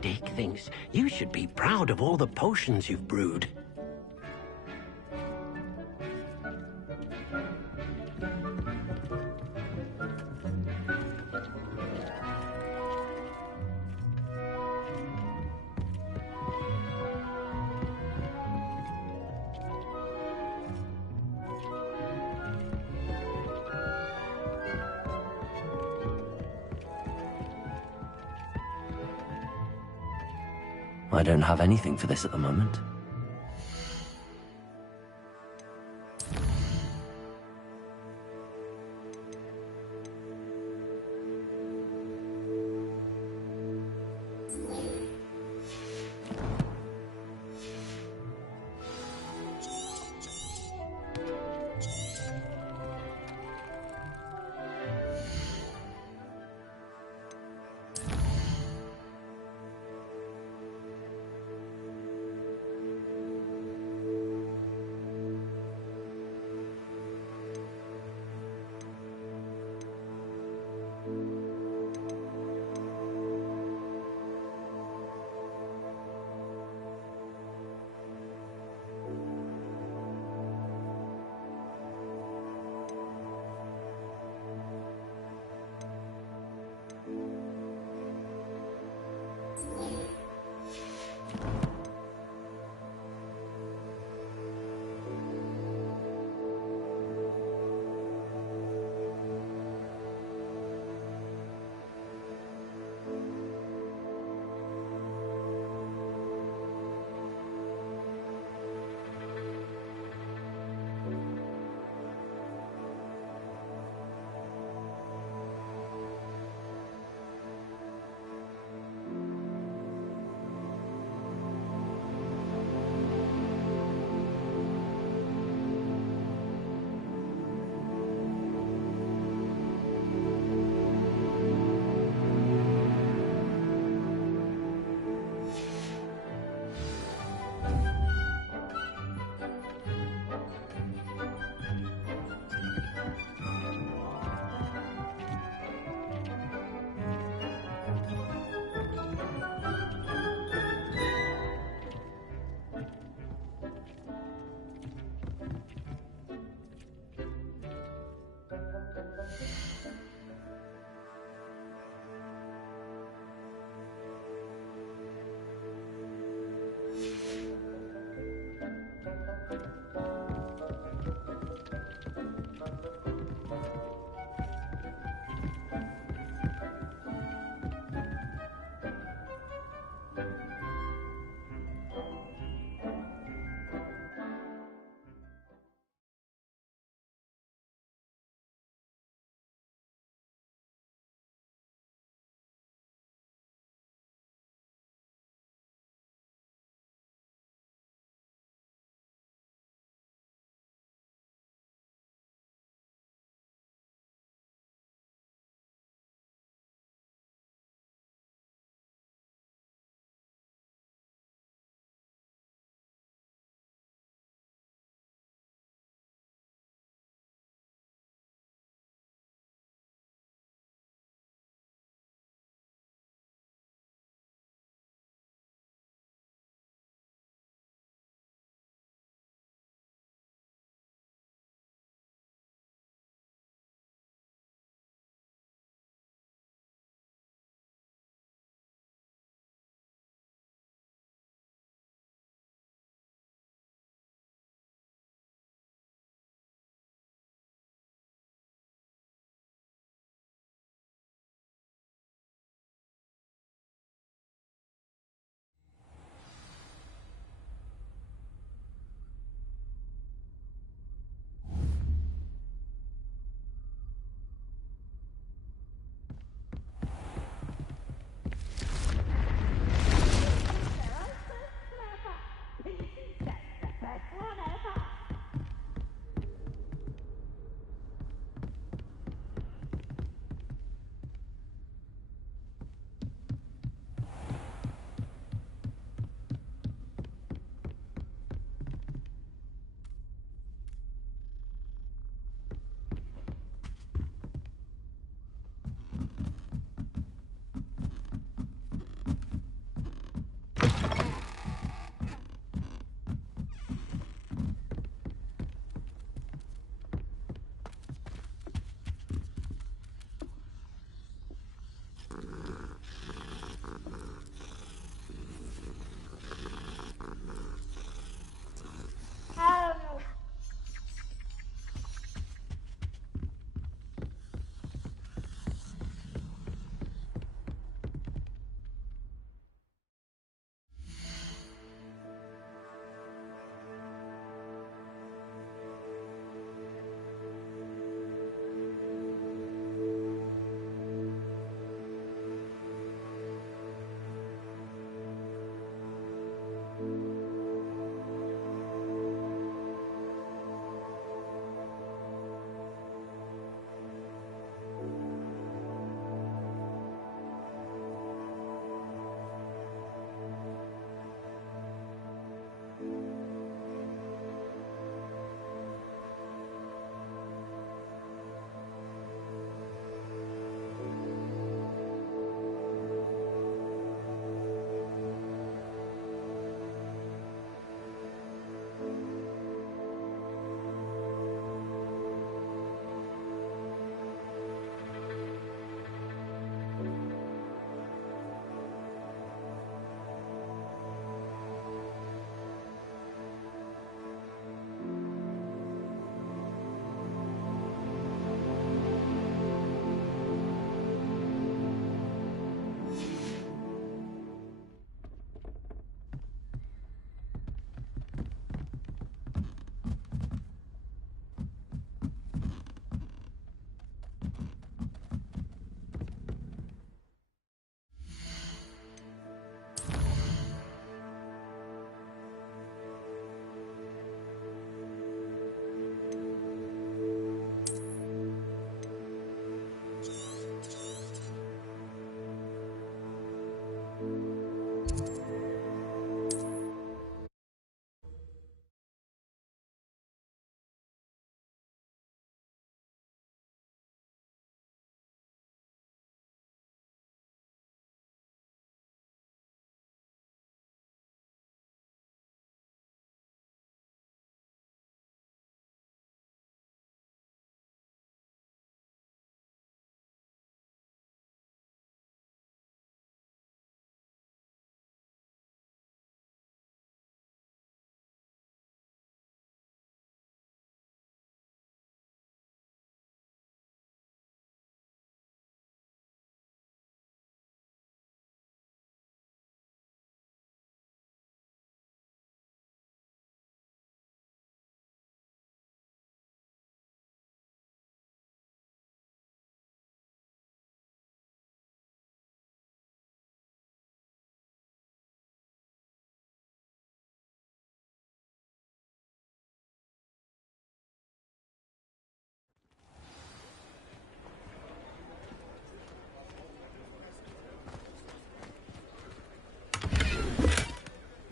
Dick thinks you should be proud of all the potions you've brewed. I don't have anything for this at the moment.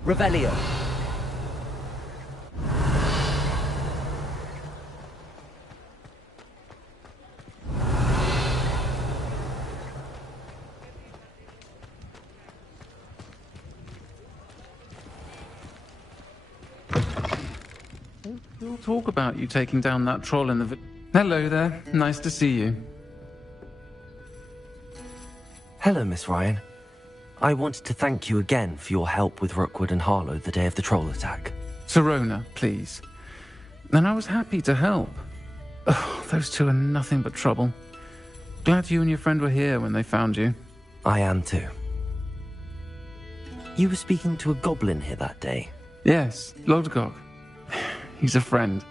Revelio. We'll talk about you taking down that troll in the... Hello there. Nice to see you. Hello, Miss Ryan. I wanted to thank you again for your help with Rookwood and Harlow the day of the troll attack. Sirona, please. And I was happy to help. Oh, those two are nothing but trouble. Glad you and your friend were here when they found you. I am too. You were speaking to a goblin here that day. Yes, Lodgok. He's a friend.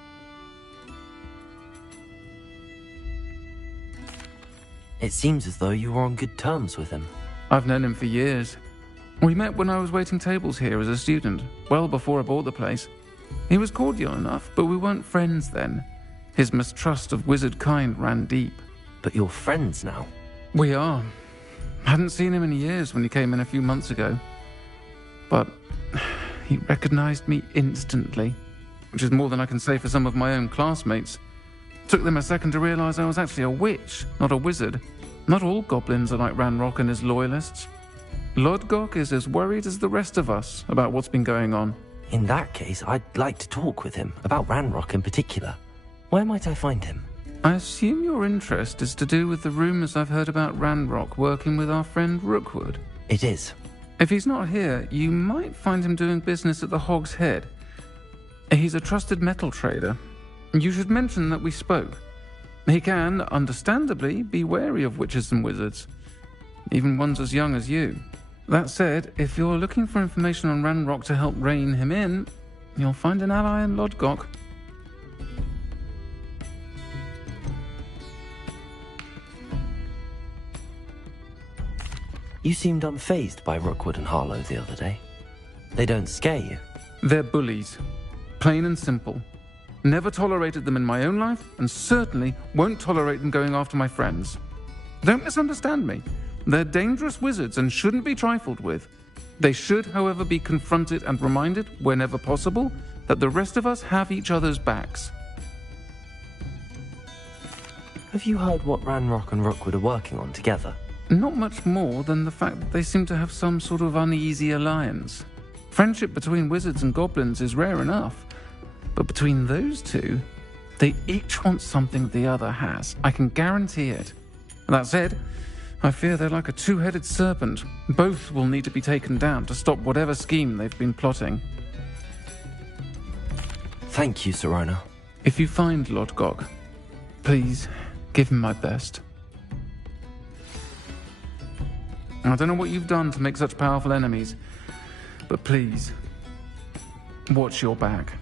It seems as though you were on good terms with him. I've known him for years. We met when I was waiting tables here as a student, well before I bought the place. He was cordial enough, but we weren't friends then. His mistrust of wizard kind ran deep. But you're friends now. We are. Hadn't seen him in years when he came in a few months ago. But he recognized me instantly, which is more than I can say for some of my own classmates. Took them a second to realize I was actually a witch, not a wizard. Not all goblins are like Ranrock and his loyalists. Lodgok is as worried as the rest of us about what's been going on. In that case, I'd like to talk with him, about Ranrock in particular. Where might I find him? I assume your interest is to do with the rumors I've heard about Ranrock working with our friend Rookwood. It is. If he's not here, you might find him doing business at the Hog's Head. He's a trusted metal trader. You should mention that we spoke. He can, understandably, be wary of witches and wizards, even ones as young as you. That said, if you're looking for information on Ranrock to help rein him in, you'll find an ally in Lodgok. You seemed unfazed by Rookwood and Harlow the other day. They don't scare you. They're bullies. Plain and simple. Never tolerated them in my own life, and certainly won't tolerate them going after my friends. Don't misunderstand me. They're dangerous wizards and shouldn't be trifled with. They should, however, be confronted and reminded, whenever possible, that the rest of us have each other's backs. Have you heard what Ranrock and Rookwood are working on together? Not much more than the fact that they seem to have some sort of uneasy alliance. Friendship between wizards and goblins is rare enough, but between those two, they each want something the other has. I can guarantee it. That said, I fear they're like a two-headed serpent. Both will need to be taken down to stop whatever scheme they've been plotting. Thank you, Sirona. If you find Lodgok, please give him my best. I don't know what you've done to make such powerful enemies, but please, watch your back.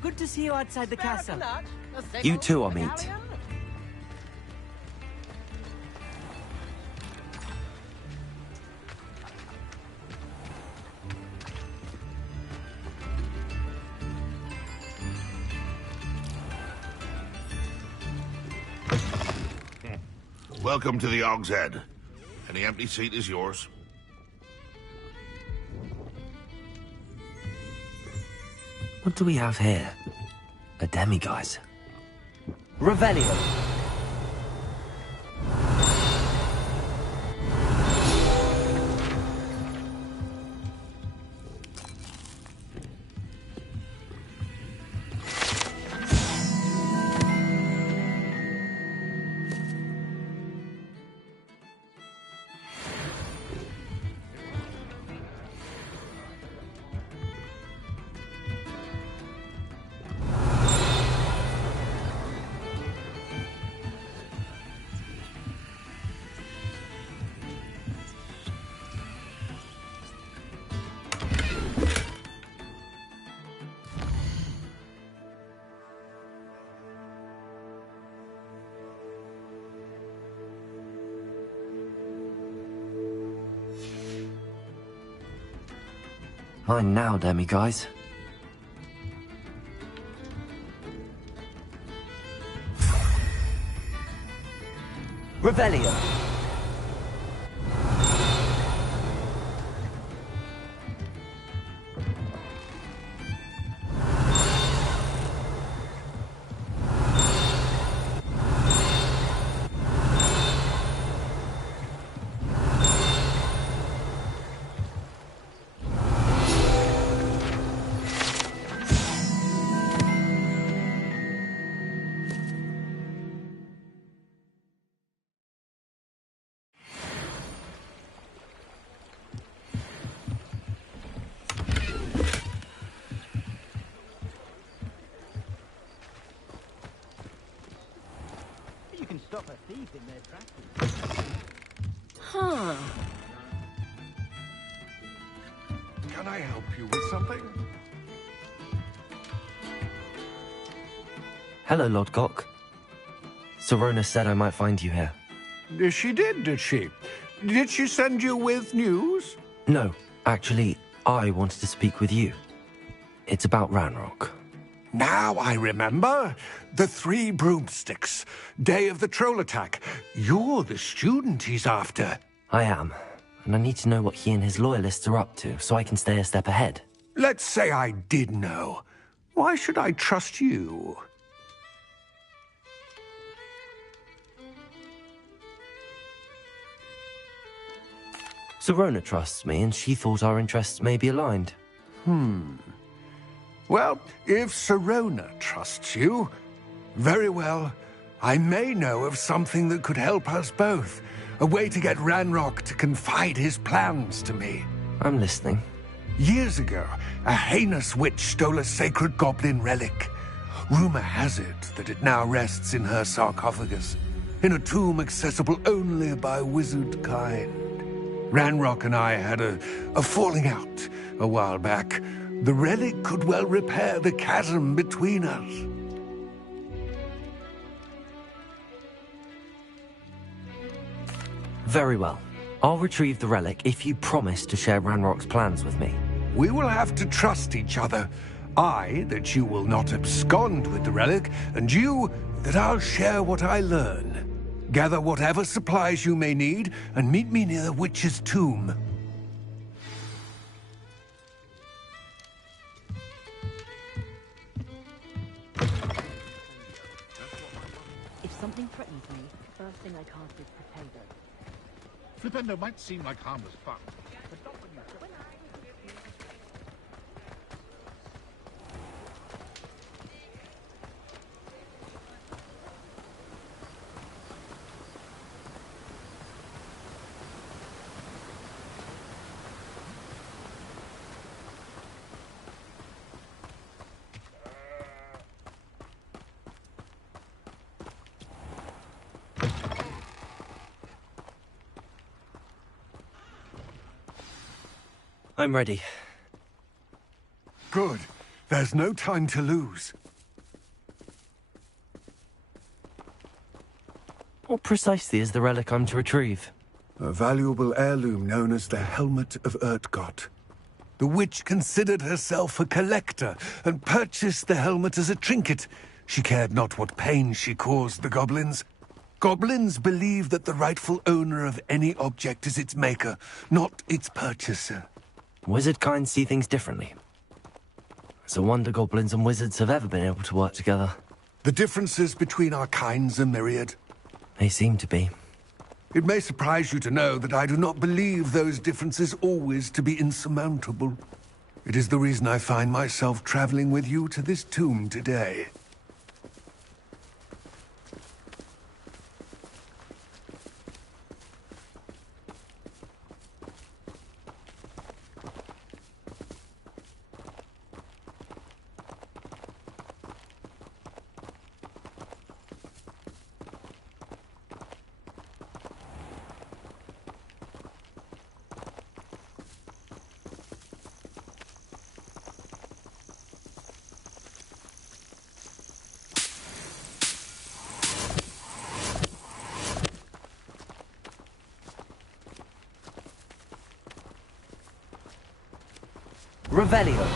Good to see you outside the castle. You too, Amit. Welcome to the Hog's Head. Any empty seat is yours. What do we have here? A demiguise. Revelio. Mine now, demi guys. Revelio. You can stop a thief in their tracks. Huh. Can I help you with something? Hello, Lodgok. Serona said I might find you here. She did she? Did she send you with news? No, actually, I wanted to speak with you. It's about Ranrock. Now I remember. The 3 broomsticks. Day of the troll attack. You're the student he's after. I am, and I need to know what he and his loyalists are up to so I can stay a step ahead. Let's say I did know. Why should I trust you? Serona trusts me, and she thought our interests may be aligned. Well, if Serona trusts you, very well. I may know of something that could help us both. A way to get Ranrock to confide his plans to me. I'm listening. Years ago, a heinous witch stole a sacred goblin relic. Rumor has it that it now rests in her sarcophagus, in a tomb accessible only by wizard kind. Ranrock and I had a falling out a while back. The relic could well repair the chasm between us. Very well. I'll retrieve the relic if you promise to share Ranrock's plans with me. We will have to trust each other. I, that you will not abscond with the relic, and you, that I'll share what I learn. Gather whatever supplies you may need, and meet me near the witch's tomb. If something threatens me, the first thing I cast is potato. Flipendo might seem like harmless fun, but not when you... I'm ready. Good. There's no time to lose. What precisely is the relic I'm to retrieve? A valuable heirloom known as the Helmet of Urtgott. The witch considered herself a collector and purchased the helmet as a trinket. She cared not what pain she caused the goblins. Goblins believe that the rightful owner of any object is its maker, not its purchaser. Wizard kind see things differently. It's a wonder goblins and wizards have ever been able to work together. The differences between our kinds are myriad. They seem to be. It may surprise you to know that I do not believe those differences always to be insurmountable. It is the reason I find myself traveling with you to this tomb today. Revelio.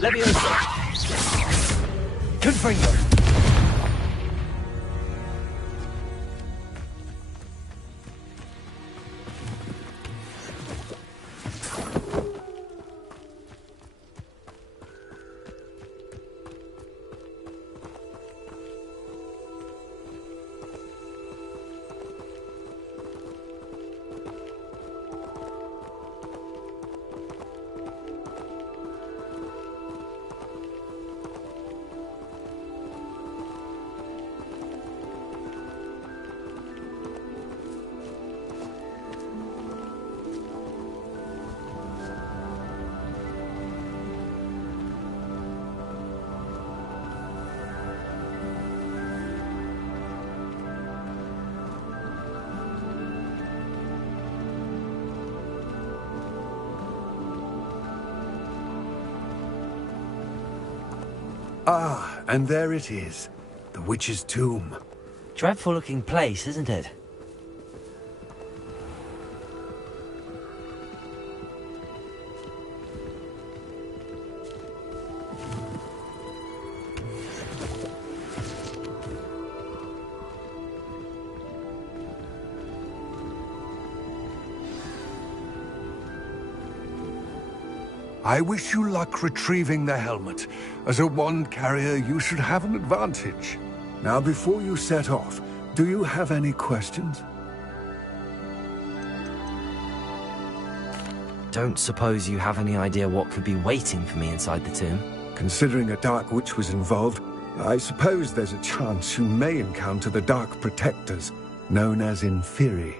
Leviosa. Confringo. Ah, and there it is. The witch's tomb. Dreadful looking place, isn't it? I wish you luck retrieving the helmet. As a wand carrier, you should have an advantage. Now, before you set off, do you have any questions? Don't suppose you have any idea what could be waiting for me inside the tomb? Considering a Dark Witch was involved, I suppose there's a chance you may encounter the Dark Protectors, known as Inferi.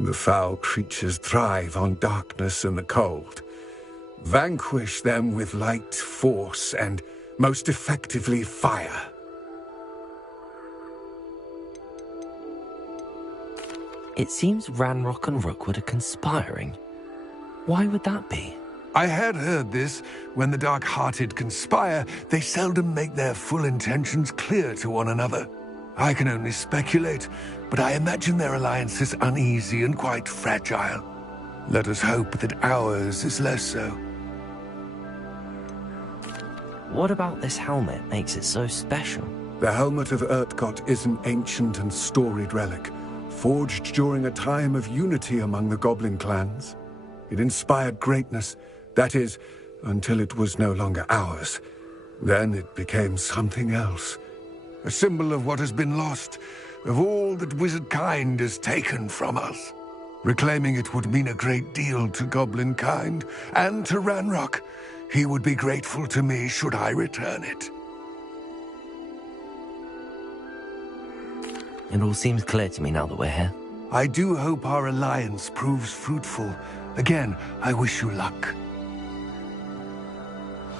The foul creatures thrive on darkness and the cold. Vanquish them with light, force, and, most effectively, fire. It seems Ranrock and Rookwood are conspiring. Why would that be? I had heard this. When the dark-hearted conspire, they seldom make their full intentions clear to one another. I can only speculate, but I imagine their alliance is uneasy and quite fragile. Let us hope that ours is less so. What about this helmet makes it so special? The helmet of Urtkot is an ancient and storied relic, forged during a time of unity among the goblin clans. It inspired greatness, that is, until it was no longer ours. Then it became something else. A symbol of what has been lost, of all that wizard kind has taken from us. Reclaiming it would mean a great deal to goblin kind, and to Ranrock. He would be grateful to me should I return it. It all seems clear to me now that we're here. I do hope our alliance proves fruitful. Again, I wish you luck.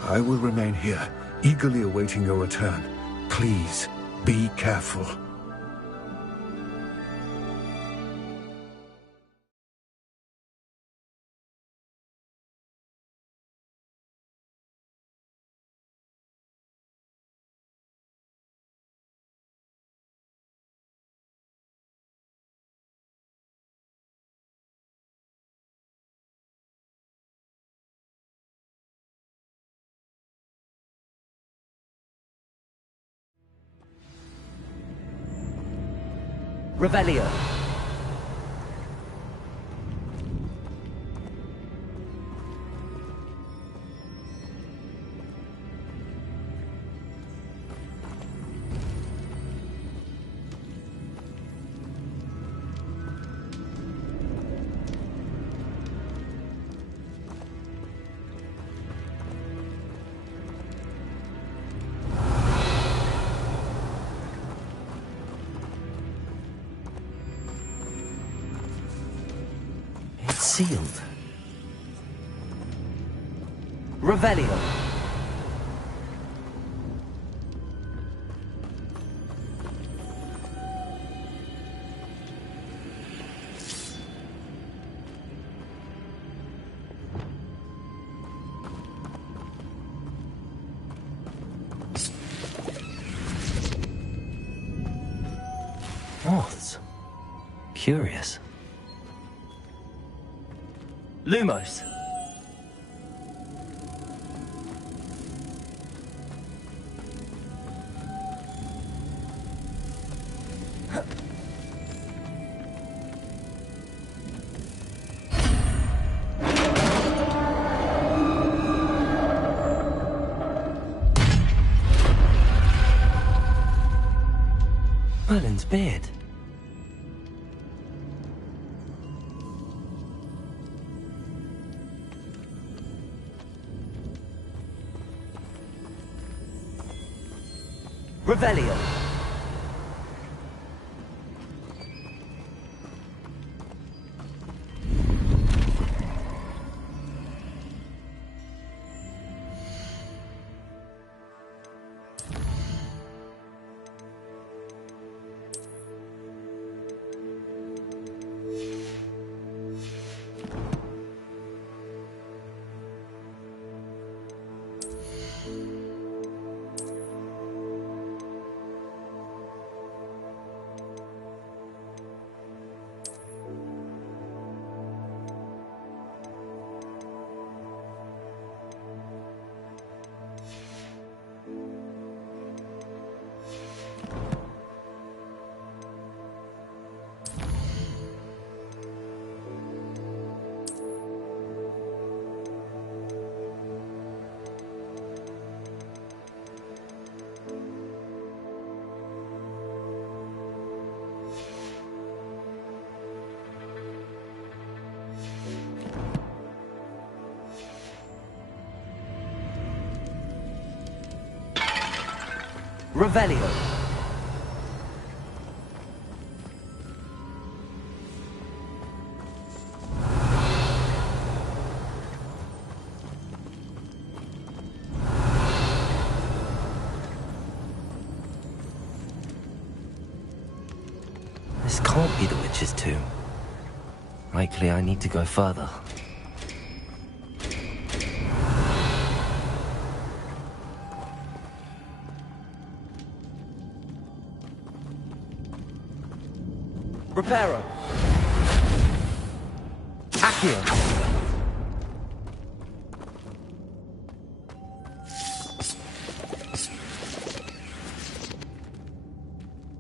I will remain here, eagerly awaiting your return. Please, be careful. Revelio. Sealed. Revelio. Moths. Curious. Lumos. Merlin's beard. Revelio. Revelio. This can't be the witch's tomb. Likely I need to go further. Reparo. Accio.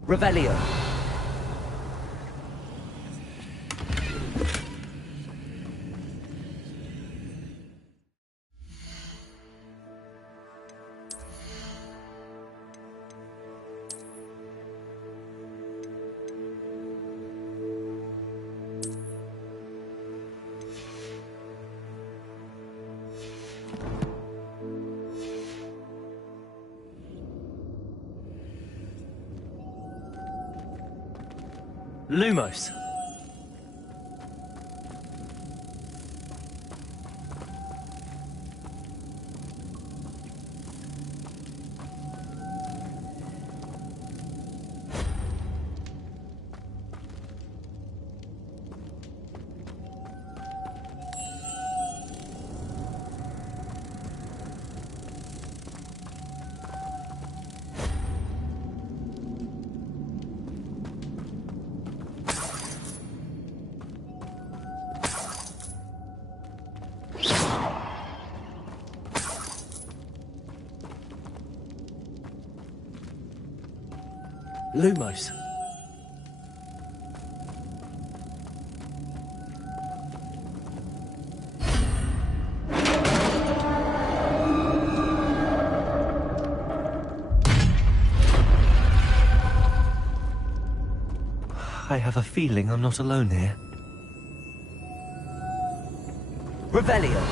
Revelio. Lumos. Lumos. I have a feeling I'm not alone here. Revelio.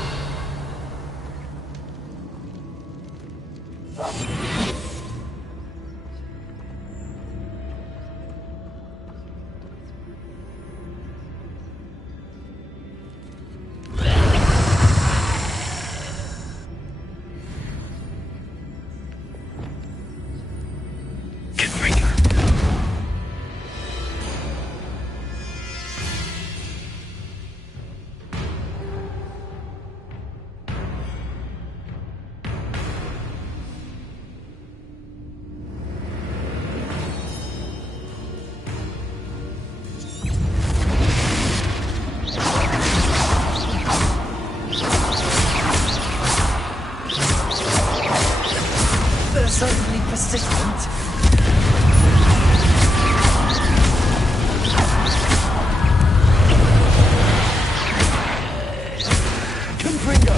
They're certainly persistent. Confringo!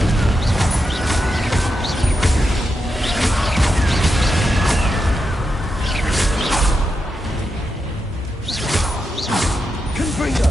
Confringo!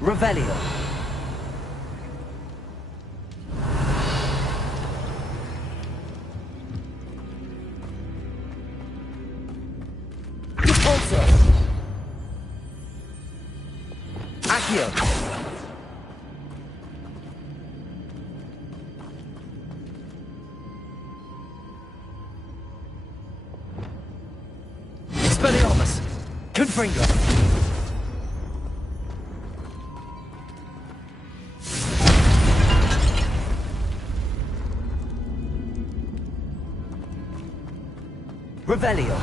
Revelio. Repulsor. Accio. Expelliarmus. Confringo. Revelio.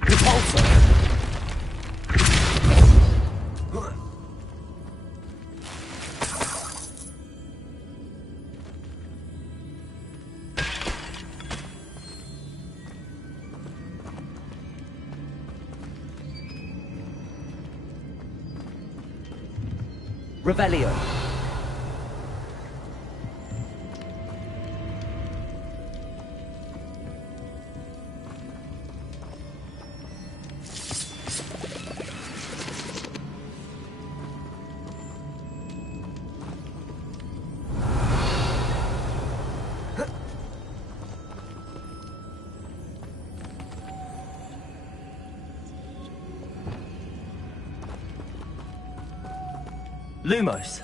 Repulsor. Revelio. Lumos.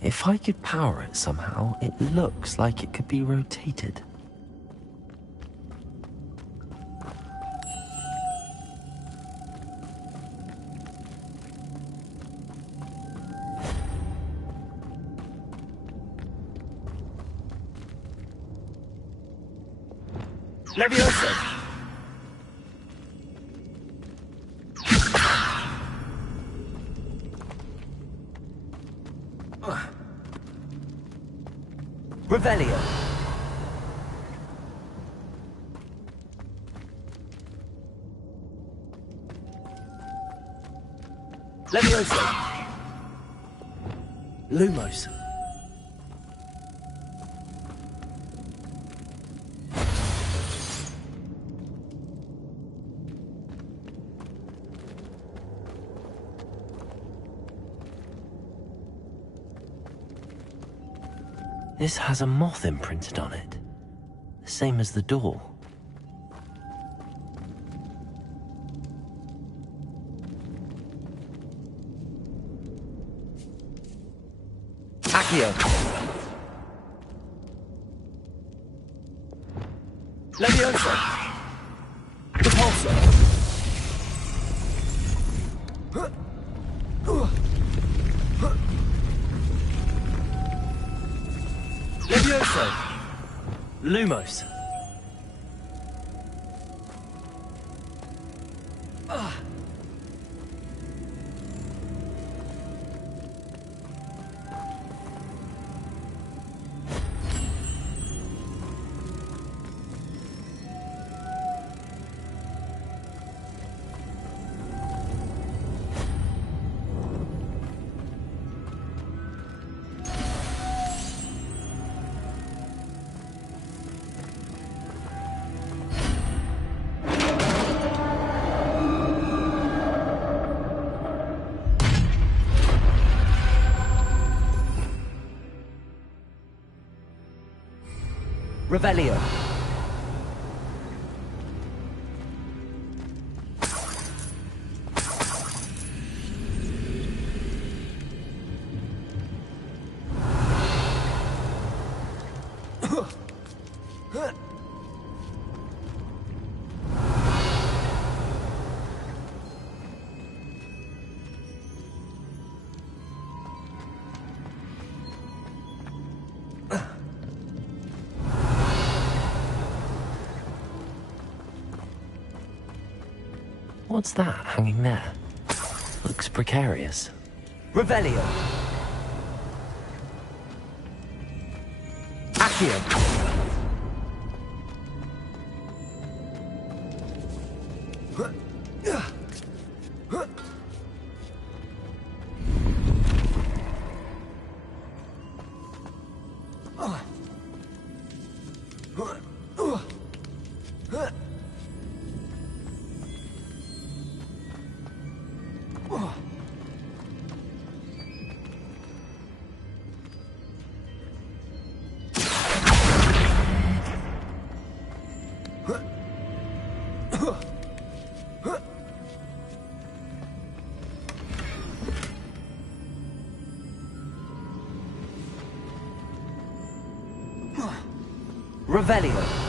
If I could power it somehow, it looks like it could be rotated. Levioso! Revelio! Levioso! Lumos! This has a moth imprinted on it. The same as the door. Accio! Levioso! Repulsor! Levioso! Lumos! Revelio. What's that hanging there? Looks precarious. Revelio. Accio. Revelio.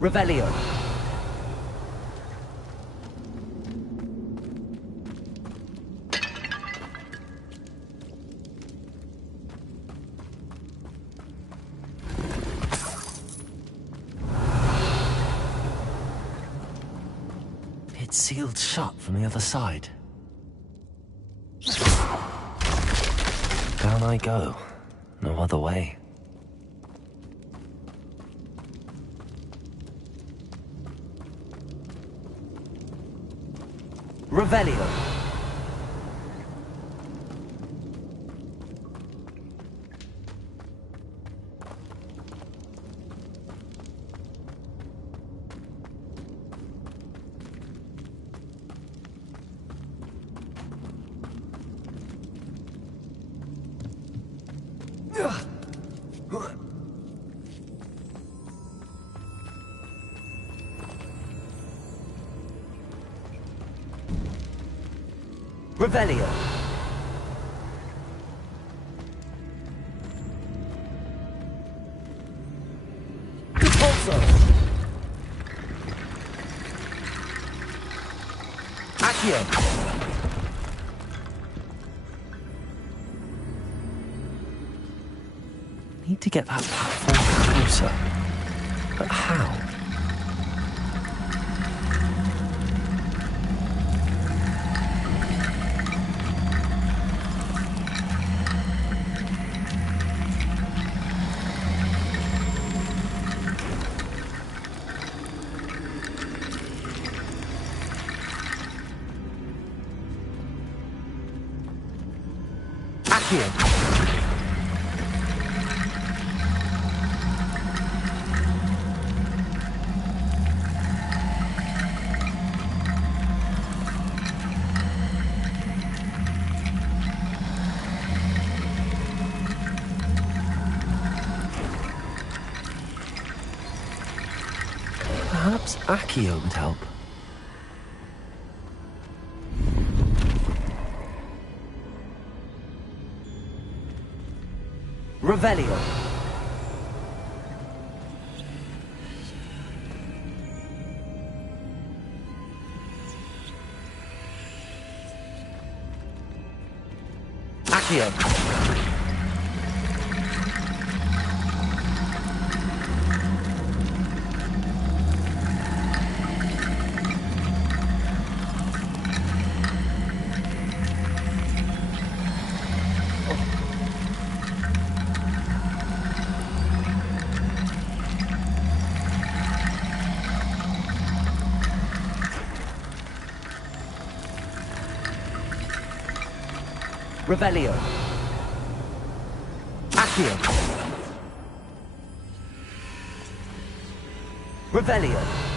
Revelio. It's sealed shut from the other side. Down I go. No other way. Revelio. Revelio. Repulso. Accio. Need to get that platform closer. But how? Accio. Perhaps Accio would help. Revelio. Accio. Revelio. Accio. Revelio.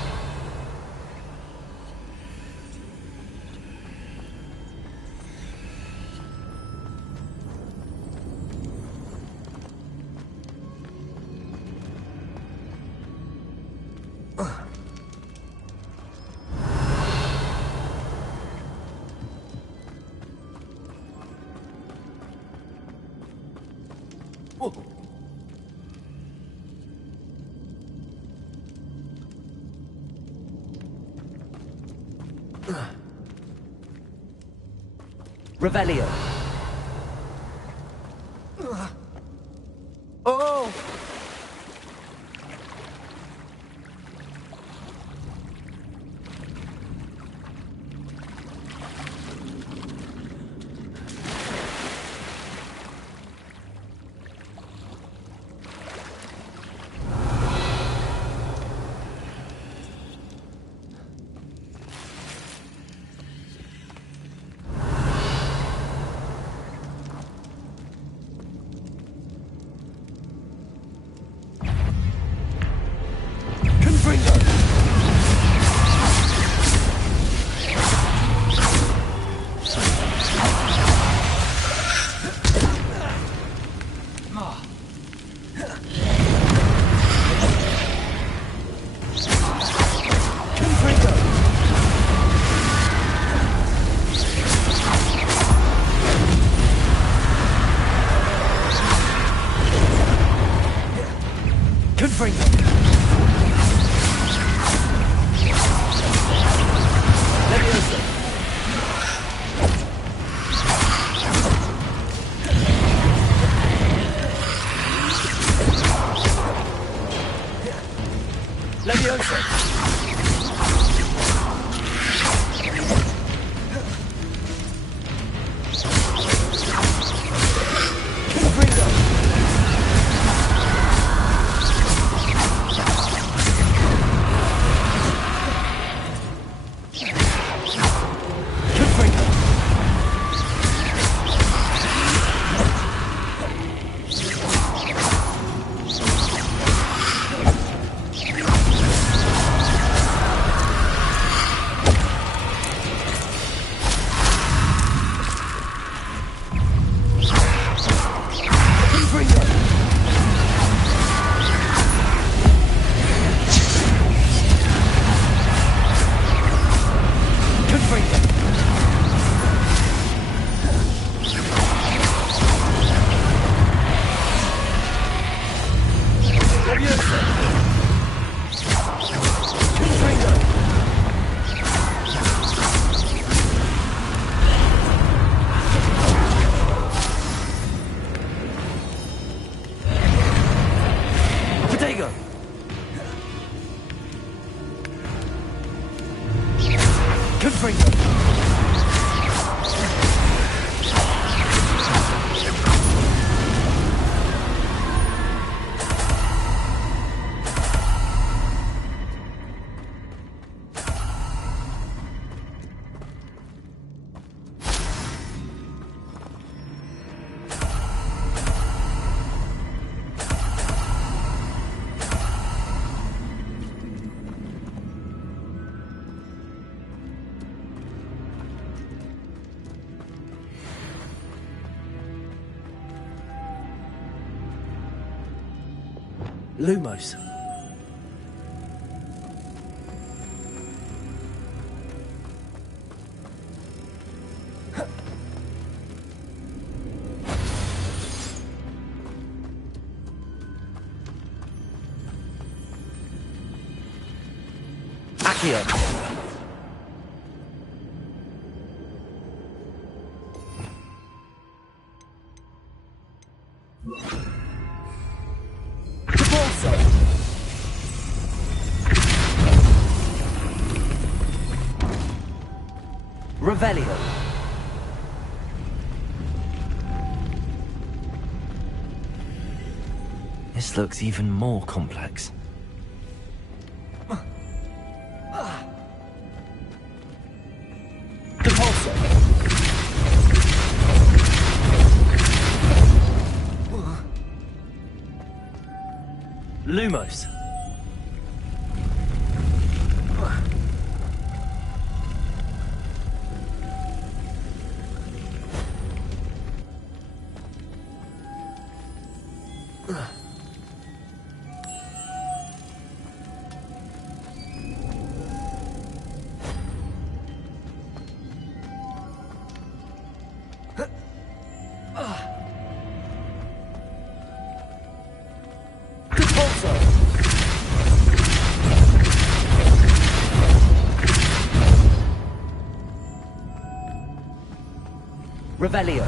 Revelio. Oh! Lumos. Accio. Revelio. This looks even more complex. Depulso. Lumos. Revelio.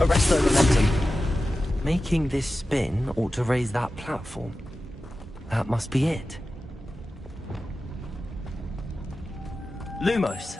Arresto momentum. Making this spin ought to raise that platform. That must be it. Lumos.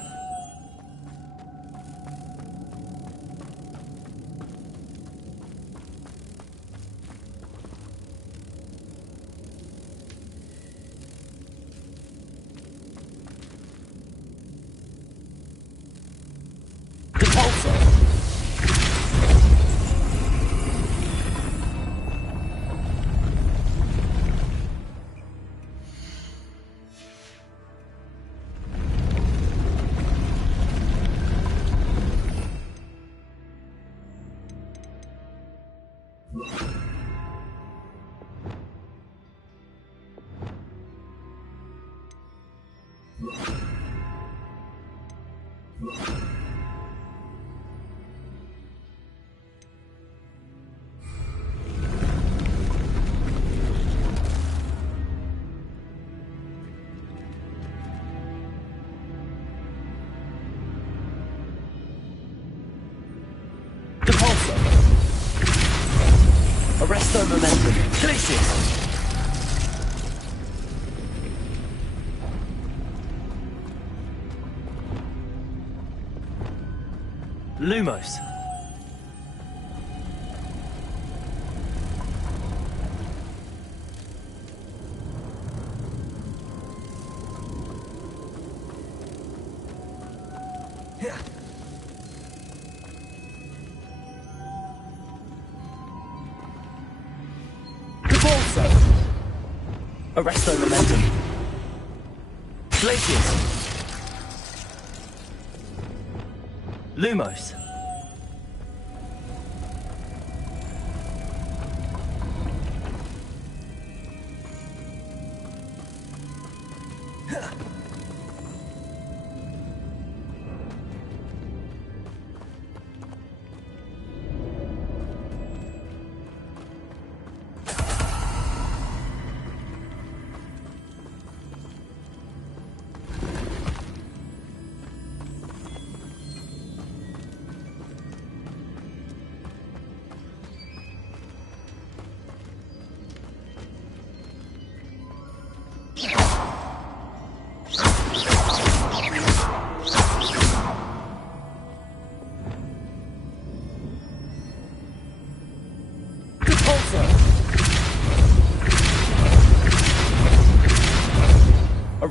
Arresto momentum. Glacius. Lumos. Arresto momentum. Glacius. Lumos.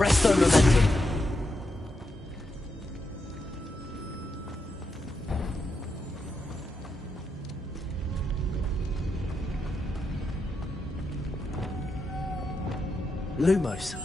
Arresto momentum. Lumos.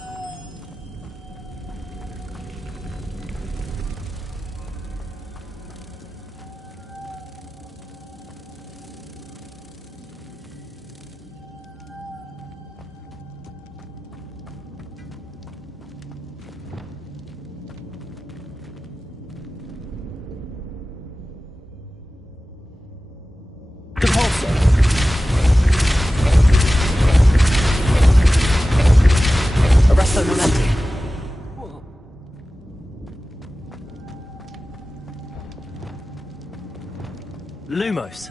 Arresto momentum. Lumos.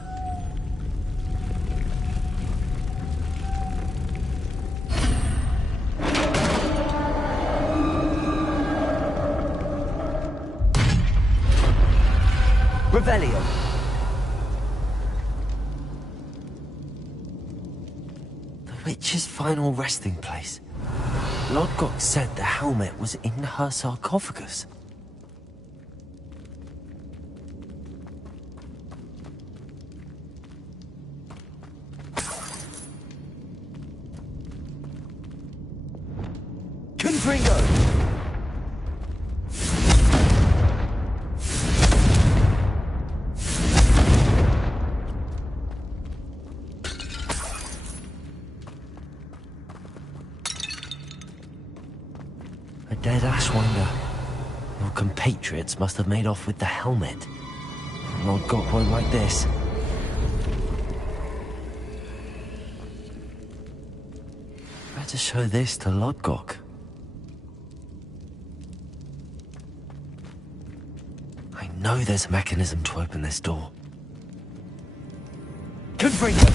Revelio. The witch's final resting place. Lodgok said the helmet was in her sarcophagus. Confringo! A dead Ashwinder. Your compatriots must have made off with the helmet. Lodgok won't like this. Better show this to Lodgok. I know there's a mechanism to open this door. Confringo!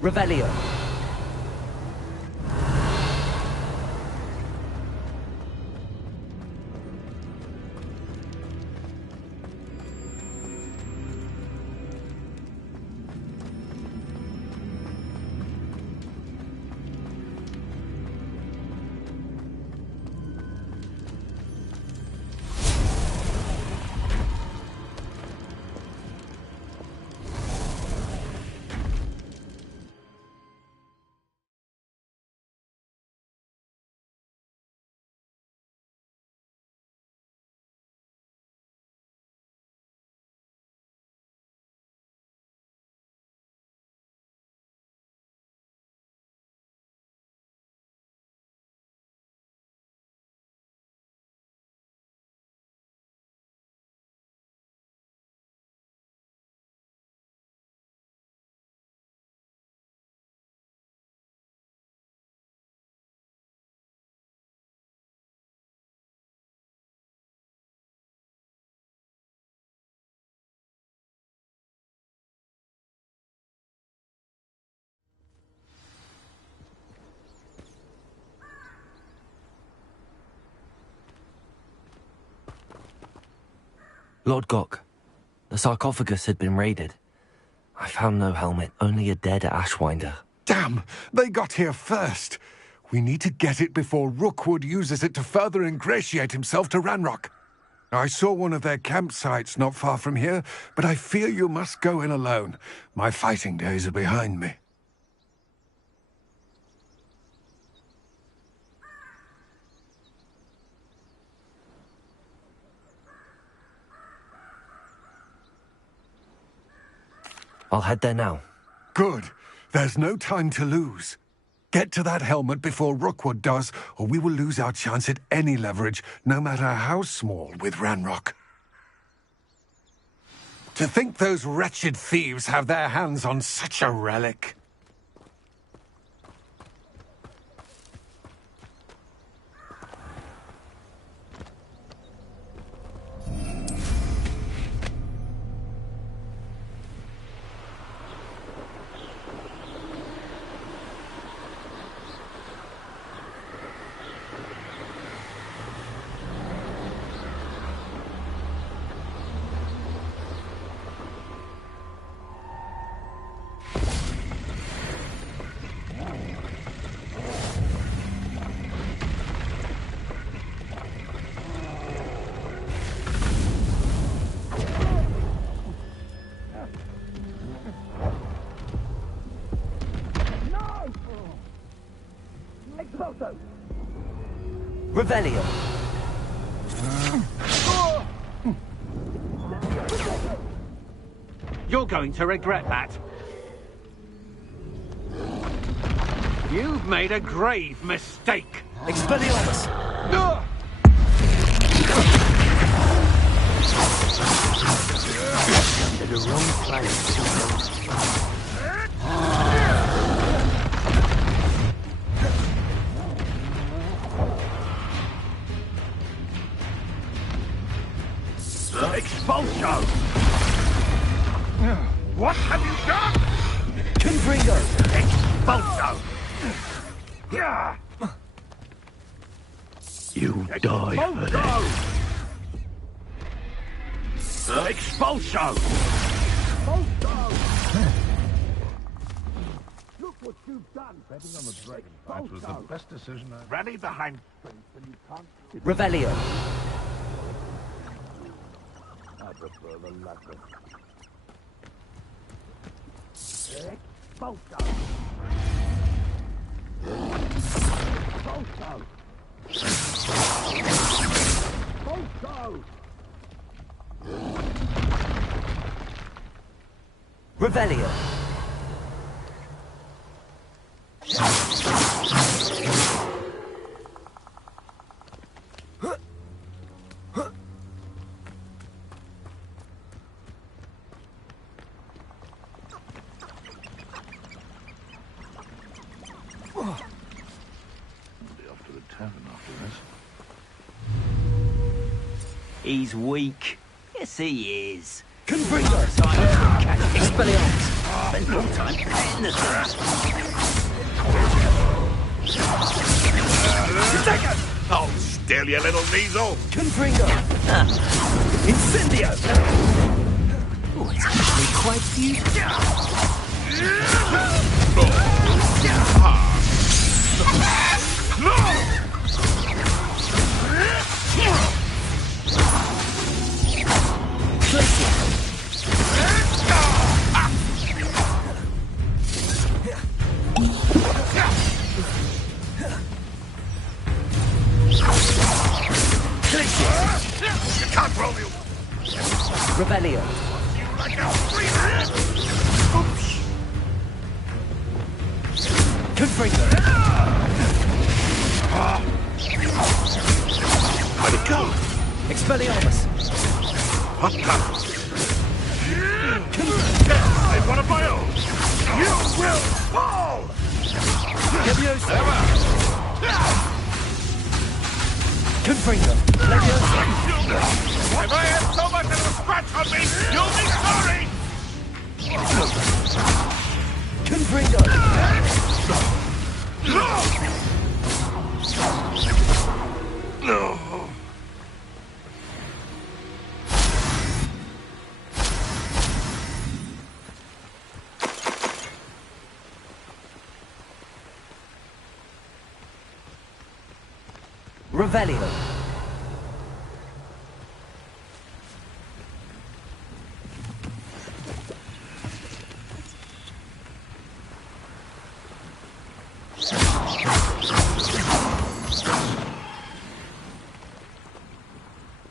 Revelio. Lodgok, the sarcophagus had been raided. I found no helmet, only a dead Ashwinder. Damn! They got here first! We need to get it before Rookwood uses it to further ingratiate himself to Ranrock. I saw one of their campsites not far from here, but I fear you must go in alone. My fighting days are behind me. I'll head there now. Good. There's no time to lose. Get to that helmet before Rookwood does, or we will lose our chance at any leverage, no matter how small, with Ranrock. To think those wretched thieves have their hands on such a relic. Revelio. You're going to regret that. You've made a grave mistake. Expelliarmus. Under the wrong place. Expulso! What have you done? Confringo. Expulso! You die for this. Expulso! Look what you've done. Betting on the dragon fight was the best decision I rally behind strength and you can't. Revelio. I prefer the latter. Expulso! Expulso! Expulso! Revelio. Be off to the tavern after this. He's weak. Yes, he is. Confringo. Expelliarmus. Spent more time petting the Oh, still, you little weasel! Confringo. Incendio. Oh, it's actually quite beautiful. You can't roll me! Revelio. Like a free Oops! Confringo. How'd it go? Expelliarmus. What the? I'm one of my own! You will fall! Leviosa. Confringo. Leviosa. If I had so much as a scratch on me, you'll be sorry! Confringo. No! Revelio.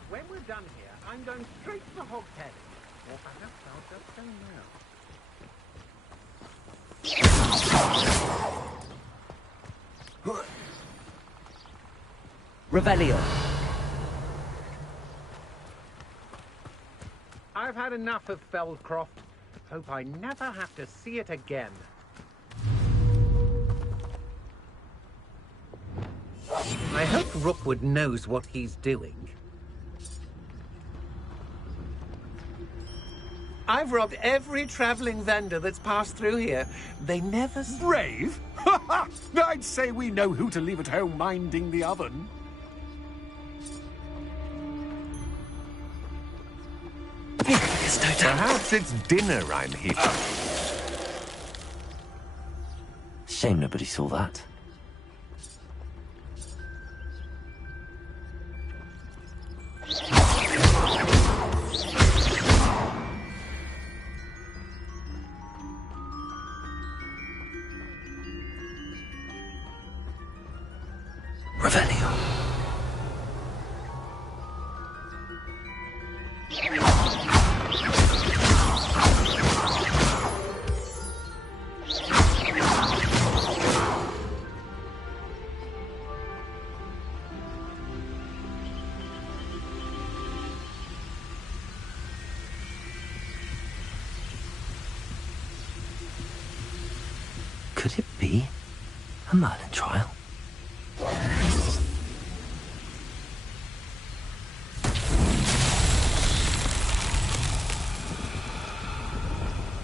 When we're done here, I'm going straight to Hogshead. Or perhaps I'll just go now. Revelio. I've had enough of Feldcroft. Hope I never have to see it again. I hope Rookwood knows what he's doing. I've robbed every traveling vendor that's passed through here. They never... Brave? I'd say we know who to leave at home minding the oven. Perhaps it's dinner I'm here. Shame nobody saw that. Revelio. Could it be a Merlin trial?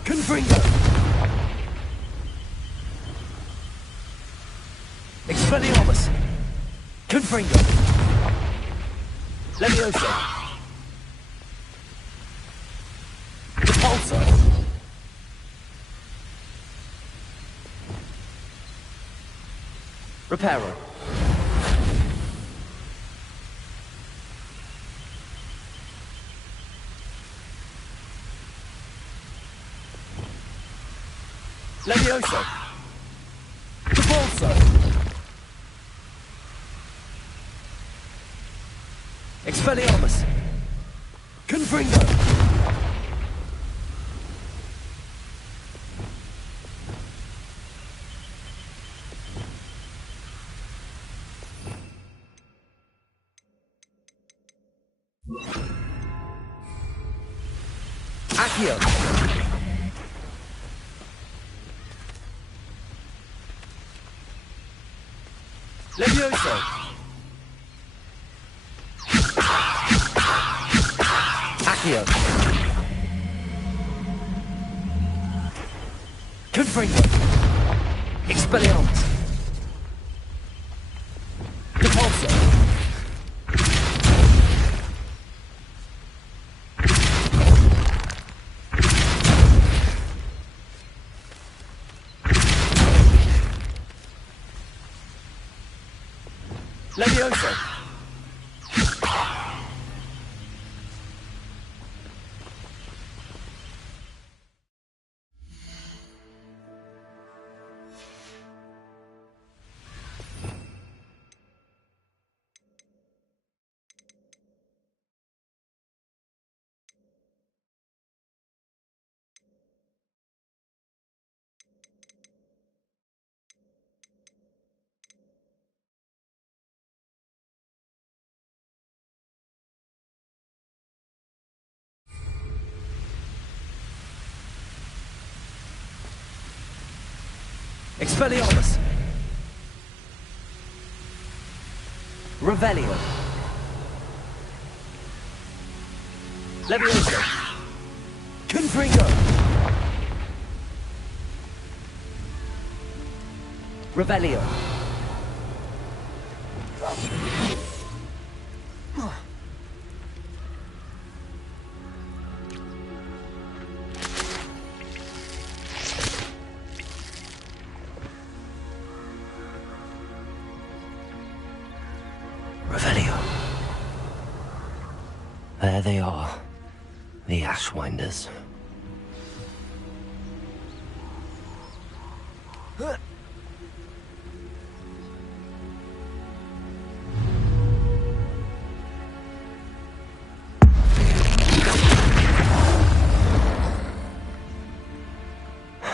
Confringo! Expelliarmus! Confringo! Levioso! Repulsor! Reparo! Levioso! Repulsor! Expelliarmus! Confringo! Accio! Levioso! Accio! Confringo! Expelliarmus! Repulsor! Levioso! Expelliarmus! Revelio! Levioso! Confringo! Revelio! Revelio. There they are, the Ashwinders.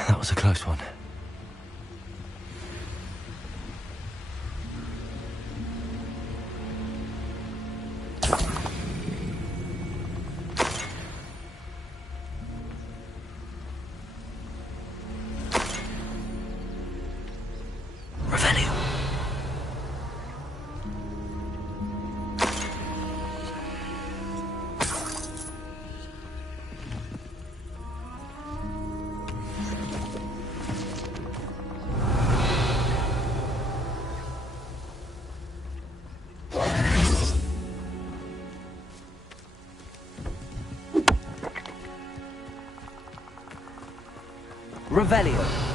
That was a close one. Revelio.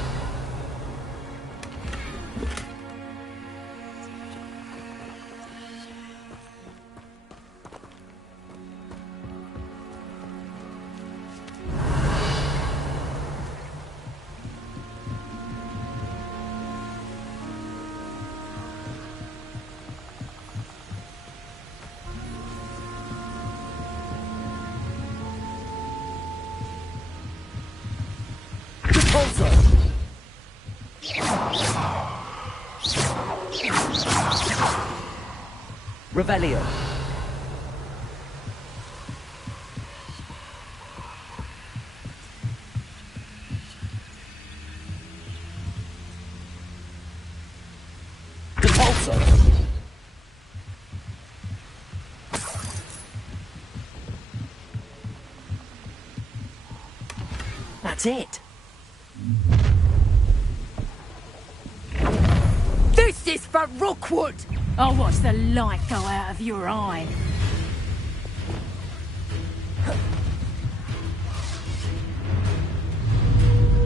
Revelio. That's it. This is for Rookwood! I'll watch the light go out of your eye.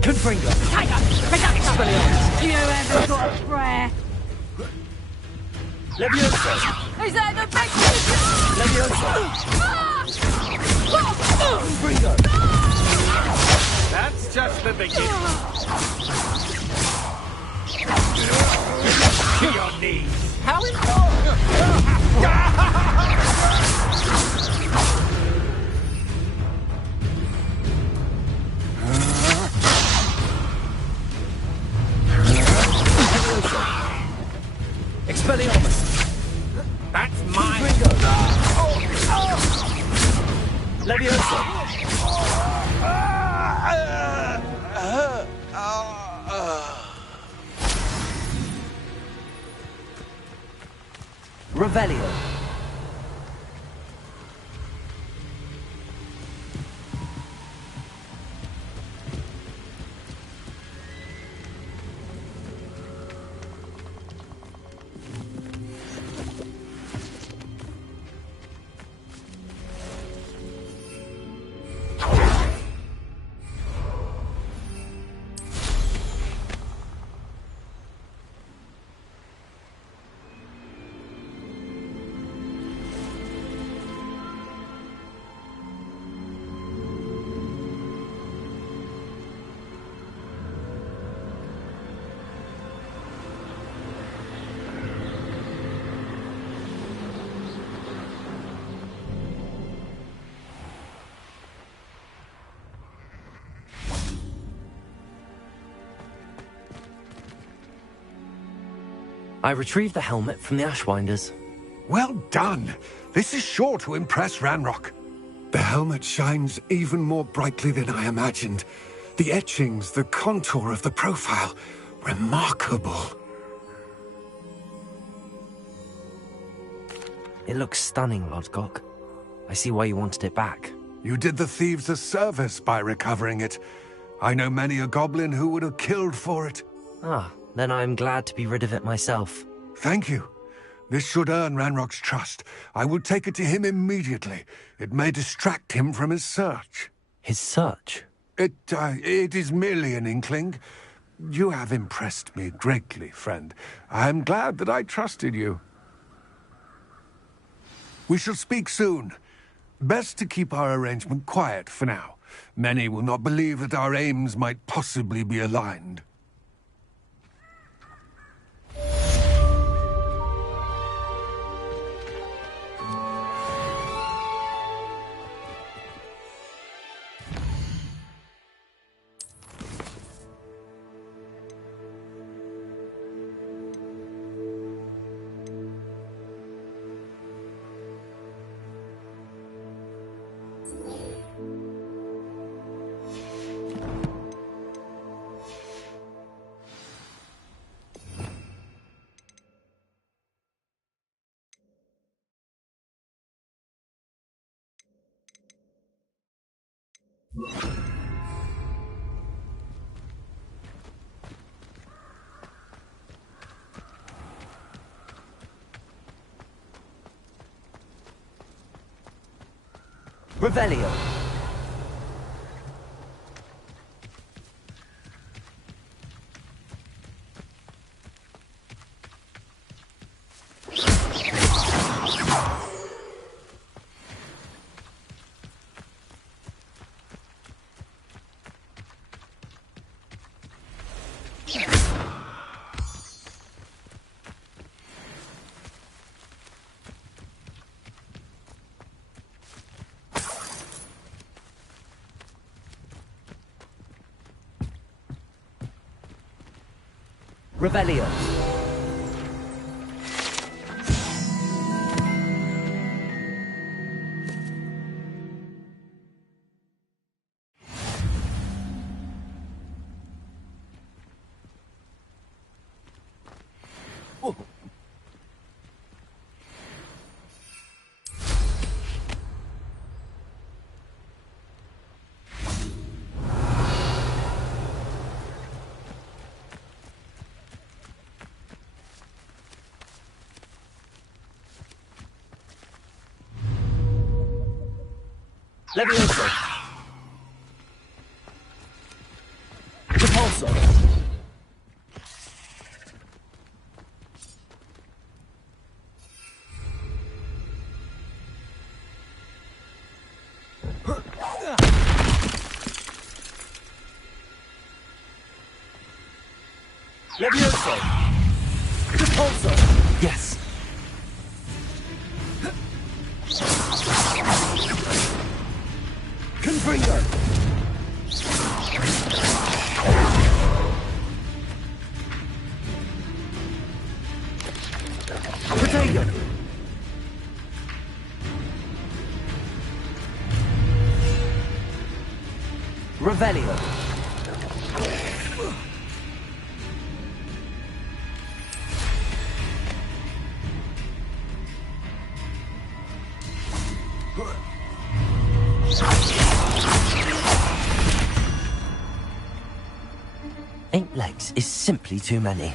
Confringo. You haven't got a prayer. Levioso. Is that the best? Levioso. Confringo. That's just the beginning. To your knees. How important? Expelliarmus. That's mine. Levioso. Revelio. I retrieved the helmet from the Ashwinders. Well done. This is sure to impress Ranrock. The helmet shines even more brightly than I imagined. The etchings, the contour of the profile. Remarkable. It looks stunning, Lodgok. I see why you wanted it back. You did the thieves a service by recovering it. I know many a goblin who would have killed for it. Ah, then I am glad to be rid of it myself. Thank you. This should earn Ranrock's trust. I will take it to him immediately. It may distract him from his search. His search? It is merely an inkling. You have impressed me greatly, friend. I am glad that I trusted you. We shall speak soon. Best to keep our arrangement quiet for now. Many will not believe that our aims might possibly be aligned. Revelio. Revelio. Levioso. Repulsor. Levioso. Repulsor. Yes. Confringo. Protego. Revelio. Eight legs is simply too many.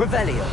Revelio.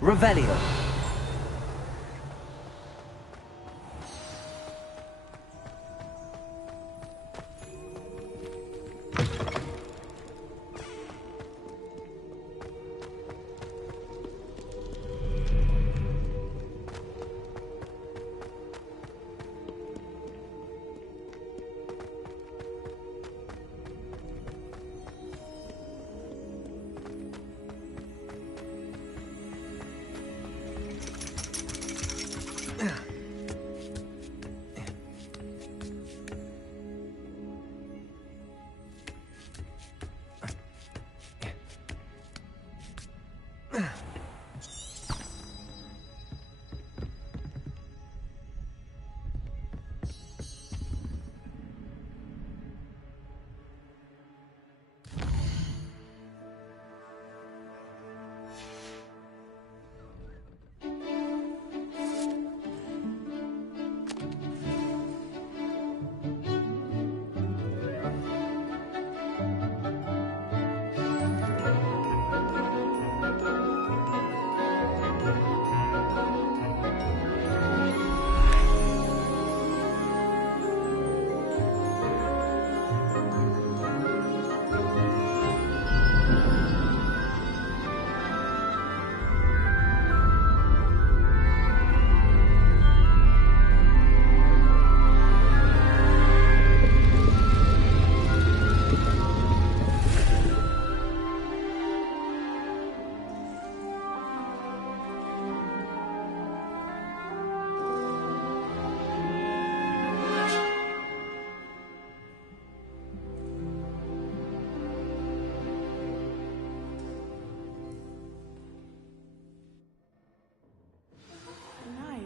Revelio.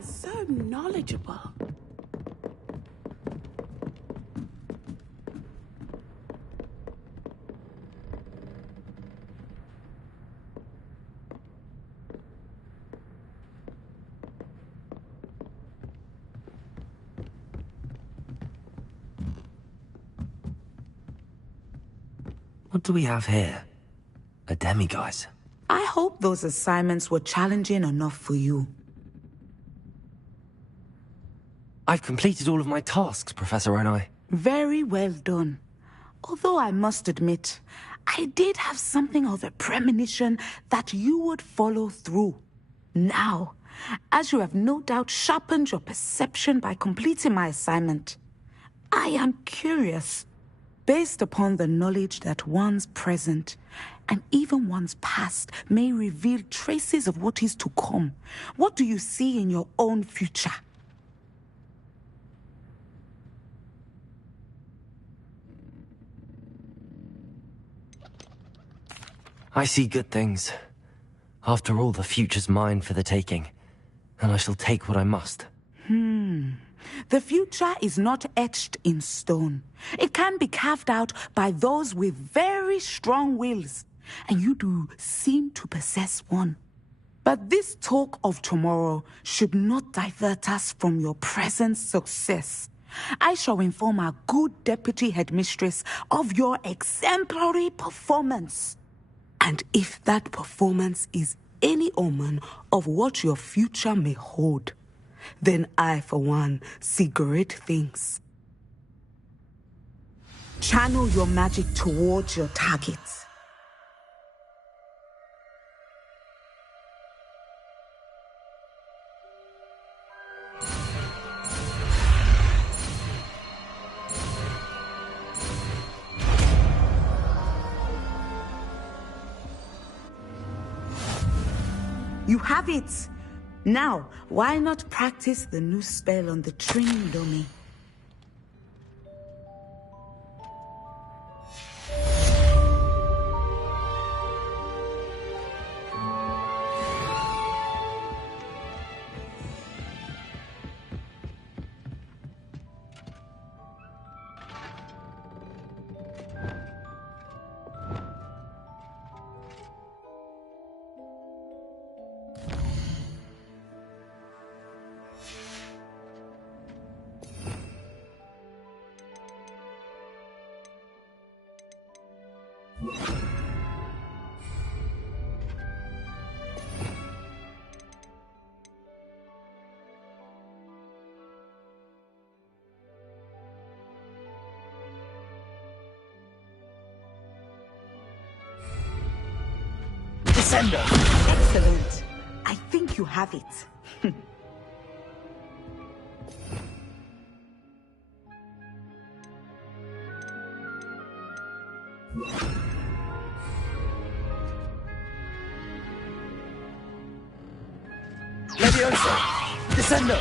So knowledgeable. What do we have here? A demiguise. I hope those assignments were challenging enough for you. I've completed all of my tasks, Professor Onai. Very well done. Although I must admit, I did have something of a premonition that you would follow through. Now, as you have no doubt sharpened your perception by completing my assignment, I am curious, based upon the knowledge that one's present and even one's past may reveal traces of what is to come. What do you see in your own future? I see good things. After all, the future's mine for the taking, and I shall take what I must. The future is not etched in stone. It can be carved out by those with very strong wills, and you do seem to possess one. But this talk of tomorrow should not divert us from your present success. I shall inform our good deputy headmistress of your exemplary performance. And if that performance is any omen of what your future may hold, then I, for one, see great things. Channel your magic towards your targets. You have it! Now, why not practice the new spell on the train dummy? Descender! Excellent. I think you have it. Leviosa! Descender!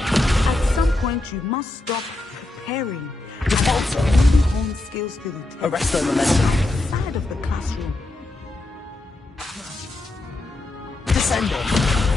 At some point, you must stop preparing. Repulsor! Only hone skills to the test Arresto momentum! outside of the classroom. Descender!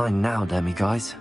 Fine now, Demi guys.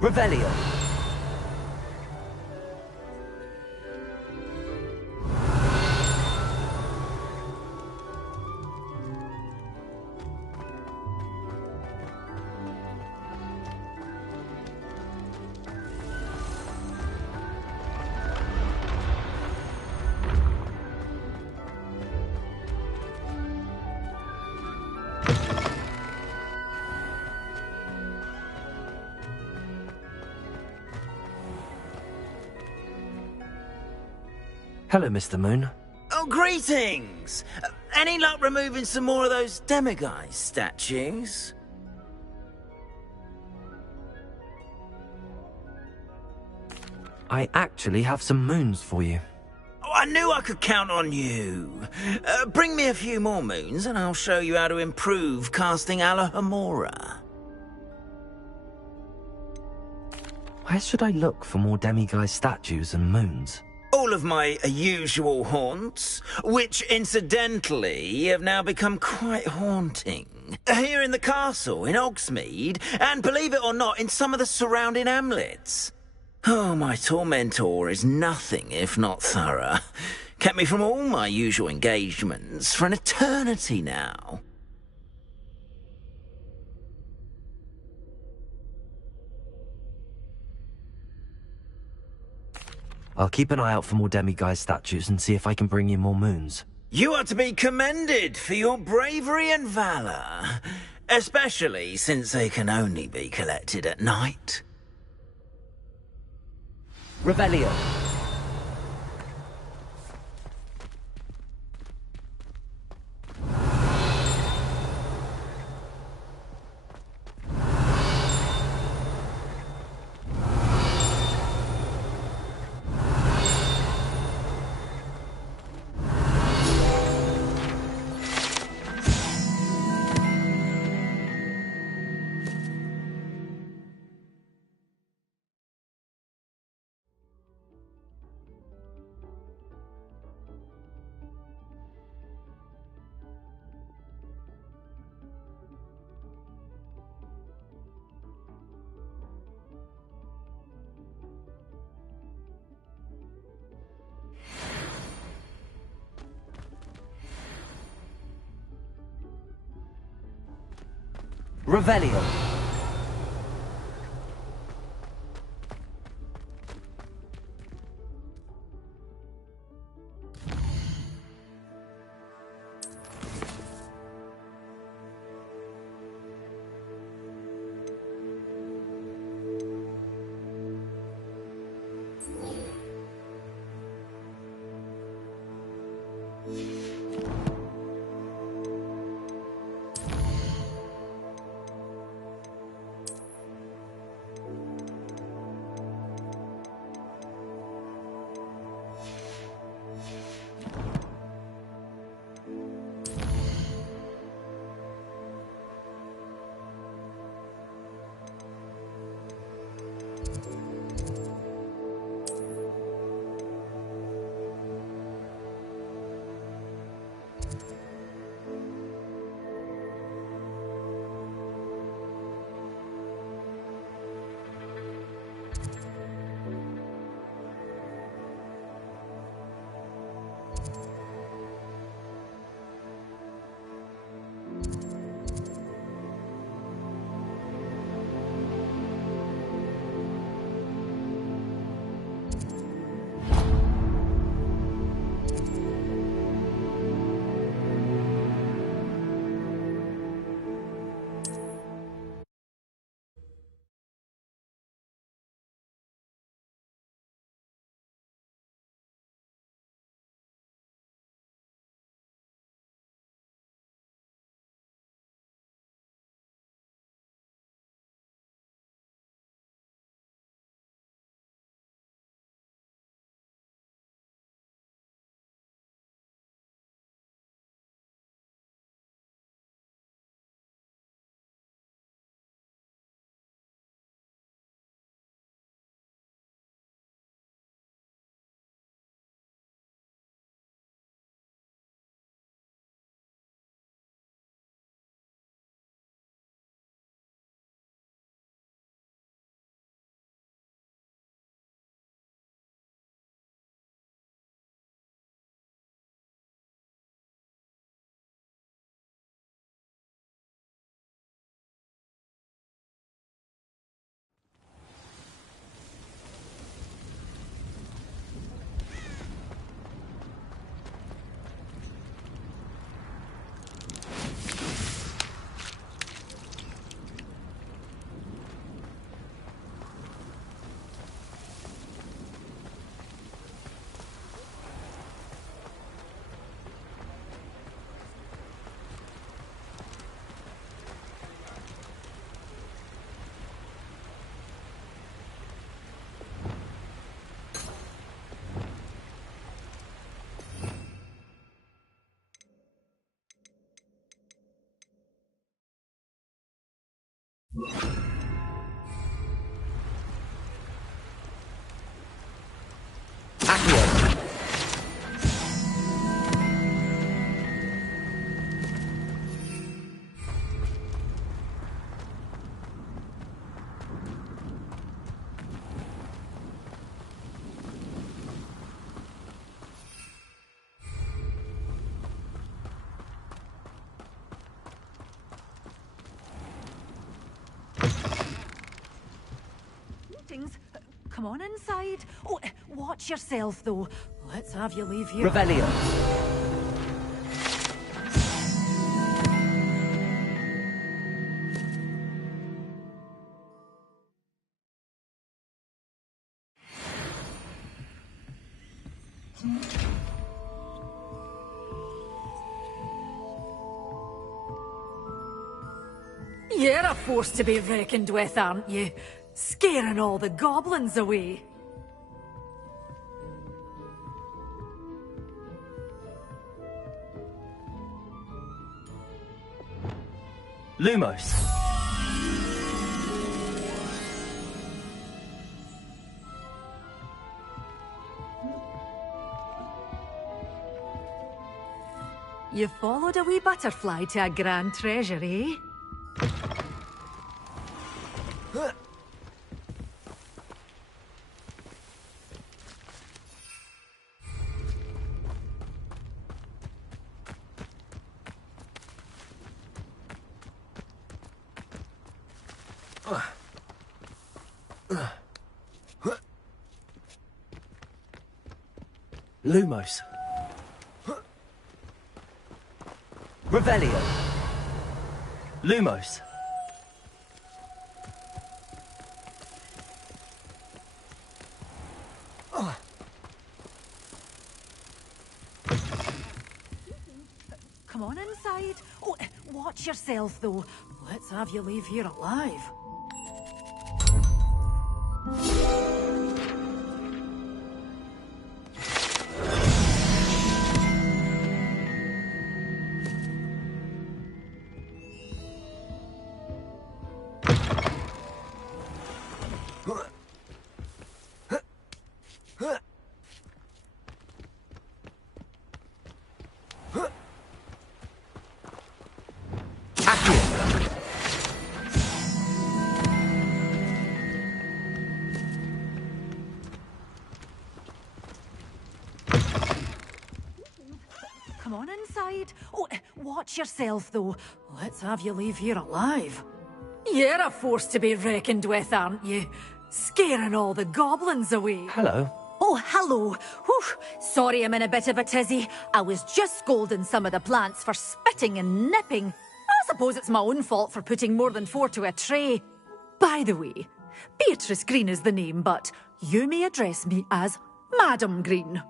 Revelio. Hello, Mr. Moon. Oh, greetings! Any luck removing some more of those demiguise statues? I actually have some moons for you. Oh, I knew I could count on you. Bring me a few more moons and I'll show you how to improve casting Alohomora. Where should I look for more demiguise statues and moons? All of my usual haunts, which incidentally have now become quite haunting. Here in the castle, in Hogsmeade, and believe it or not, in some of the surrounding hamlets. Oh, my tormentor is nothing if not thorough. Kept me from all my usual engagements for an eternity now. I'll keep an eye out for more demiguise statues and see if I can bring you more moons. You are to be commended for your bravery and valor, especially since they can only be collected at night. Revelio. Revelio. Come on inside. Oh, watch yourself, though. Let's have you leave here. Revelio. You're a force to be reckoned with, aren't you? Scaring all the goblins away. Lumos. You followed a wee butterfly to a grand treasure, eh? Lumos. Revelio. Lumos. Come on inside. Oh, watch yourself, though. Let's have you leave here alive. Come on inside. Oh, watch yourself, though. Let's have you leave here alive. You're a force to be reckoned with, aren't you? Scaring all the goblins away. Hello. Oh, hello. Whew. Sorry I'm in a bit of a tizzy. I was just scolding some of the plants for spitting and nipping. I suppose it's my own fault for putting more than 4 to a tray. By the way, Beatrice Green is the name, but you may address me as Madam Green.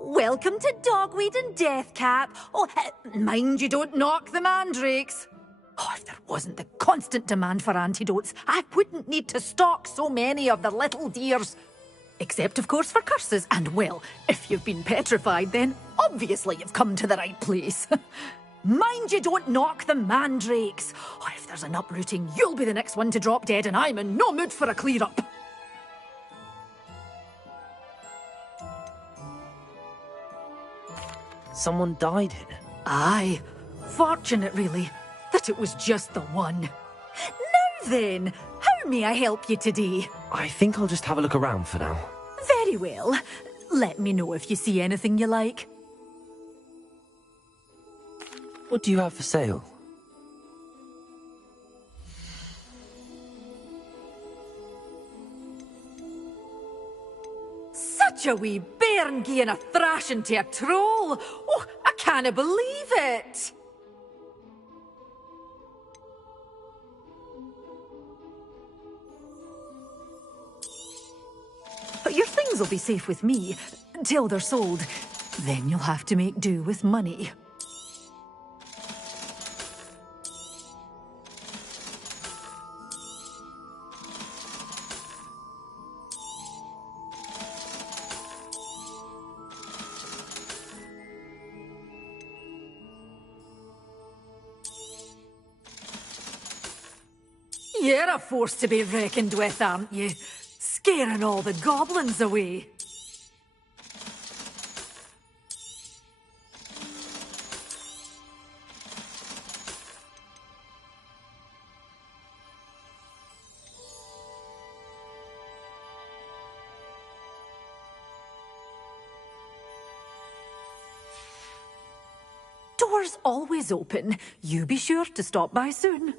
Welcome to Dogweed and Deathcap. Oh, mind you don't knock the mandrakes. Oh, if there wasn't the constant demand for antidotes, I wouldn't need to stock so many of the little dears. Except, of course, for curses. And, well, if you've been petrified, then obviously you've come to the right place. Mind you don't knock the mandrakes. Oh, if there's an uprooting, you'll be the next one to drop dead, and I'm in no mood for a clear-up. Someone died here. Aye. Fortunate, really, that it was just the one. Now then, how may I help you today? I think I'll just have a look around for now. Very well. Let me know if you see anything you like. What do you have for sale? Such a wee bairn gieing a thrashing to a troll. Oh, I can't believe it. But your things will be safe with me, till they're sold. Then you'll have to make do with money. You're a force to be reckoned with, aren't you? Scaring all the goblins away. Doors always open. You be sure to stop by soon.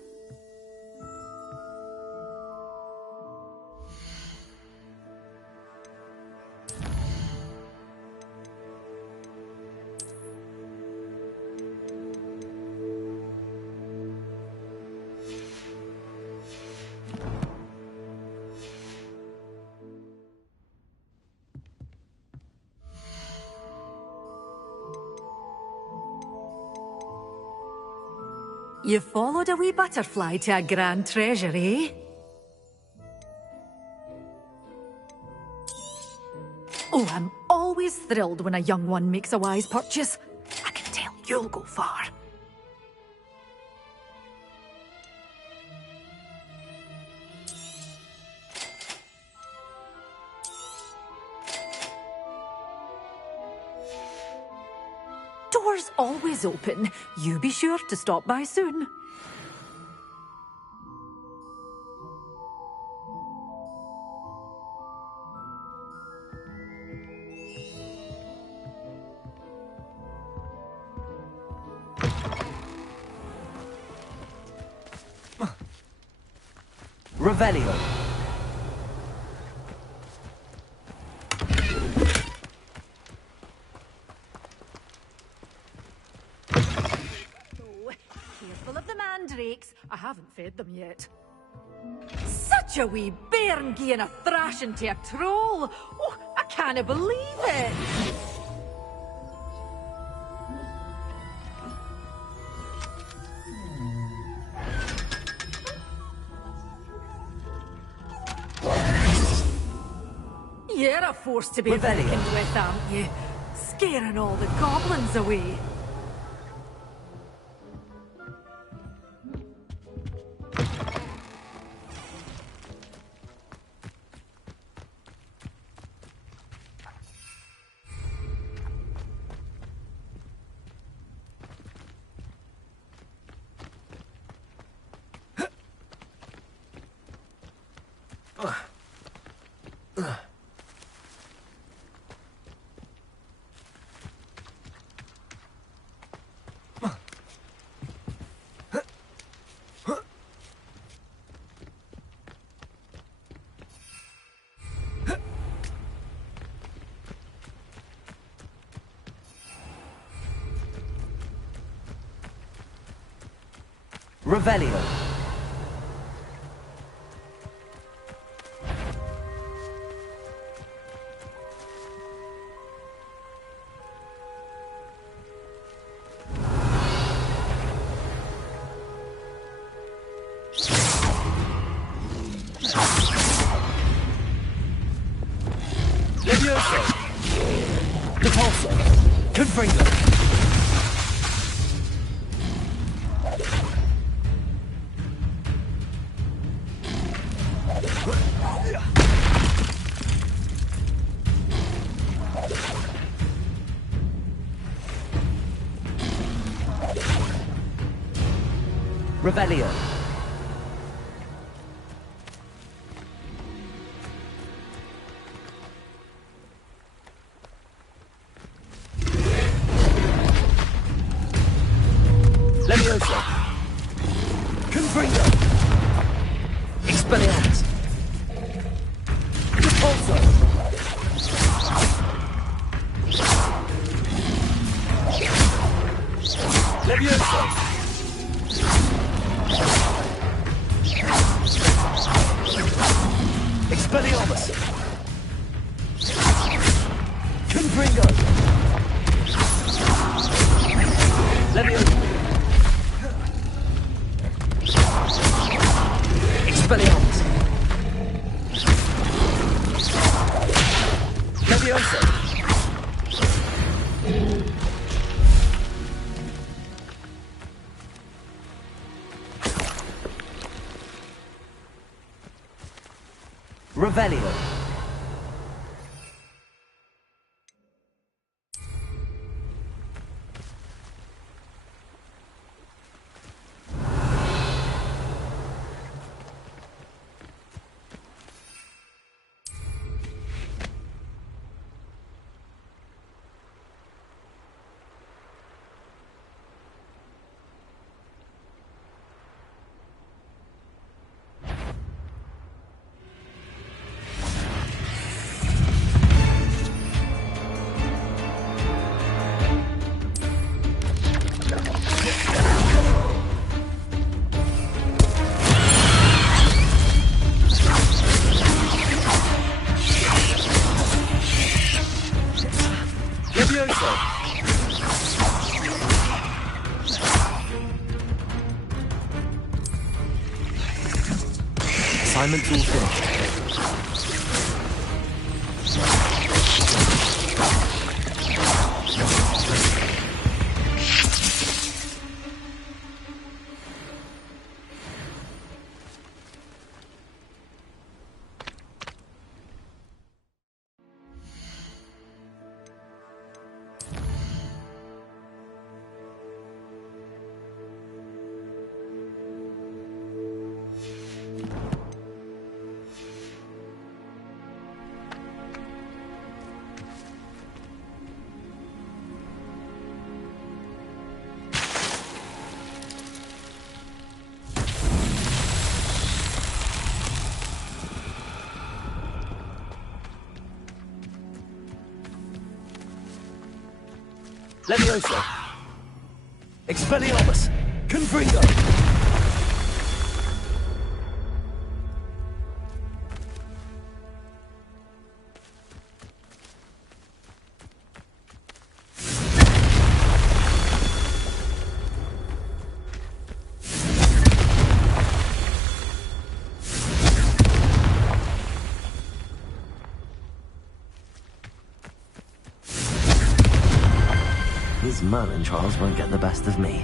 You followed a wee butterfly to a grand treasure, eh? Oh, I'm always thrilled when a young one makes a wise purchase. I can tell you'll go far. Doors always open. You be sure to stop by soon. Revelio. Careful of the mandrakes. I haven't fed them yet. Such a wee bairn gieing a thrashing to a troll. Oh, I can't believe it. You're a force to be reckoned with, aren't you? Scaring all the goblins away. Revelio. Levioso. Depulso. Confringo. Revelio. Levioso. Confringo. Expelliarmus. Repulso. Levioso. Expelliarmus. Confringo. Levioso. Expelliarmus. Levioso. Revelio. Assignment's all finished. Leviosa! Expelliarmus! Confringo! His Merlin trials won't get the best of me.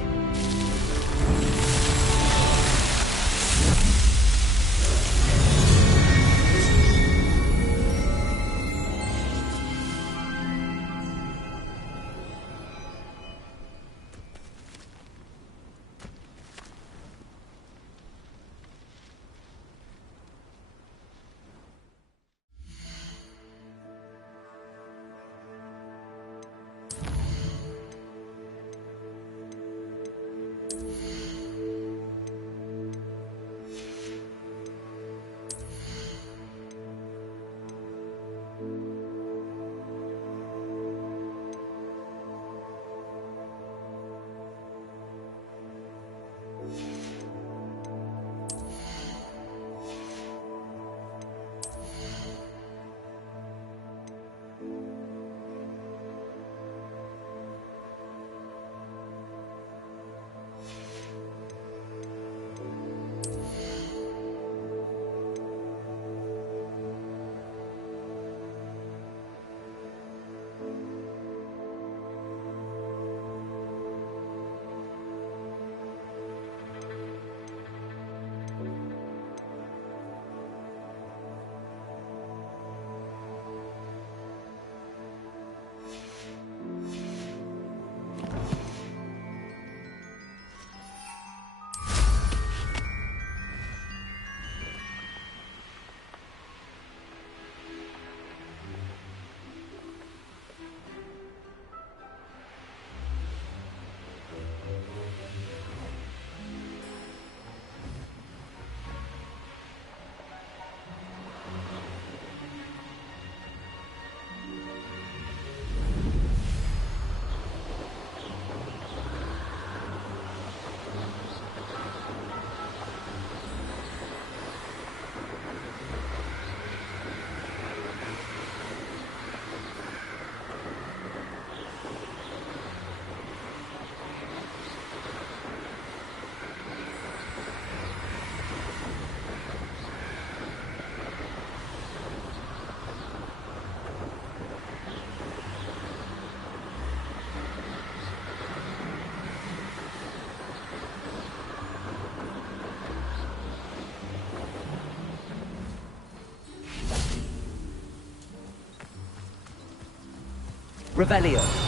Revelio.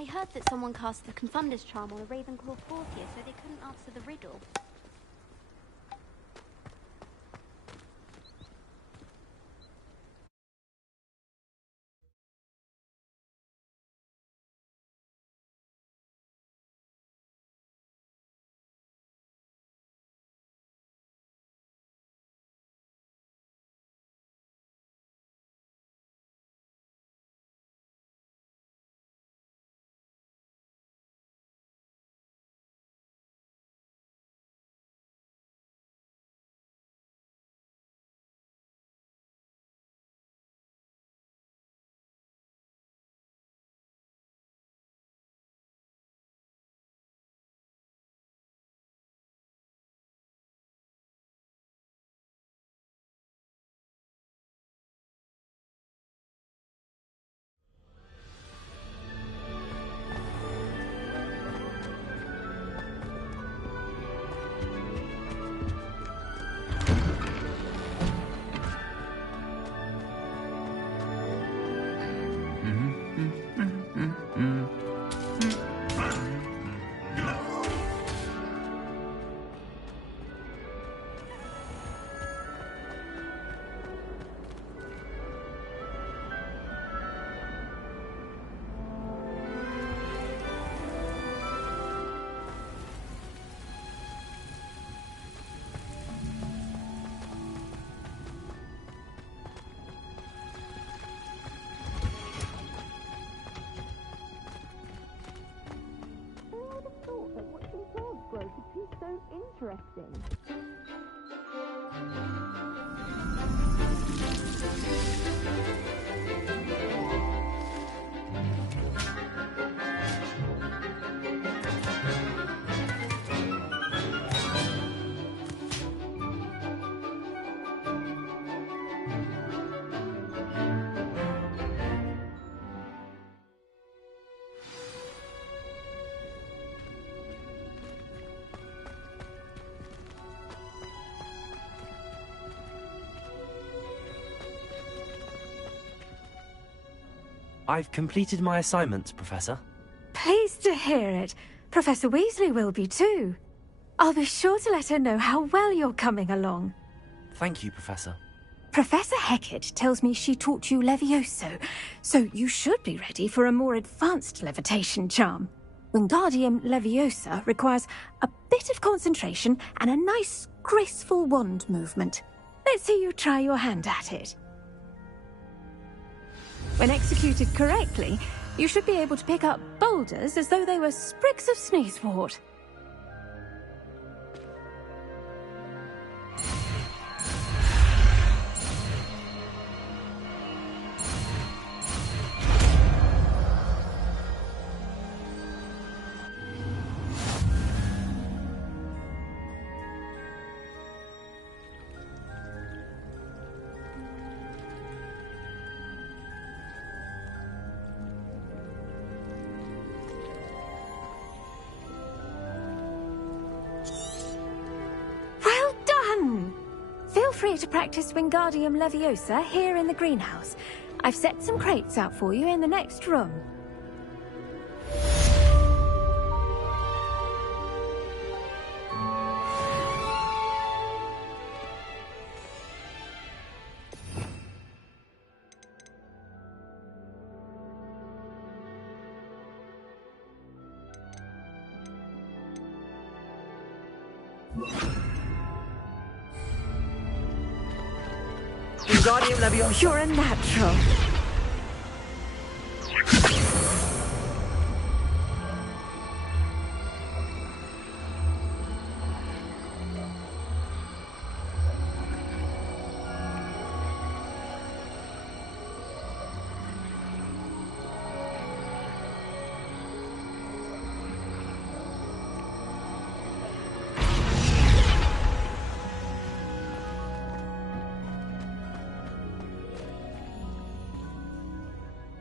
I heard that someone cast the Confunder's charm on a Ravenclaw courtier, so they couldn't answer the riddle. So interesting. I've completed my assignments, Professor. Pleased to hear it. Professor Weasley will be too. I'll be sure to let her know how well you're coming along. Thank you, Professor. Professor Hecat tells me she taught you Levioso, so you should be ready for a more advanced levitation charm. Wingardium Leviosa requires a bit of concentration and a nice, graceful wand movement. Let's see you try your hand at it. When executed correctly, you should be able to pick up boulders as though they were sprigs of sneezewort. Feel free to practice Wingardium Leviosa here in the greenhouse. I've set some crates out for you in the next room. Wingardium Leviosa. You're a natural.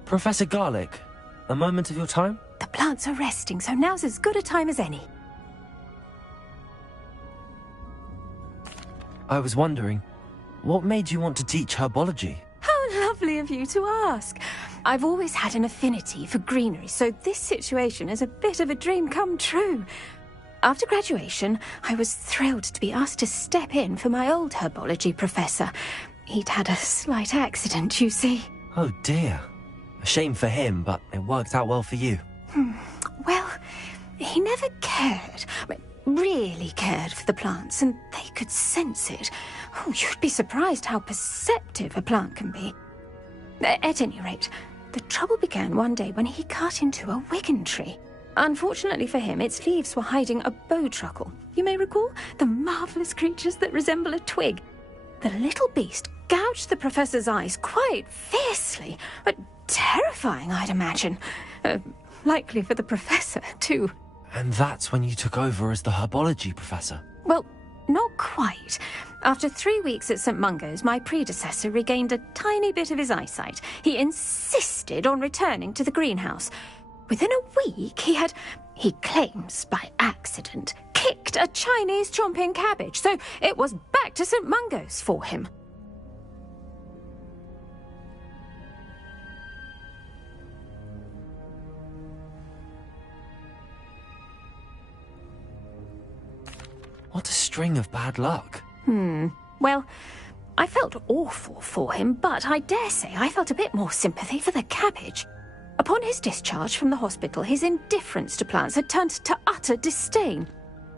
Professor Garlick, a moment of your time? The plants are resting, so now's as good a time as any. I was wondering, what made you want to teach herbology? How lovely of you to ask. I've always had an affinity for greenery, so this situation is a bit of a dream come true. After graduation, I was thrilled to be asked to step in for my old herbology professor. He'd had a slight accident, you see. Oh dear. A shame for him, but it worked out well for you. Well, he never cared, really cared for the plants, and they could sense it. Oh, you'd be surprised how perceptive a plant can be. At any rate, the trouble began one day when he cut into a wigan tree. Unfortunately for him, its leaves were hiding a bowtruckle. You may recall the marvellous creatures that resemble a twig. The little beast gouged the professor's eyes quite fiercely, but terrifying, I'd imagine. Likely for the professor, too. And that's when you took over as the herbology professor? Well, not quite. After 3 weeks at St. Mungo's, my predecessor regained a tiny bit of his eyesight. He insisted on returning to the greenhouse. Within a week, he claims by accident, kicked a Chinese chomping cabbage, so it was back to St. Mungo's for him. What a string of bad luck. Well, I felt awful for him, but I dare say I felt a bit more sympathy for the cabbage. Upon his discharge from the hospital, his indifference to plants had turned to utter disdain.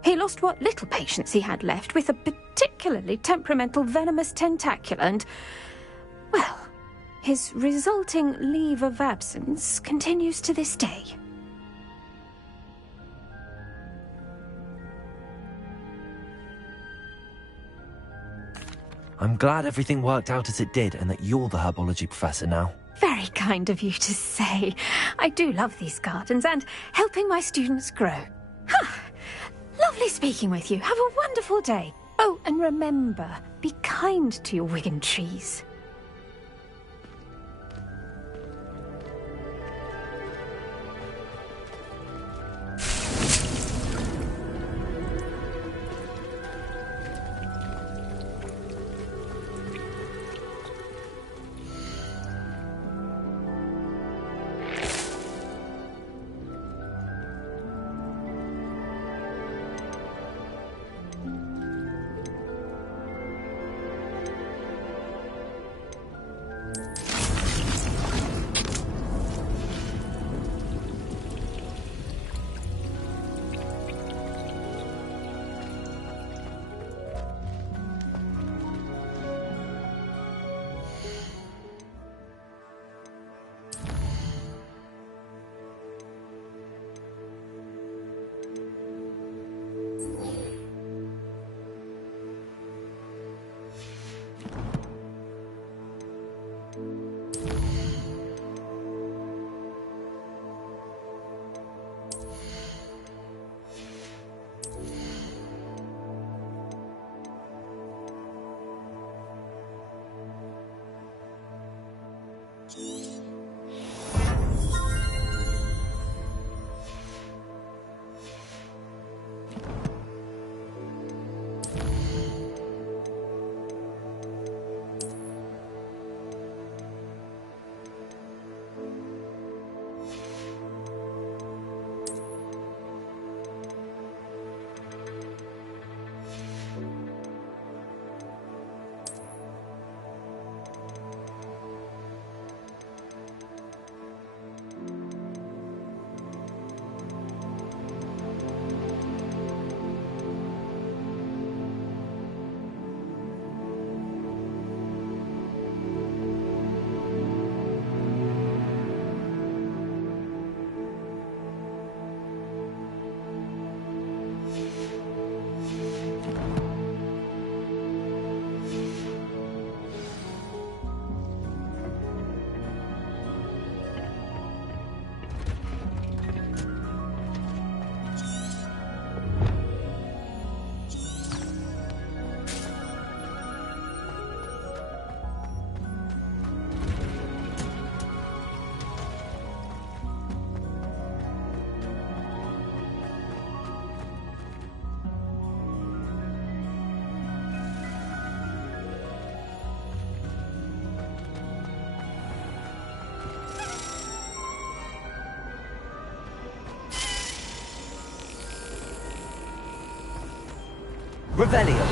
He lost what little patience he had left with a particularly temperamental venomous tentacula and, well, his resulting leave of absence continues to this day. I'm glad everything worked out as it did and that you're the herbology professor now. Very kind of you to say. I do love these gardens and helping my students grow. Lovely speaking with you. Have a wonderful day. Oh, and remember, be kind to your wigan trees. Revelio.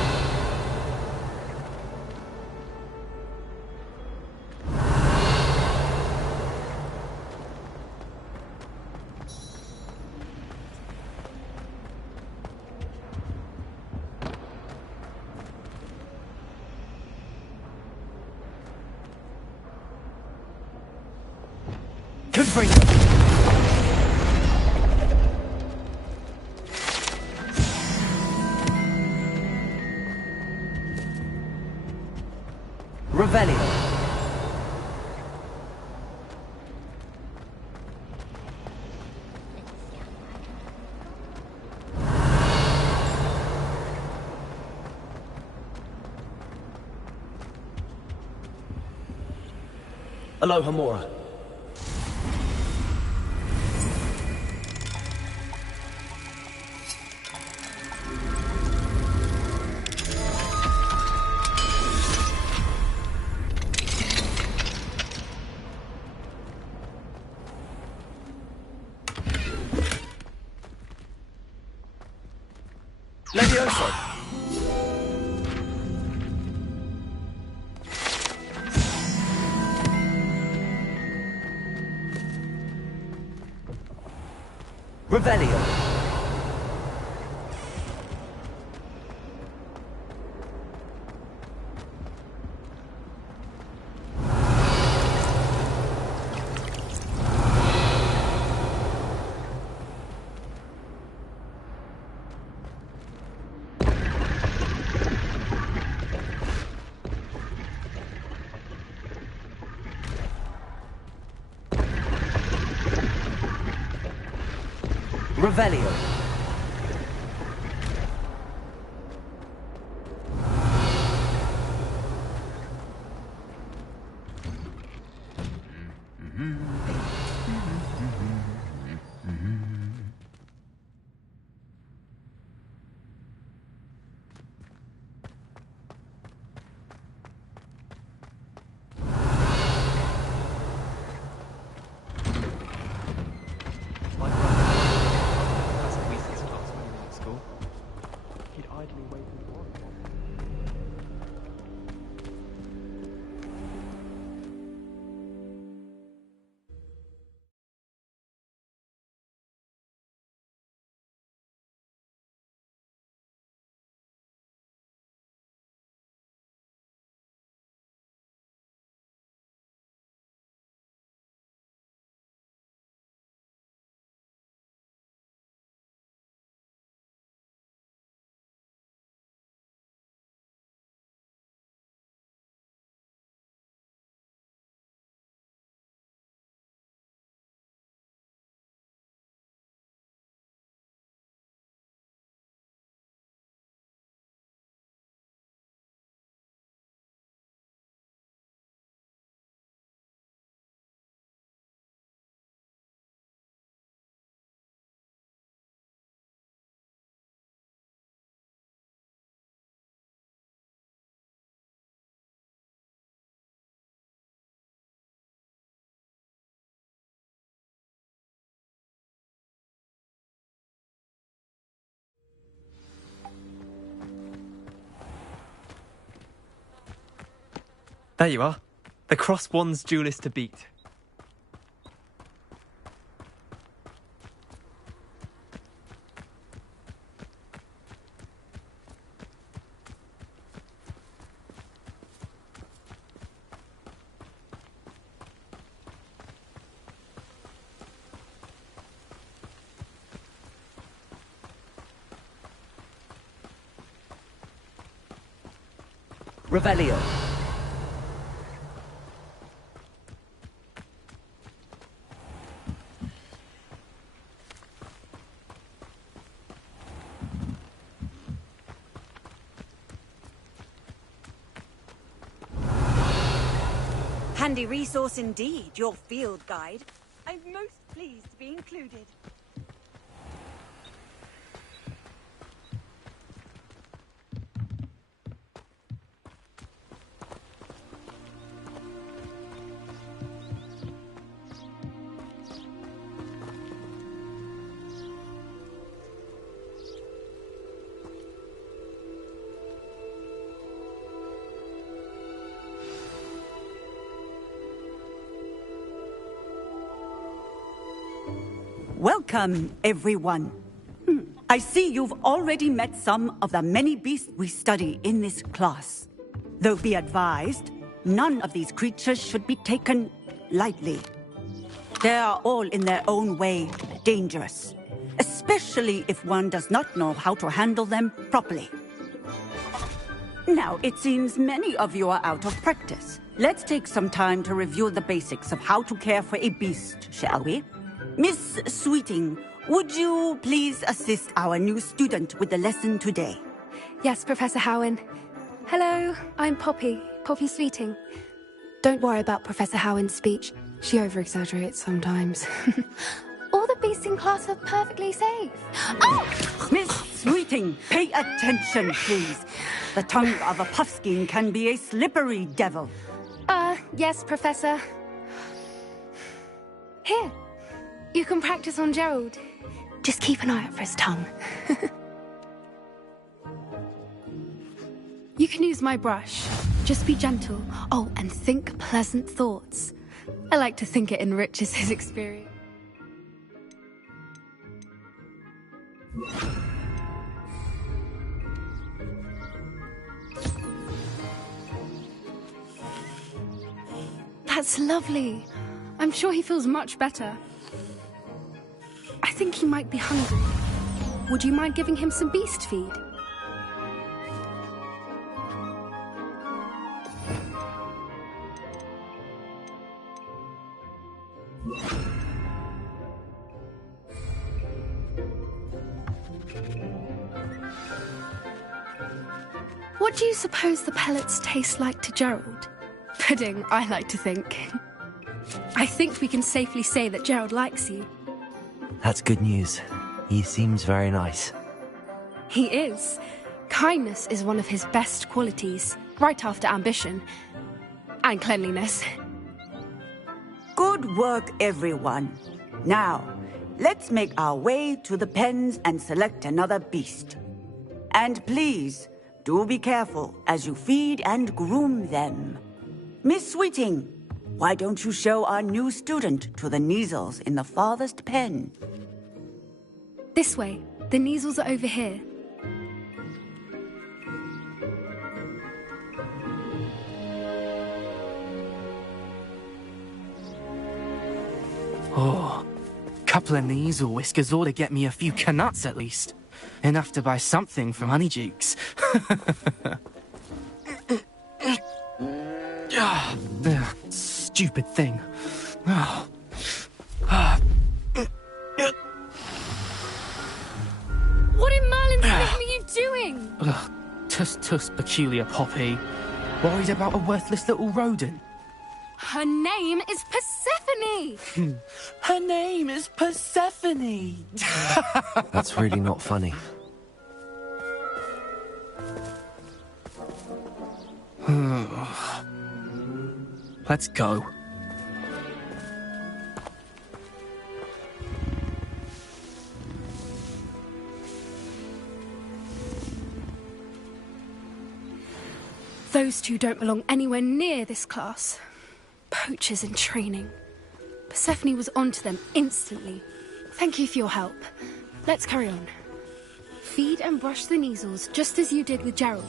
Confringo. Revelio. Aloha Mora. Levioso. Revelio. Revelio. There you are. The Cross Wands duelist to beat. Revelio. Handy resource indeed, your field guide. I'm most pleased to be included. Welcome, everyone. I see you've already met some of the many beasts we study in this class. Though be advised, none of these creatures should be taken lightly. They are all in their own way dangerous, especially if one does not know how to handle them properly. Now, it seems many of you are out of practice. Let's take some time to review the basics of how to care for a beast, shall we? Miss Sweeting, would you please assist our new student with the lesson today? Yes, Professor Howen. Hello, I'm Poppy Sweeting. Don't worry about Professor Howen's speech. She over-exaggerates sometimes. All the beasts in class are perfectly safe. Oh! Miss Sweeting, pay attention, please. The tongue of a puffskein can be a slippery devil. Yes, Professor. Here, you can practice on Gerald. Just keep an eye out for his tongue. You can use my brush. Just be gentle. Oh, and think pleasant thoughts. I like to think it enriches his experience. That's lovely. I'm sure he feels much better. I think he might be hungry. Would you mind giving him some beast feed? What do you suppose the pellets taste like to Gerald? Pudding, I like to think. I think we can safely say that Gerald likes you. That's good news. He seems very nice. He is. Kindness is one of his best qualities, right after ambition. And cleanliness. Good work, everyone. Now, let's make our way to the pens and select another beast. And please, do be careful as you feed and groom them. Miss Sweeting, why don't you show our new student to the Kneazles in the farthest pen? This way. The Kneazles are over here. Oh, couple of Kneazle whiskers ought to get me a few canuts at least. Enough to buy something from Honeydukes. Stupid thing. What in Merlin's name are you doing? Tuss, peculiar Poppy. Worried about a worthless little rodent? Her name is Persephone! Her name is Persephone! That's really not funny. Let's go. Those two don't belong anywhere near this class. Poachers in training. Persephone was onto them instantly. Thank you for your help. Let's carry on. Feed and brush the Kneazles just as you did with Gerald.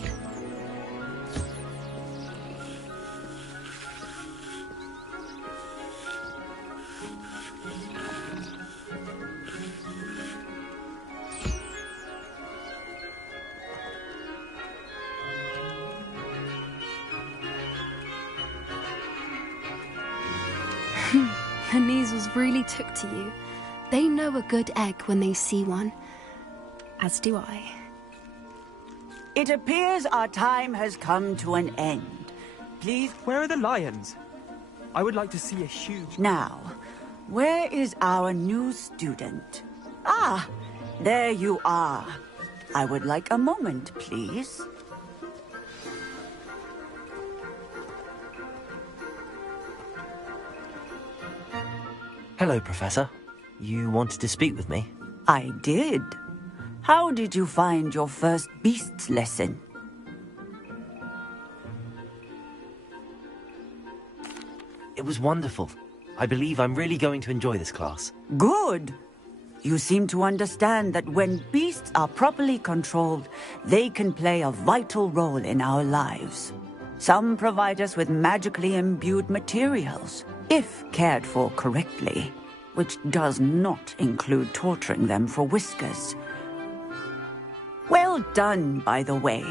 The Kneazles really took to you. They know a good egg when they see one. As do I. It appears our time has come to an end. Please... Where are the lions? I would like to see a huge... Now, where is our new student? Ah, there you are. I would like a moment, please. Hello, Professor. You wanted to speak with me? I did. How did you find your first beasts lesson? It was wonderful. I believe I'm really going to enjoy this class. Good. You seem to understand that when beasts are properly controlled, they can play a vital role in our lives. Some provide us with magically imbued materials, if cared for correctly, which does not include torturing them for whiskers. Well done, by the way.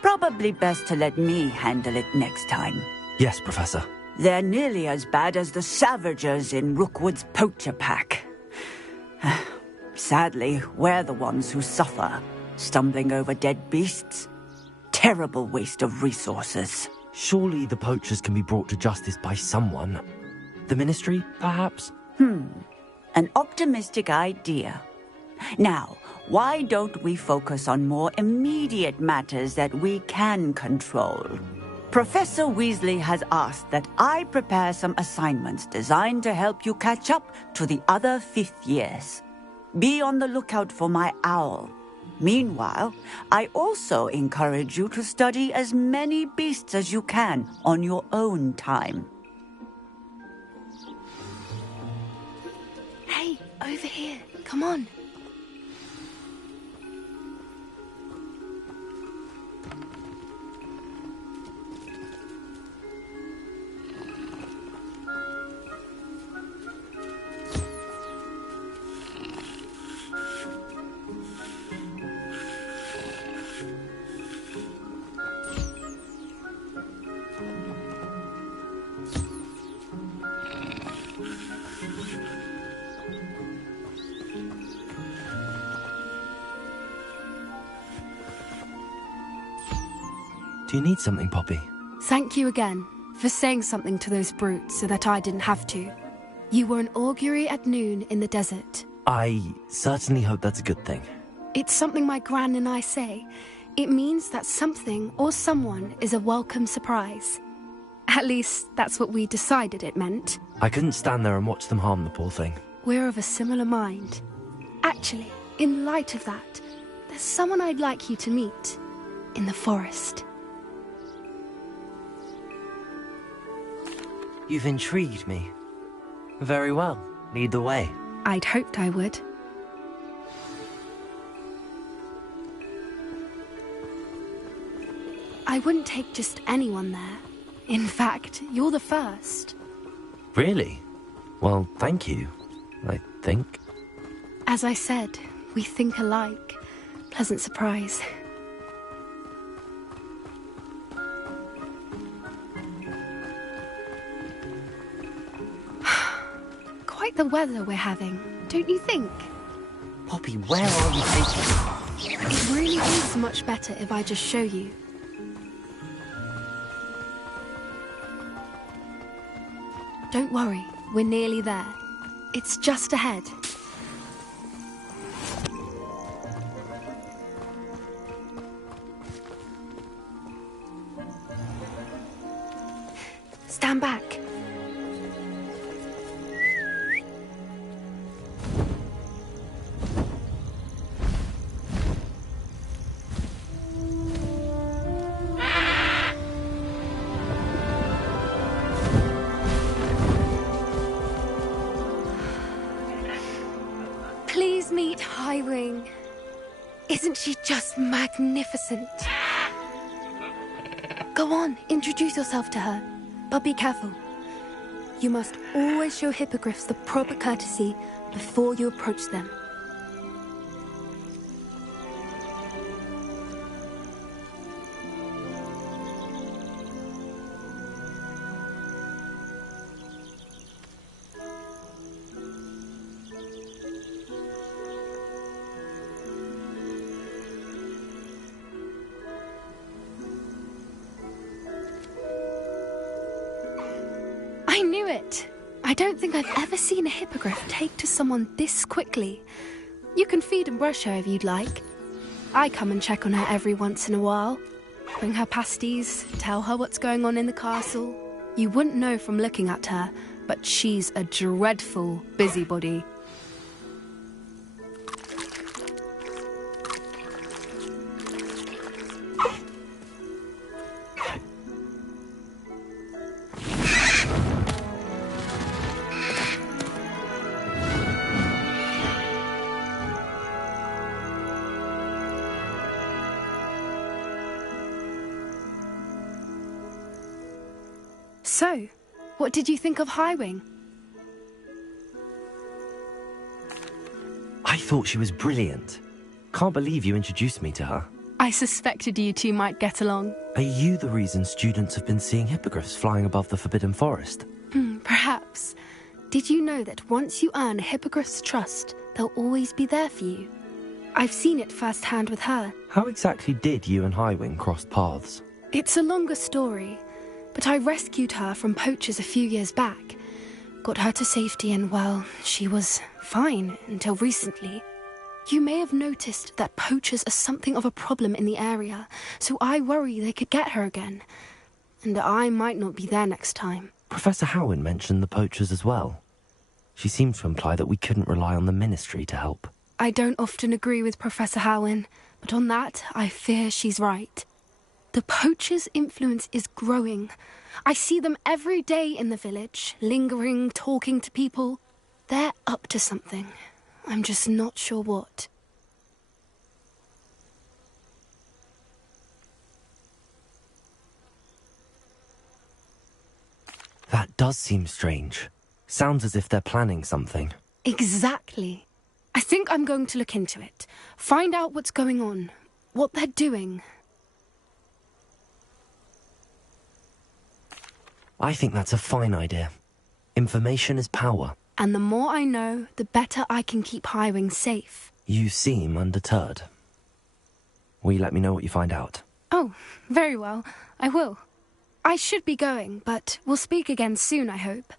Probably best to let me handle it next time. Yes, Professor. They're nearly as bad as the Savagers in Rookwood's poacher pack. Sadly, we're the ones who suffer, stumbling over dead beasts. Terrible waste of resources. Surely the poachers can be brought to justice by someone. The Ministry, perhaps? An optimistic idea. Now, why don't we focus on more immediate matters that we can control? Professor Weasley has asked that I prepare some assignments designed to help you catch up to the other 5th years. Be on the lookout for my owl. Meanwhile, I also encourage you to study as many beasts as you can on your own time. Hey, over here. Come on. Do you need something, Poppy? Thank you again for saying something to those brutes so that I didn't have to. You were an augury at noon in the desert. I certainly hope that's a good thing. It's something my gran and I say. It means that something or someone is a welcome surprise. At least, that's what we decided it meant. I couldn't stand there and watch them harm the poor thing. We're of a similar mind. Actually, in light of that, there's someone I'd like you to meet. In the forest. You've intrigued me. Very well. Lead the way. I'd hoped I would. I wouldn't take just anyone there. In fact, you're the first. Really? Well, thank you, I think. As I said, we think alike. Pleasant surprise. Quite the weather we're having, don't you think? Poppy, where are you taking me? It really is much better if I just show you. Don't worry, we're nearly there. It's just ahead. Stand back. Please meet Highwing. Isn't she just magnificent? Go on, introduce yourself to her. But be careful. You must always show hippogriffs the proper courtesy before you approach them. I knew it! I don't think I've ever seen a hippogriff take to someone this quickly. You can feed and brush her if you'd like. I come and check on her every once in a while. Bring her pasties, tell her what's going on in the castle. You wouldn't know from looking at her, but she's a dreadful busybody. So, what did you think of Highwing? I thought she was brilliant. Can't believe you introduced me to her. I suspected you two might get along. Are you the reason students have been seeing hippogriffs flying above the Forbidden Forest? Perhaps. Did you know that once you earn a hippogriff's trust, they'll always be there for you? I've seen it firsthand with her. How exactly did you and Highwing cross paths? It's a longer story, but I rescued her from poachers a few years back. Got her to safety and, well, she was fine until recently. You may have noticed that poachers are something of a problem in the area, so I worry they could get her again. And I might not be there next time. Professor Howin mentioned the poachers as well. She seemed to imply that we couldn't rely on the Ministry to help. I don't often agree with Professor Howin, but on that, I fear she's right. The poachers' influence is growing. I see them every day in the village, lingering, talking to people. They're up to something. I'm just not sure what. That does seem strange. Sounds as if they're planning something. Exactly. I think I'm going to look into it. Find out what's going on. What they're doing. I think that's a fine idea. Information is power. And the more I know, the better I can keep Highwing safe. You seem undeterred. Will you let me know what you find out? Oh, very well. I will. I should be going, but we'll speak again soon, I hope.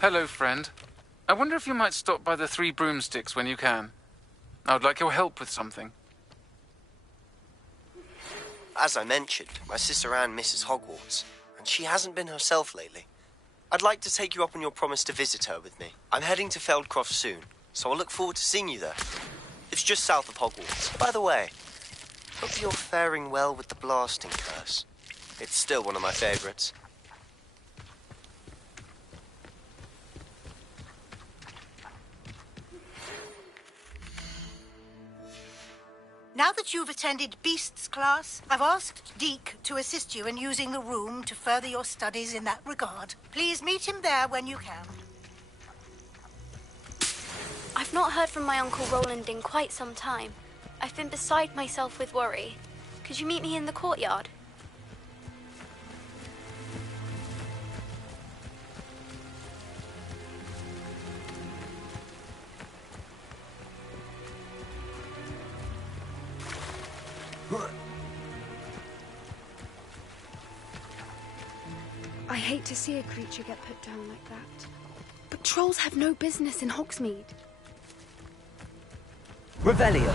Hello, friend. I wonder if you might stop by the Three Broomsticks when you can. I would like your help with something. As I mentioned, my sister Anne misses Hogwarts, and she hasn't been herself lately. I'd like to take you up on your promise to visit her with me. I'm heading to Feldcroft soon, so I'll look forward to seeing you there. It's just south of Hogwarts. By the way, hope you're faring well with the blasting curse. It's still one of my favorites. Now that you've attended Beasts class, I've asked Deke to assist you in using the room to further your studies in that regard. Please meet him there when you can. I've not heard from my Uncle Roland in quite some time. I've been beside myself with worry. Could you meet me in the courtyard? I hate to see a creature get put down like that. But trolls have no business in Hogsmeade. Revelio.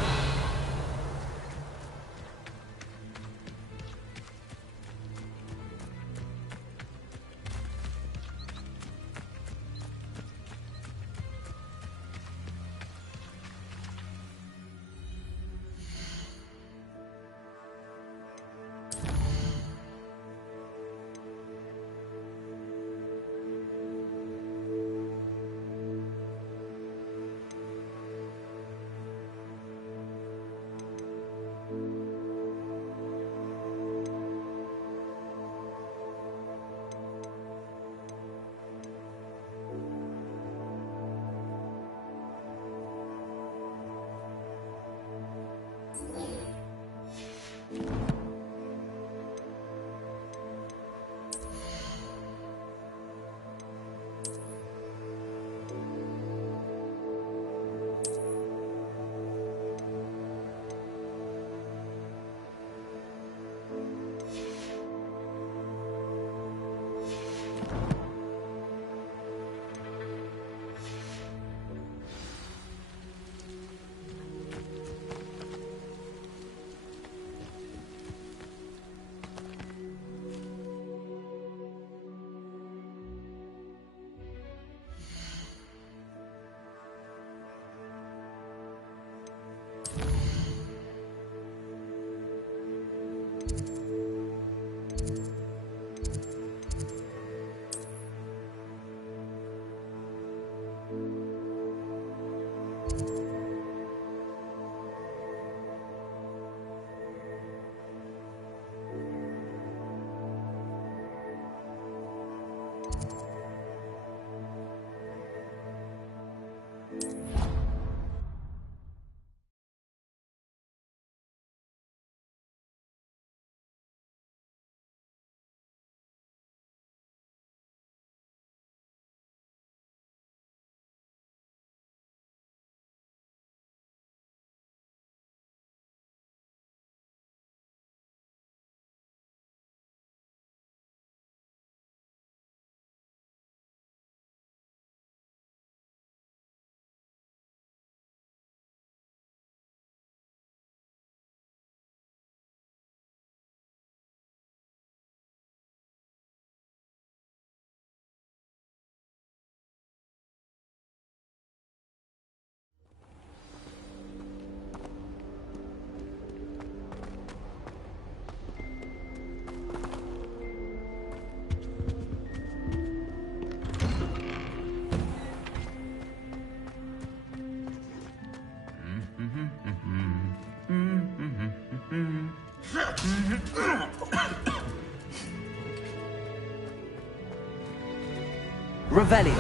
Revelio.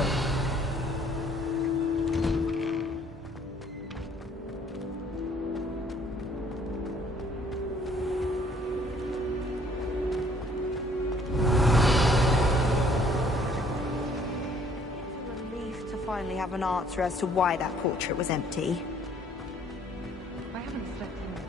Relief to finally have an answer as to why that portrait was empty. I haven't slept in days.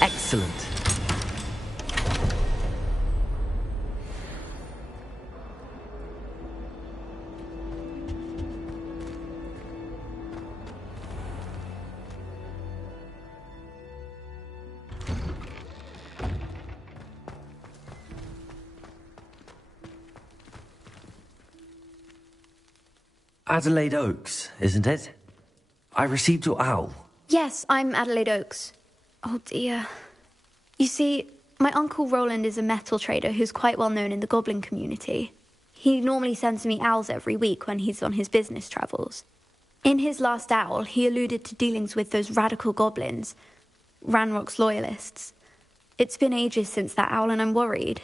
Excellent. Adelaide Oaks, isn't it? I received your owl. Yes, I'm Adelaide Oaks. Oh dear. You see, my Uncle Roland is a metal trader who's quite well known in the goblin community. He normally sends me owls every week when he's on his business travels. In his last owl, he alluded to dealings with those radical goblins, Ranrock's loyalists. It's been ages since that owl and I'm worried.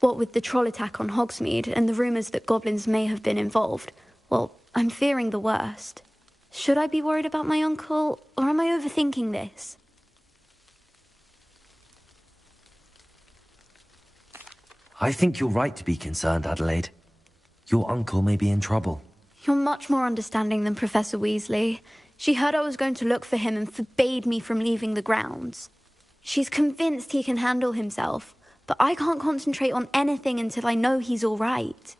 What with the troll attack on Hogsmeade and the rumours that goblins may have been involved, well, I'm fearing the worst. Should I be worried about my uncle, or am I overthinking this? I think you're right to be concerned, Adelaide. Your uncle may be in trouble. You're much more understanding than Professor Weasley. She heard I was going to look for him and forbade me from leaving the grounds. She's convinced he can handle himself, but I can't concentrate on anything until I know he's all right.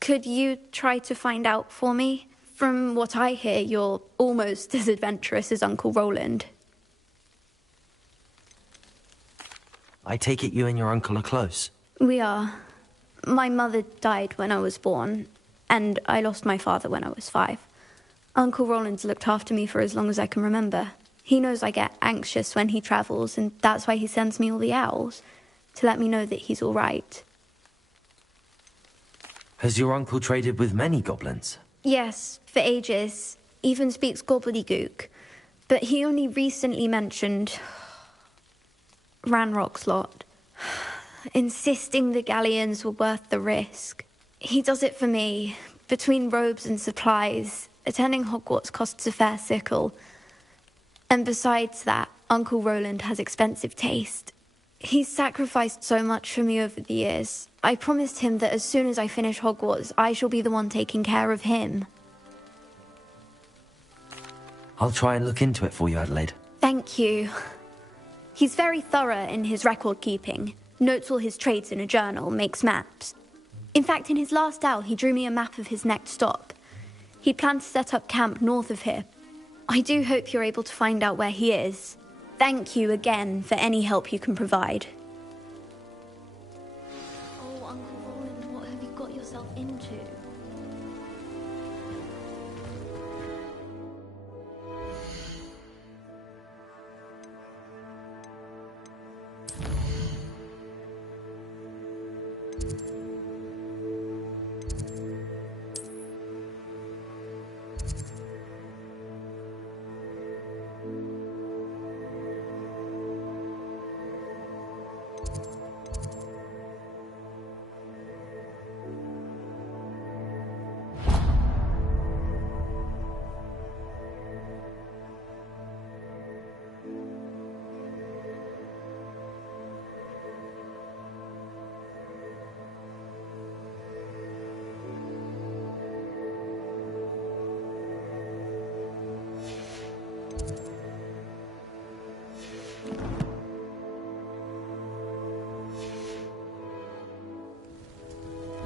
Could you try to find out for me? From what I hear, you're almost as adventurous as Uncle Roland. I take it you and your uncle are close. We are. My mother died when I was born, and I lost my father when I was 5. Uncle Roland's looked after me for as long as I can remember. He knows I get anxious when he travels, and that's why he sends me all the owls, to let me know that he's all right. Has your uncle traded with many goblins? Yes, for ages. Even speaks gobbledygook. But he only recently mentioned Ranrock's lot, insisting the galleons were worth the risk. He does it for me. Between robes and supplies, attending Hogwarts costs a fair sickle. And besides that, Uncle Roland has expensive taste. He's sacrificed so much for me over the years. I promised him that as soon as I finish Hogwarts, I shall be the one taking care of him. I'll try and look into it for you, Adelaide. Thank you. He's very thorough in his record keeping. notes all his traits in a journal, makes maps. In fact, in his last owl, he drew me a map of his next stop. He planned to set up camp north of here. I do hope you're able to find out where he is. Thank you again for any help you can provide. Oh, Uncle Roland, what have you got yourself into?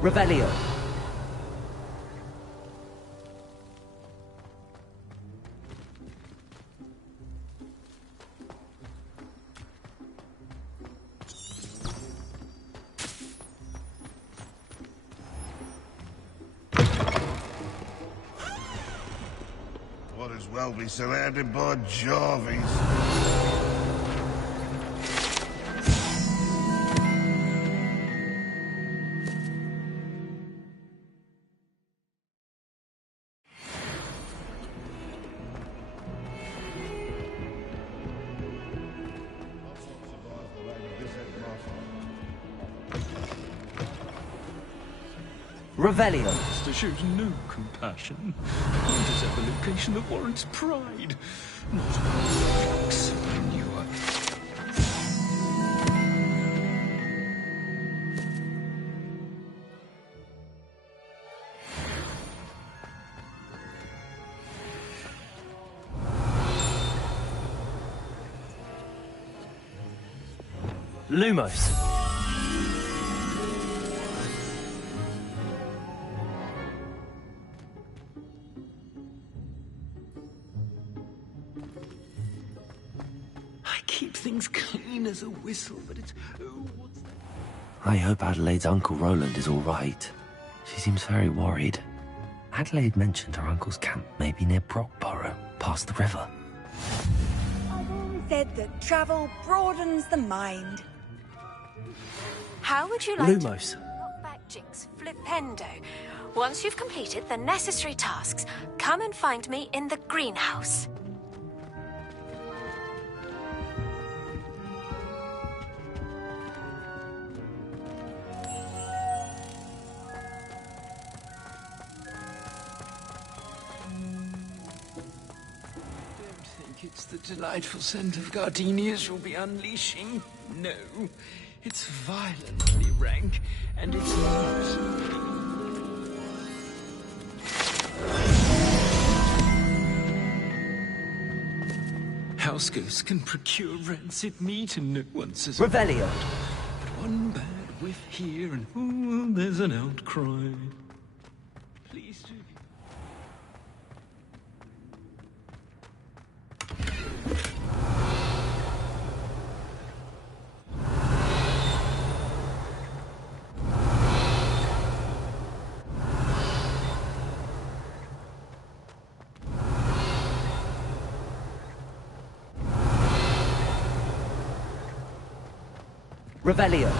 Revelio. What as well be surrounded by Jarvies. Revelio. Master shows no compassion. Point us at the location that warrants pride. Not facts, manure. Lumos. Keep things clean as a whistle, but it's... Oh, what's that? I hope Adelaide's Uncle Roland is all right. She seems very worried. Adelaide mentioned her uncle's camp may be near Brockborough, past the river. I've always said that travel broadens the mind. How would you like Lumos. to knock back Jinx Flipendo? Once you've completed the necessary tasks, come and find me in the greenhouse. It's the delightful scent of gardenias you'll be unleashing. No, it's violently rank, and it's not. House ghosts can procure rancid meat and no one says Revelio. But one bad whiff here and ooh, there's an outcry. Please do. Revelio.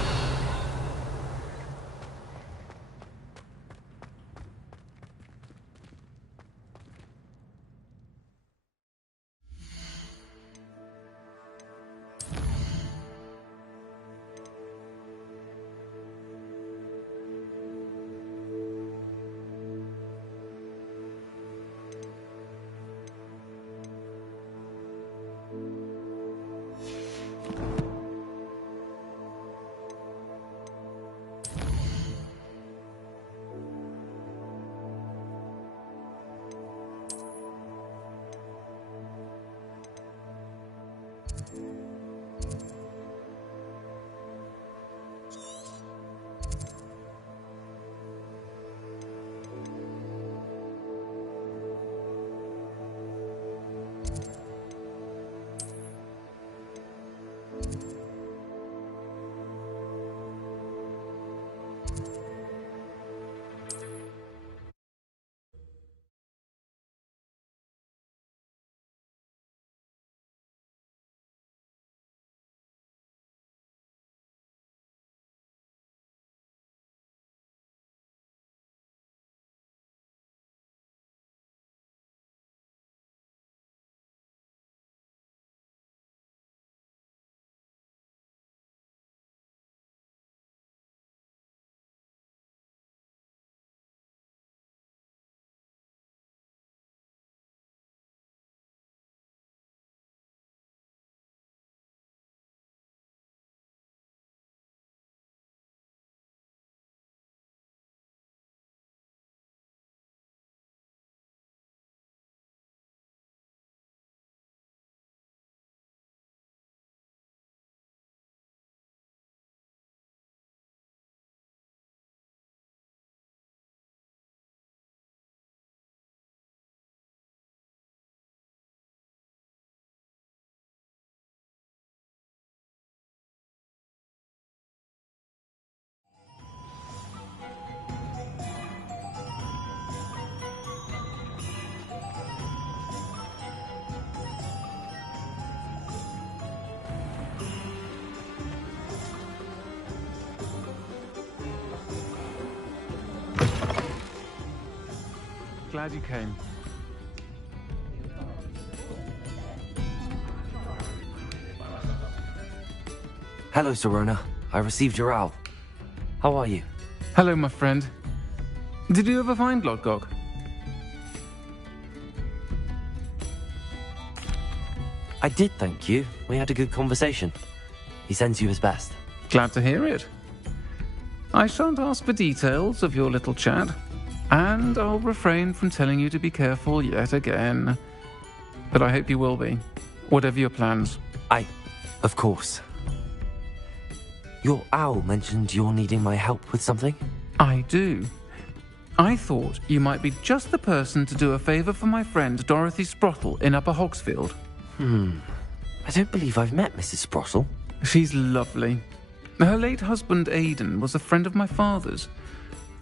glad you came. Hello, Serona. I received your owl. How are you? Hello, my friend. Did you ever find Lodgok? I did, thank you. We had a good conversation. He sends you his best. Glad to hear it. I shan't ask for details of your little chat, and I'll refrain from telling you to be careful yet again. But I hope you will be, whatever your plans. Of course. Your owl mentioned you're needing my help with something? I do. I thought you might be just the person to do a favour for my friend Dorothy Sprottle in Upper Hogsfield. I don't believe I've met Mrs. Sprottle. She's lovely. Her late husband Aidan was a friend of my father's.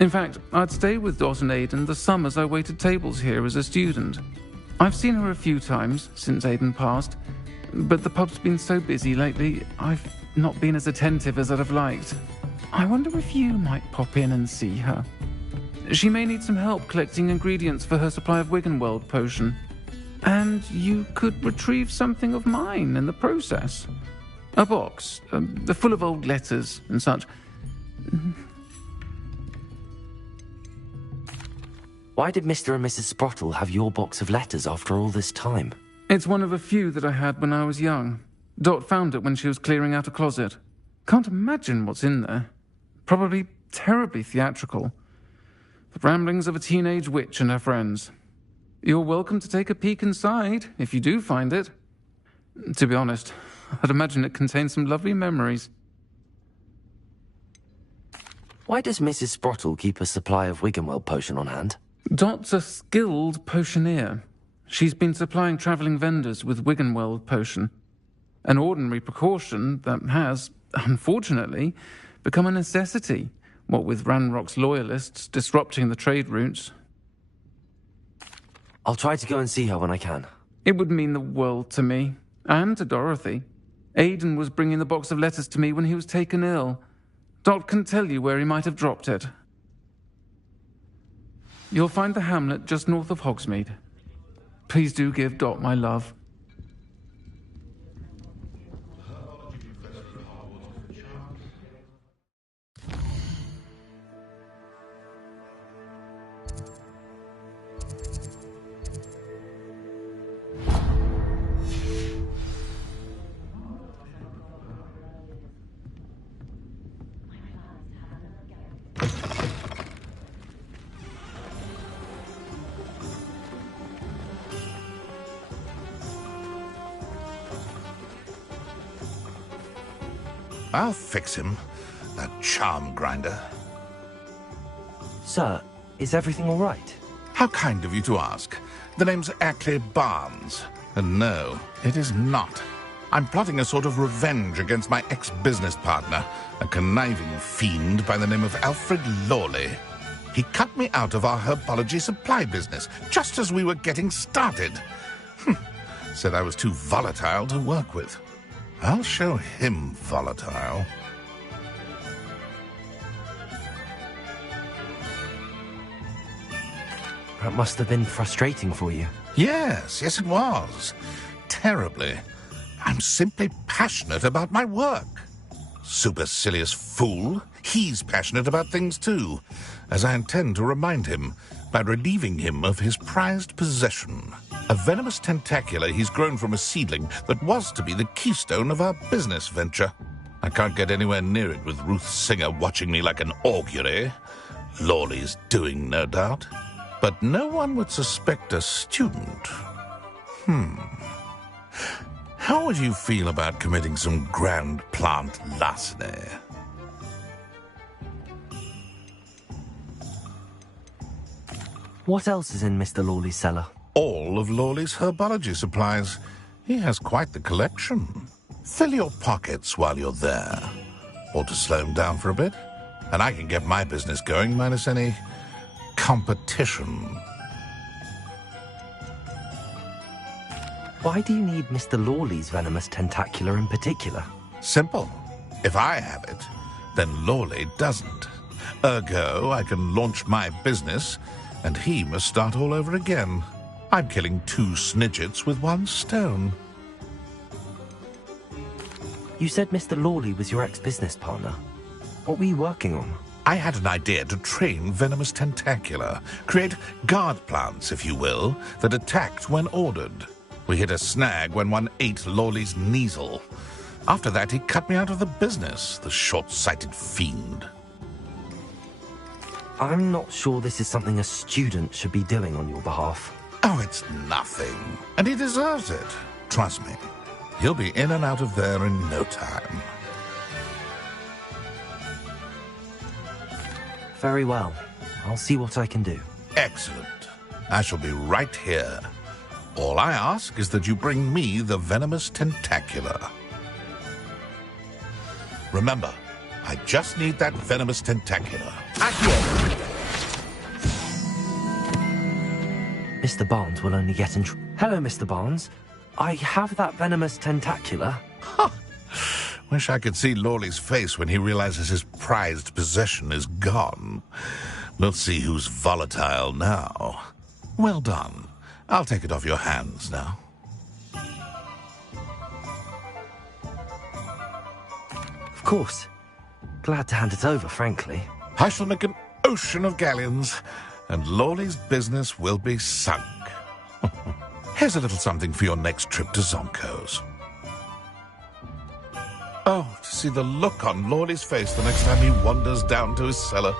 In fact, I'd stay with Dot and Aidan the summers I waited tables here as a student. I've seen her a few times since Aidan passed, but the pub's been so busy lately, I've not been as attentive as I'd have liked. I wonder if you might pop in and see her. She may need some help collecting ingredients for her supply of Wiggenweld potion. And you could retrieve something of mine in the process. A box, full of old letters and such. Why did Mr. and Mrs. Sprottle have your box of letters after all this time? It's one of a few that I had when I was young. Dot found it when she was clearing out a closet. Can't imagine what's in there. Probably terribly theatrical. The ramblings of a teenage witch and her friends. You're welcome to take a peek inside, if you do find it. To be honest, I'd imagine it contains some lovely memories. Why does Mrs. Sprottle keep a supply of Wiggenweld potion on hand? Dot's a skilled potioneer. She's been supplying travelling vendors with Wiggenweld potion. An ordinary precaution that has, unfortunately, become a necessity, what with Ranrock's loyalists disrupting the trade routes. I'll try to go and see her when I can. It would mean the world to me, and to Dorothy. Aidan was bringing the box of letters to me when he was taken ill. Dot can tell you where he might have dropped it. You'll find the hamlet just north of Hogsmeade. Please do give Dot my love. I'll fix him, that charm grinder. Sir, is everything all right? How kind of you to ask. The name's Ackley Barnes. And no, it is not. I'm plotting a sort of revenge against my ex-business partner, a conniving fiend by the name of Alfred Lawley. He cut me out of our herbology supply business, just as we were getting started. Said I was too volatile to work with. I'll show him volatile. That must have been frustrating for you. Yes, it was. Terribly. I'm simply passionate about my work. Supercilious fool. He's passionate about things too, as I intend to remind him by relieving him of his prized possession. A venomous tentacula he's grown from a seedling that was to be the keystone of our business venture. I can't get anywhere near it with Ruth Singer watching me like an augury. Lawley's doing, no doubt. But no one would suspect a student. How would you feel about committing some grand plant larceny? What else is in Mr. Lawley's cellar? All of Lawley's herbology supplies. He has quite the collection. Fill your pockets while you're there. Or to slow him down for a bit, and I can get my business going minus any competition. Why do you need Mr. Lawley's venomous tentacula in particular? Simple. If I have it, then Lawley doesn't. Ergo, I can launch my business and he must start all over again. I'm killing 2 snidgets with 1 stone. You said Mr. Lawley was your ex-business partner. What were you working on? I had an idea to train Venomous Tentacula, create guard plants, if you will, that attacked when ordered. We hit a snag when one ate Lawley's Kneasel. After that, he cut me out of the business, the short-sighted fiend. I'm not sure this is something a student should be doing on your behalf. Oh, it's nothing. And he deserves it. Trust me. He'll be in and out of there in no time. Very well. I'll see what I can do. Excellent. I shall be right here. All I ask is that you bring me the Venomous Tentacula. Remember, I just need that Venomous Tentacula. Accio! Mr. Barnes will only get in Hello, Mr. Barnes. I have that Venomous Tentacula. Wish I could see Lawley's face when he realizes his prized possession is gone. We'll see who's volatile now. Well done. I'll take it off your hands now. Of course. Glad to hand it over, frankly. I shall make an ocean of galleons, and Lawley's business will be sunk. Here's a little something for your next trip to Zonko's. Oh, to see the look on Lawley's face the next time he wanders down to his cellar.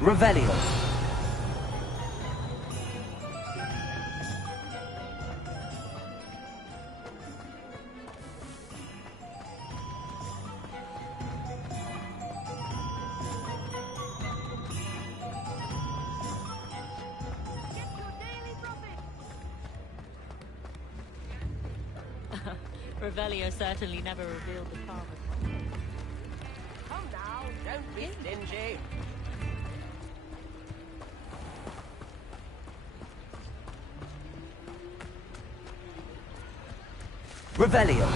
Revelio. Revelio certainly never revealed the palm. Come now, don't be stingy. Revelio.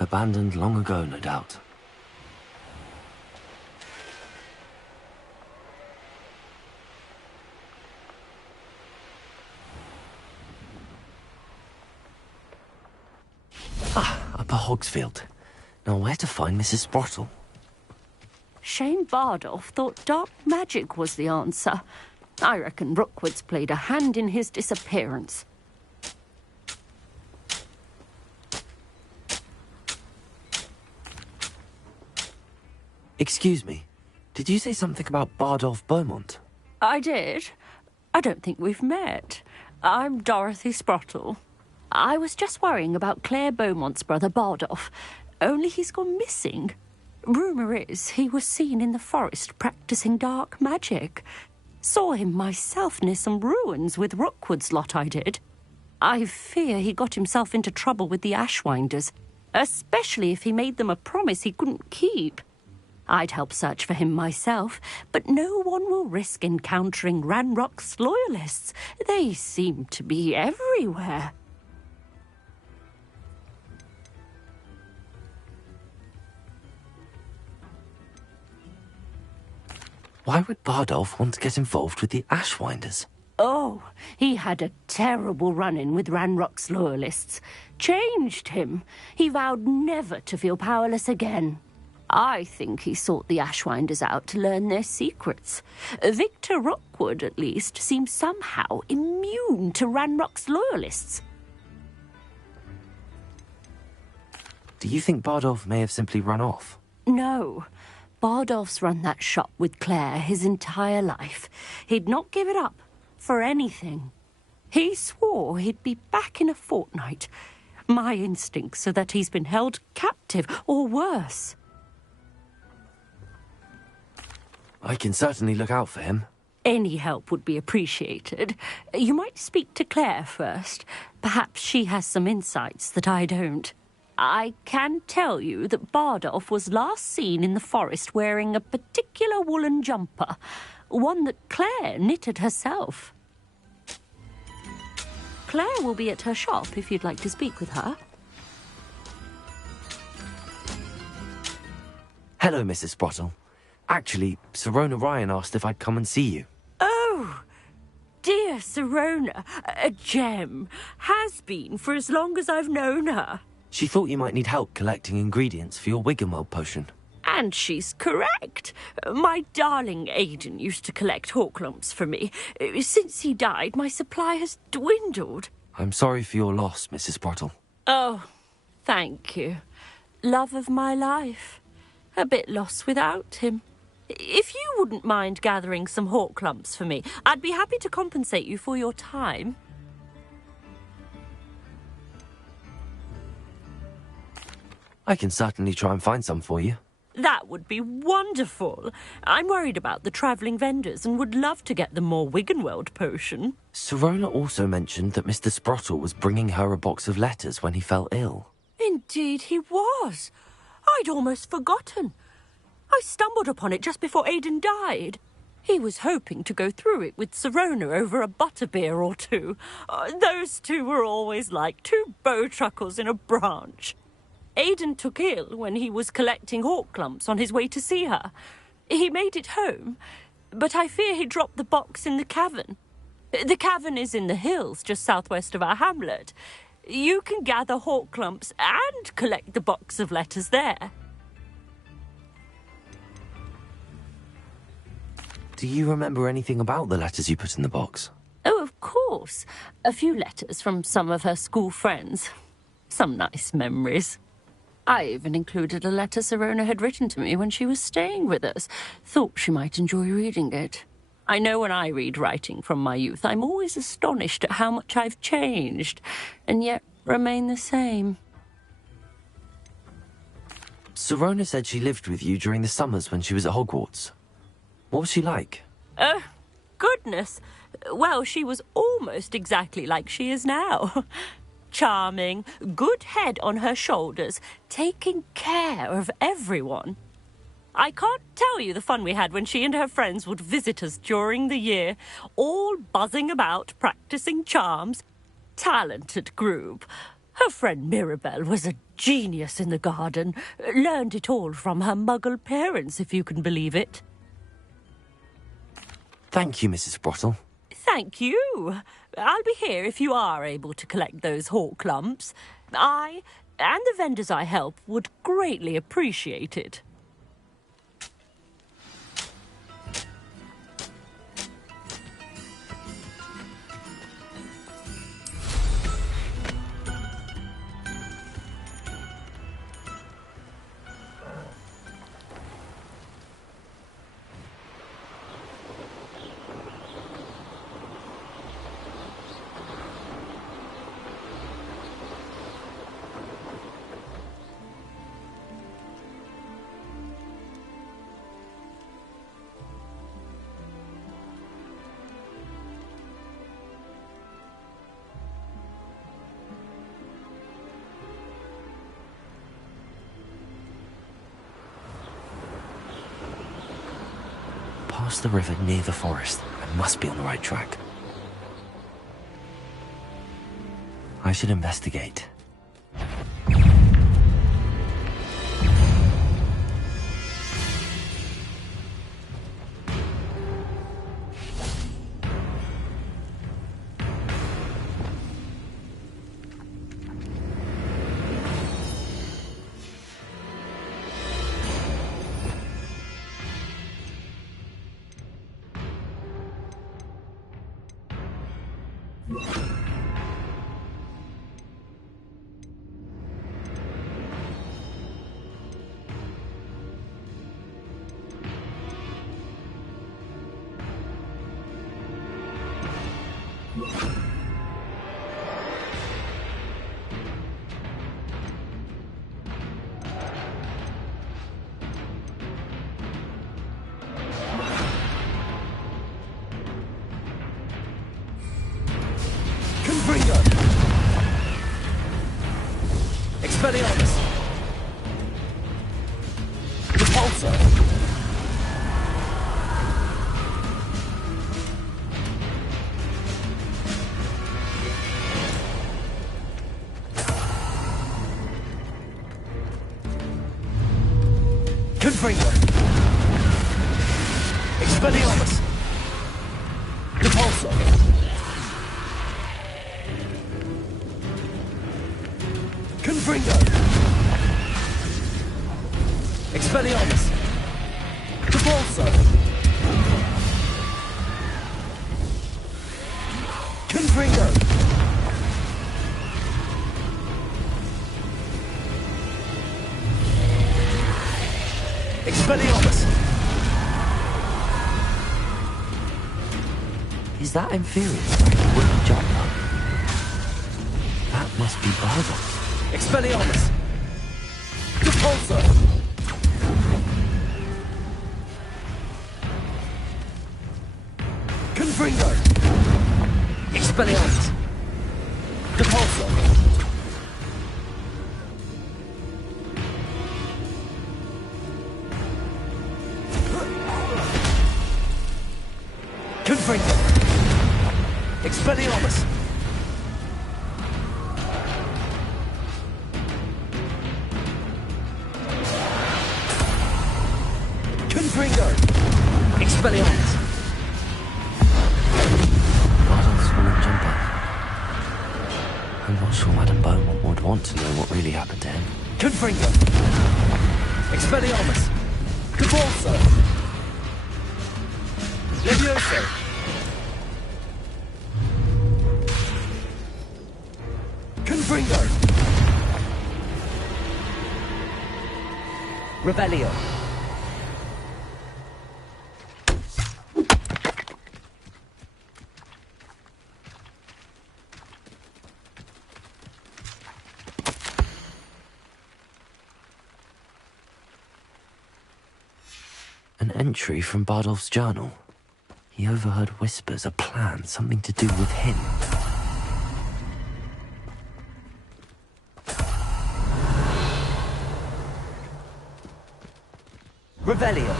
Abandoned long ago, no doubt. Upper Hogsfield. Now where to find Mrs. Sprottle? Shane Bardolph thought dark magic was the answer. I reckon Rookwood's played a hand in his disappearance. Excuse me, did you say something about Bardolph Beaumont? I did. I don't think we've met. I'm Dorothy Sprottle. I was just worrying about Claire Beaumont's brother Bardolph, only he's gone missing. Rumour is he was seen in the forest practising dark magic. Saw him myself near some ruins with Rookwood's lot I did. I fear he got himself into trouble with the Ashwinders, especially if he made them a promise he couldn't keep. I'd help search for him myself, but no one will risk encountering Ranrock's loyalists. They seem to be everywhere. Why would Bardolph want to get involved with the Ashwinders? Oh, he had a terrible run-in with Ranrock's loyalists. Changed him. He vowed never to feel powerless again. I think he sought the Ashwinders out to learn their secrets. Victor Rookwood, at least, seems somehow immune to Ranrock's loyalists. Do you think Bardolph may have simply run off? No. Bardolph's run that shop with Claire his entire life. He'd not give it up for anything. He swore he'd be back in a fortnight. My instincts are that he's been held captive, or worse. I can certainly look out for him. Any help would be appreciated. You might speak to Claire first. Perhaps she has some insights that I don't. I can tell you that Bardolph was last seen in the forest wearing a particular woolen jumper, one that Claire knitted herself. Claire will be at her shop if you'd like to speak with her. Hello, Mrs. Sprottle. Actually, Sirona Ryan asked if I'd come and see you. Oh, dear Sirona, a gem. Has been for as long as I've known her. She thought you might need help collecting ingredients for your Wiggenweld potion. And she's correct. My darling Aidan used to collect hawk lumps for me. Since he died, my supply has dwindled. I'm sorry for your loss, Mrs. Sprottle. Oh, thank you. Love of my life. A bit lost without him. If you wouldn't mind gathering some hawk lumps for me, I'd be happy to compensate you for your time. I can certainly try and find some for you. That would be wonderful. I'm worried about the travelling vendors and would love to get them more Wiggenweld potion. Sirona also mentioned that Mr. Sprottle was bringing her a box of letters when he fell ill. Indeed he was. I'd almost forgotten. I stumbled upon it just before Aidan died. He was hoping to go through it with Sirona over a butterbeer or two. Those two were always like two bowtruckles in a branch. Aidan took ill when he was collecting hawk lumps on his way to see her. He made it home, but I fear he dropped the box in the cavern. The cavern is in the hills just southwest of our hamlet. You can gather hawk lumps and collect the box of letters there. Do you remember anything about the letters you put in the box? Oh, of course. A few letters from some of her school friends. Some nice memories. I even included a letter Sirona had written to me when she was staying with us. Thought she might enjoy reading it. I know when I read writing from my youth, I'm always astonished at how much I've changed, and yet remain the same. Sirona said she lived with you during the summers when she was at Hogwarts. What was she like? Goodness. Well, she was almost exactly like she is now. Charming, good head on her shoulders, taking care of everyone. I can't tell you the fun we had when she and her friends would visit us during the year, all buzzing about, practicing charms. Talented group. Her friend Mirabelle was a genius in the garden. Learned it all from her Muggle parents, if you can believe it. Thank you, Mrs. Sprottle. Thank you. I'll be here if you are able to collect those hawk lumps. I, and the vendors I help, would greatly appreciate it. past the river near the forest. I must be on the right track. I should investigate. Expelliarmus! Repulsor! Confringo! Expelliarmus! Repulsor! Confringo! Expelliarmus! Repulsor! Confringo! Expelliarmus! Is that inferior strike a wooden jumper? That must be Bardolph's. Expelliarmus! Repulsor! Confringo! Expelliarmus! Repulsor! Confringo! Expelliarmus! Confringo! Expelliarmus! Bardolph's wooden jumper. I'm not sure Madame Beaumont would want to know what really happened to him. Confringo! Expelliarmus! Repulsor! Levioso! Confringo! Revelio! An entry from Bardolph's journal. He overheard whispers, a plan, something to do with him. Revelio!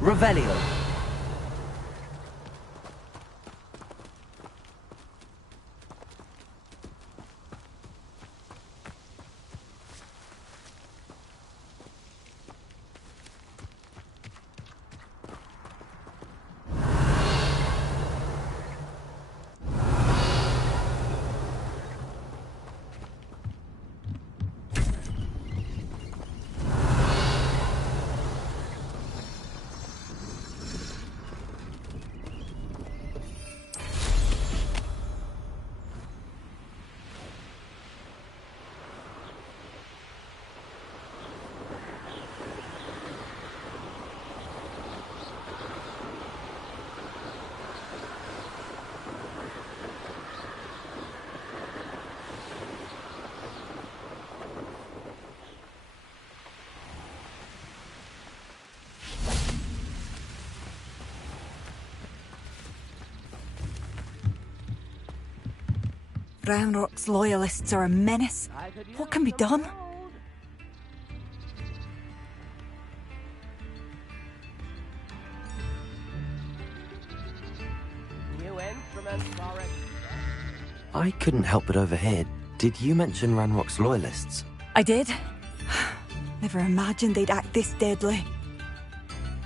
Revelio! Ranrock's loyalists are a menace, what can be done? I couldn't help but overhear. Did you mention Ranrock's loyalists? I did. Never imagined they'd act this deadly.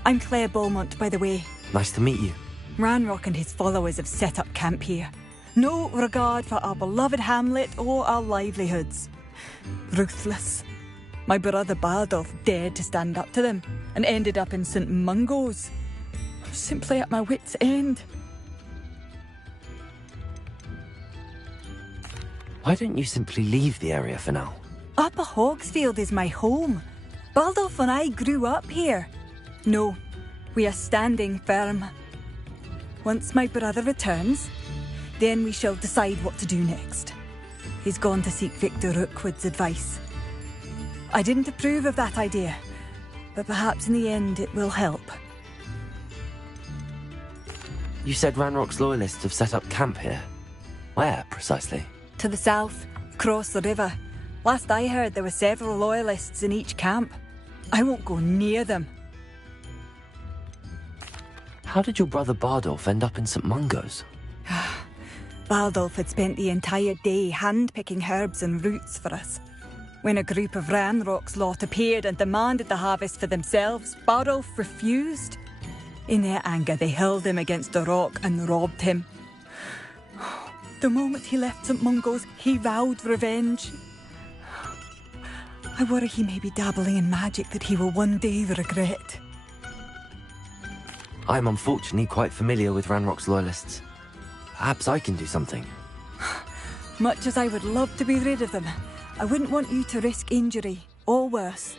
I'm Claire Beaumont, by the way. Nice to meet you. Ranrock and his followers have set up camp here. No regard for our beloved hamlet or our livelihoods. Ruthless. My brother Bardolph dared to stand up to them and ended up in St. Mungo's. I'm simply at my wit's end. Why don't you simply leave the area for now? Upper Hogsfield is my home. Baldolph and I grew up here. No, we are standing firm. Once my brother returns, then we shall decide what to do next. He's gone to seek Victor Rookwood's advice. I didn't approve of that idea, but perhaps in the end it will help. You said Ranrock's loyalists have set up camp here. Where, precisely? To the south, across the river. Last I heard, there were several loyalists in each camp. I won't go near them. How did your brother Bardolph end up in St. Mungo's? Bardolph had spent the entire day hand-picking herbs and roots for us. When a group of Ranrock's lot appeared and demanded the harvest for themselves, Bardolph refused. In their anger, they hurled him against a rock and robbed him. The moment he left St. Mungo's, he vowed revenge. I worry he may be dabbling in magic that he will one day regret. I'm unfortunately quite familiar with Ranrock's loyalists. Perhaps I can do something. Much as I would love to be rid of them, I wouldn't want you to risk injury, or worse.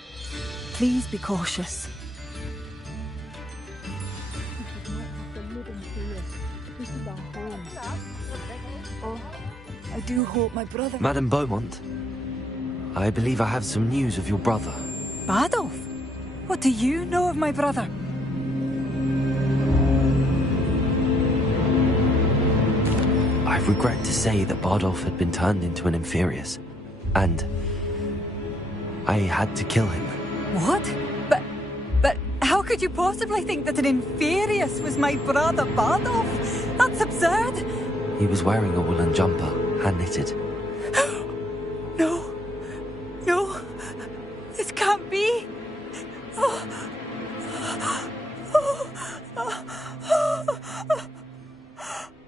Please be cautious. I do hope my brother... Madame Beaumont, I believe I have some news of your brother. Bardolph? What do you know of my brother? I regret to say that Bardolph had been turned into an Inferius, and I had to kill him. What? But how could you possibly think that an Inferius was my brother Bardolph? That's absurd! He was wearing a woolen jumper, hand-knitted. No, this can't be.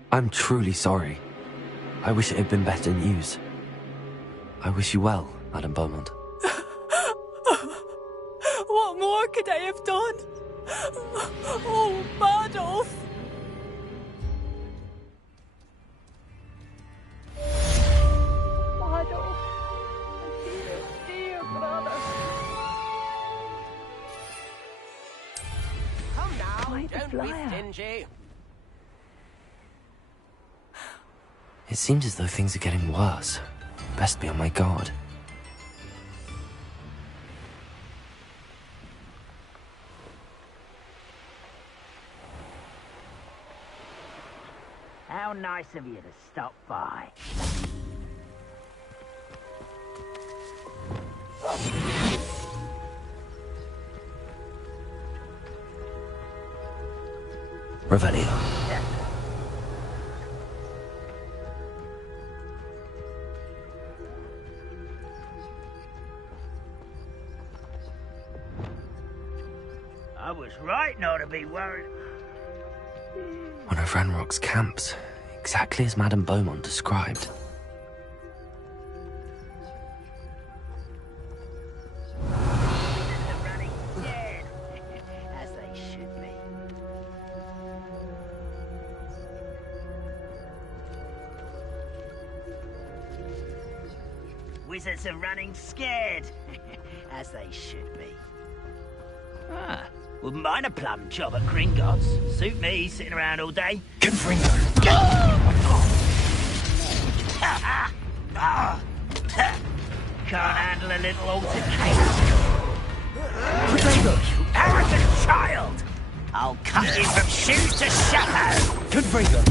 I'm truly sorry. I wish it had been better news. I wish you well, Madame Beaumont. What more could I have done? Oh, Bardolph! Bardolph, dear brother. Come now, don't be stingy. It seems as though things are getting worse. Best be on my guard. How nice of you to stop by. Revelio. I was right not to be worried. One of Ranrock's camps, exactly as Madame Beaumont described. As they should be. Wizards are running scared, as they should be. Ah, wouldn't mind a plum job at Gringotts. Suit me, sitting around all day. Confringo. Can't handle a little altercation. You arrogant child! I'll cut you from shoes to shadow! Confringo.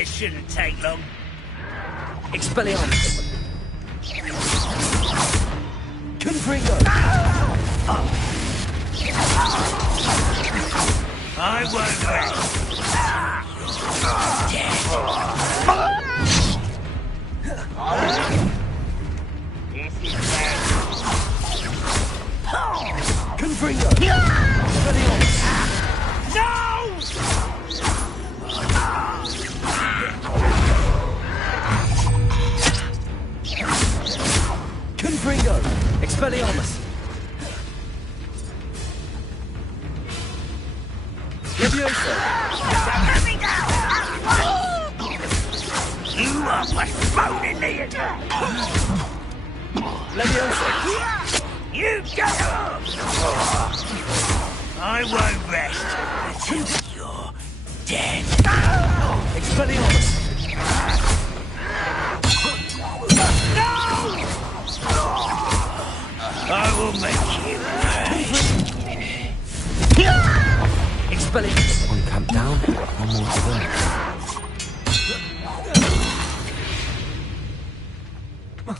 This shouldn't take long. Expelliarmus. Confringo. I won't rest. This is dead. Confringo. Confringo. Expelliarmus. Levioso. You are postponing me again. Levioso. You get up. I won't rest until you're dead. Expelliarmus. I will make you pay. Expelliarmus. One camp down, one more to go.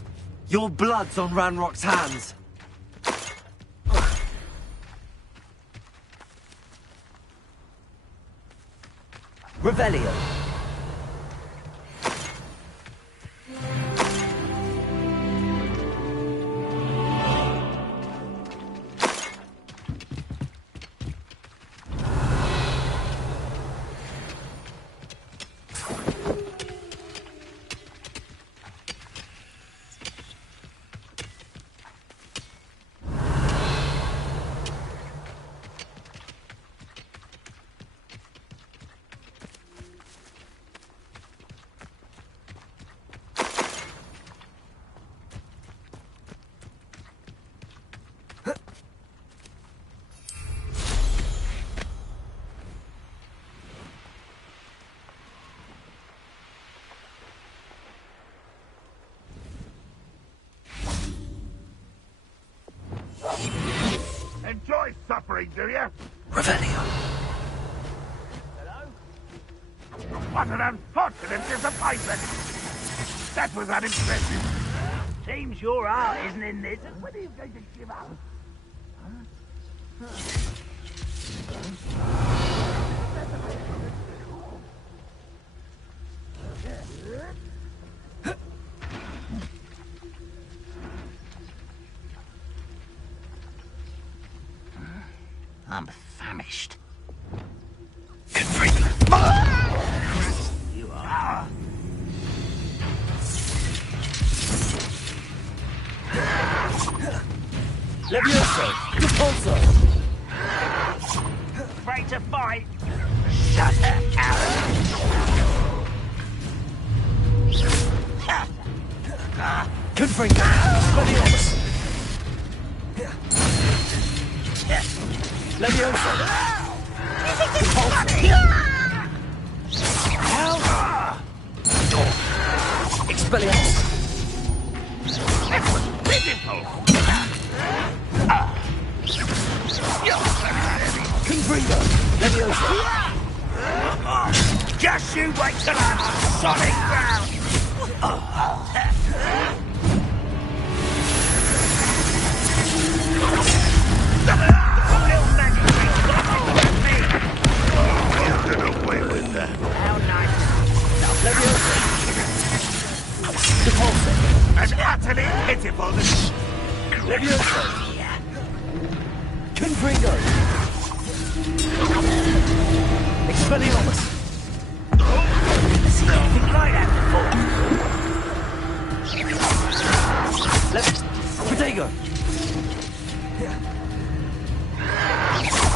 Your blood's on Ranrock's hands. Revelio. Enjoy suffering, do you? Revelio. Hello? What an unfortunate disappointment! That was unimpressive. Seems your heart isn't in this. When are you going to give up? I'm famished. You are. Levioso. Repulso. Afraid to fight? Shut up, coward. Confringo. Expelliarmus. Levioso. Expelliarmus. That was pitiful! Confringo. Levioso. Just you wait till I'm on solid ground! Get away with that. How nice. Levioso. Repulso. And utterly pitiful. Levioso. Confringo. Expelliarmus. See anything like that before? Protego.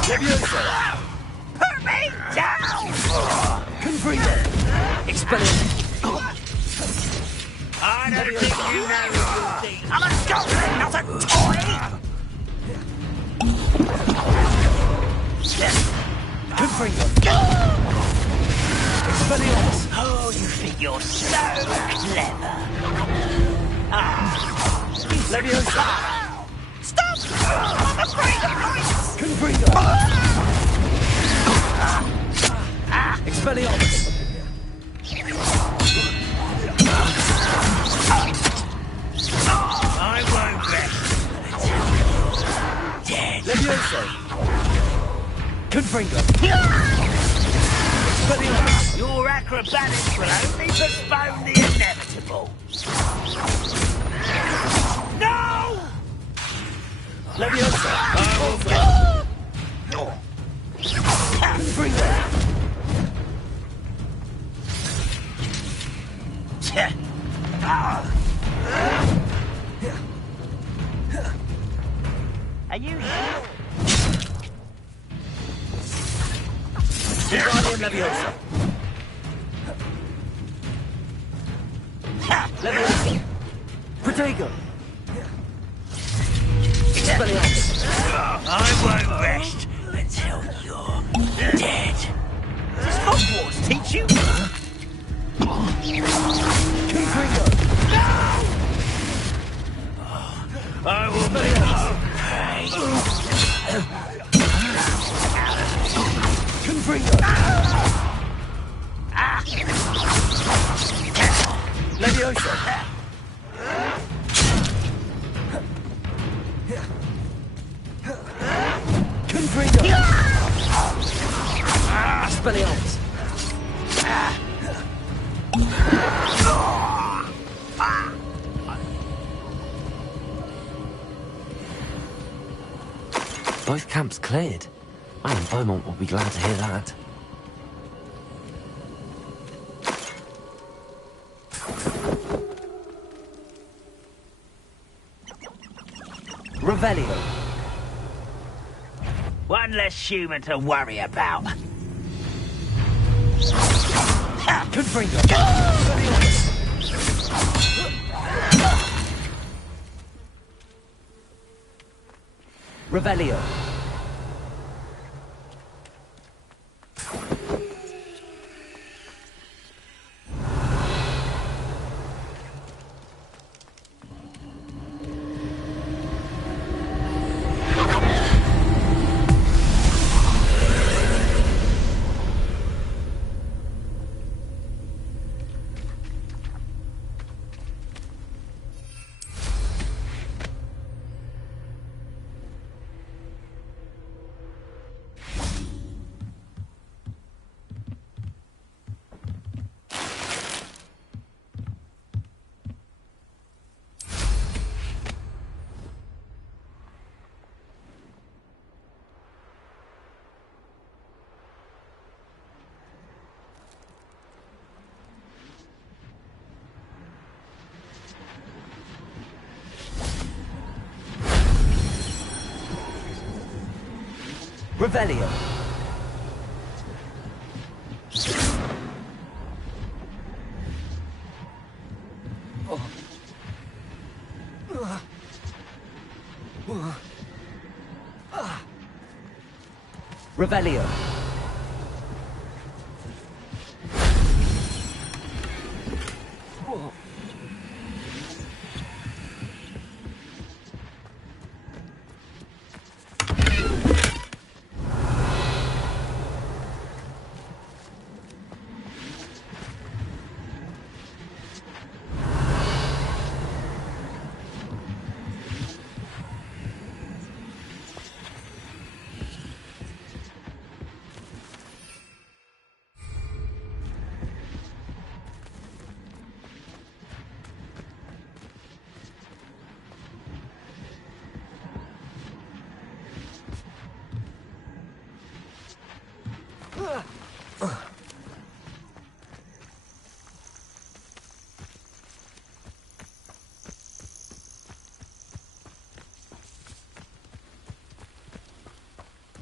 Levioso. Put me down! Confringo. Expelliarmus. I don't think you know who you'll be. I'm a goblin, not a toy! Confringo. Expelliarmus. Oh, you think you're so clever. Leviosa. Stop! I'm afraid of heights! Confringo. Expelliarmus. Your acrobatics will only postpone the inevitable. No! Leviosa! Confringo! Are you sure? Wingardium Leviosa! Leviosa! Protego! Expelliarmus! I won't rest until you're dead. Does Hogwarts teach you? Confringo! I will make Confringo! Leviosa! Confringo! Expelliarmus! Both camps cleared. Man, Beaumont will be glad to hear that. Revelio! one less human to worry about. Confringo! Revelio! Revelio! Revelio!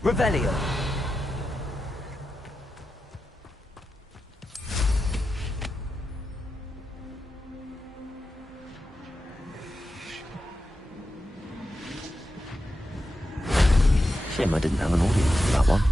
Revelio! Shame I didn't have an audience for that one.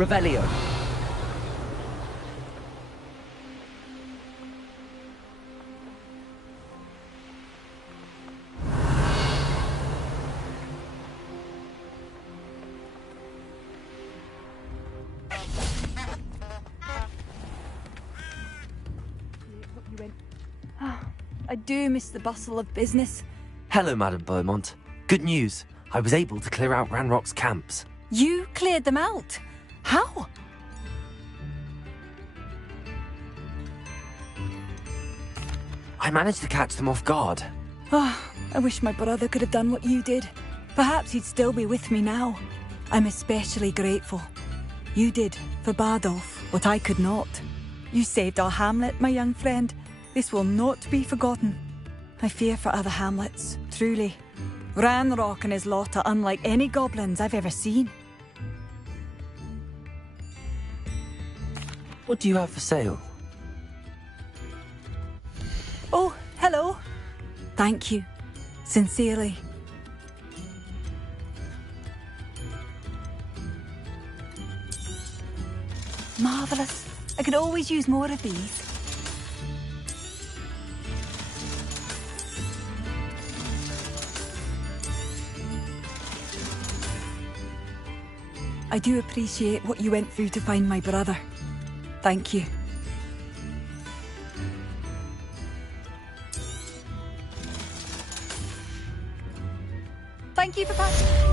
Revelio. I do miss the bustle of business. Hello, Madame Beaumont. Good news. I was able to clear out Ranrock's camps. You cleared them out? How? I managed to catch them off guard. Oh, I wish my brother could have done what you did. Perhaps he'd still be with me now. I'm especially grateful. You did, for Bardolph, what I could not. You saved our hamlet, my young friend. This will not be forgotten. I fear for other hamlets, truly. Ranrock and his lot are unlike any goblins I've ever seen. What do you have for sale? Oh, hello. Thank you. Sincerely. Marvellous. I could always use more of these. I do appreciate what you went through to find my brother. Thank you. Thank you for passing.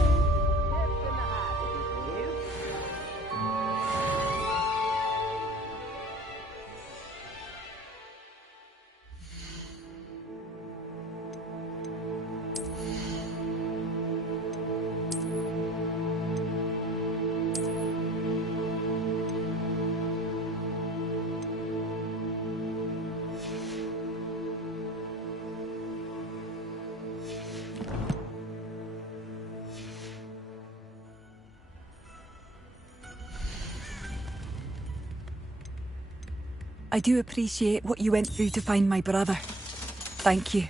I do appreciate what you went through to find my brother. Thank you.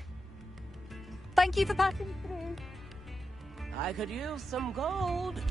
Thank you for passing through. I could use some gold.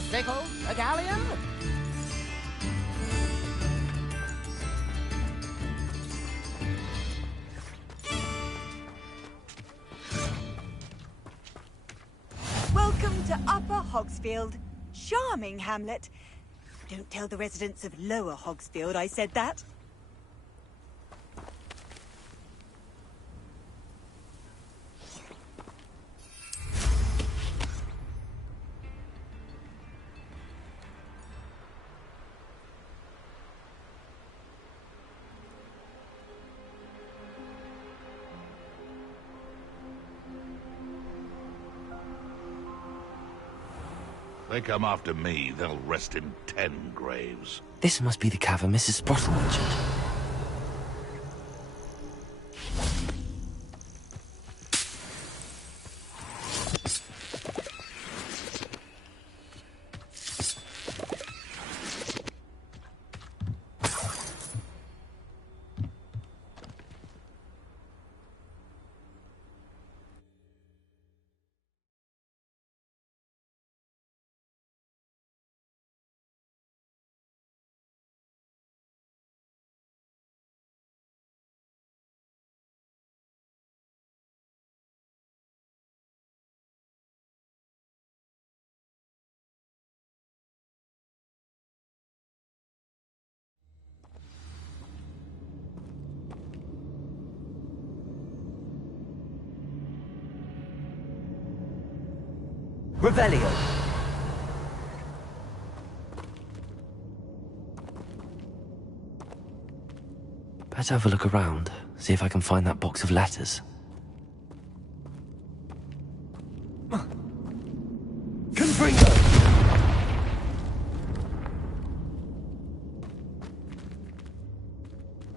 a sickle? A galleon? Welcome to Upper Hogsfield. Charming hamlet. Don't tell the residents of Lower Hogsfield I said that. They come after me, they'll rest in 10 graves. This must be the cavern Mrs. Sprottle mentioned. Revelio. Better have a look around, see if I can find that box of letters. Confringo.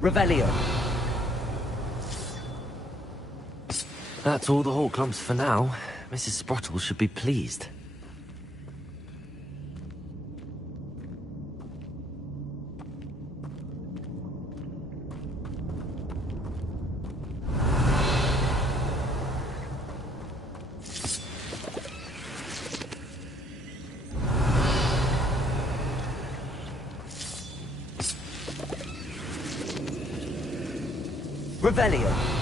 Revelio. That's all the Hall clumps for now. Mrs. Sprottle should be pleased. Revelio.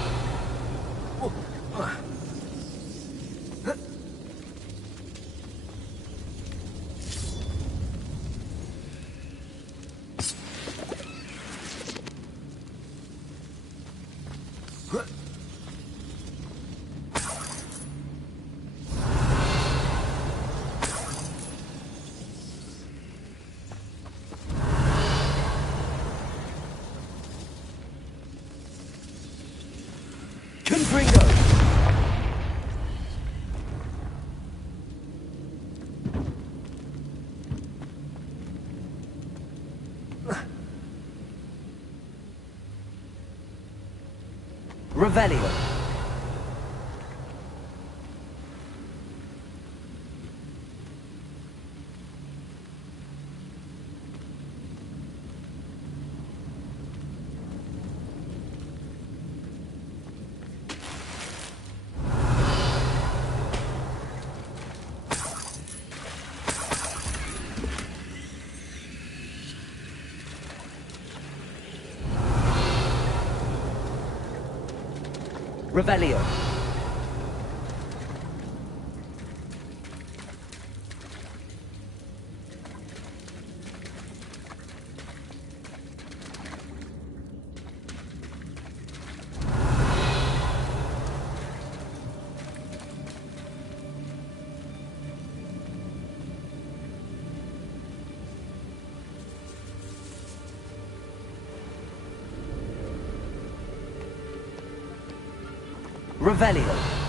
Revelio. Revelio. Revelio.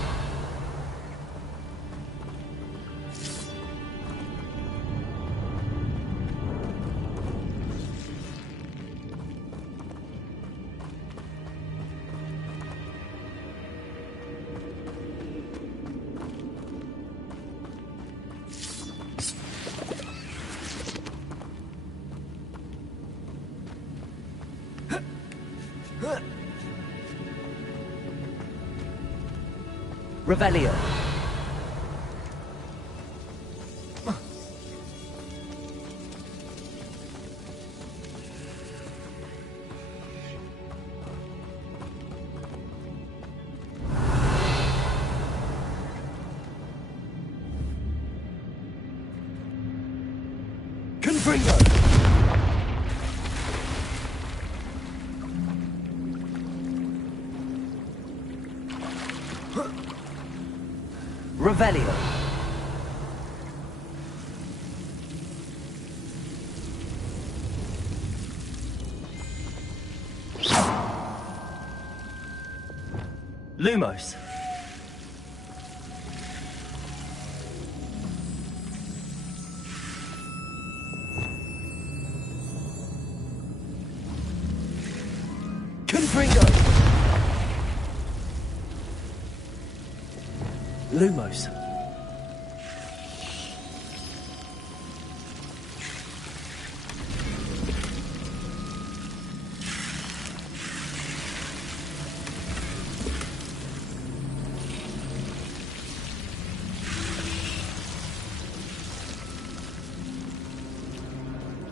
Revelio. Confringo! Revelio. Lumos. Confringo. Lumos.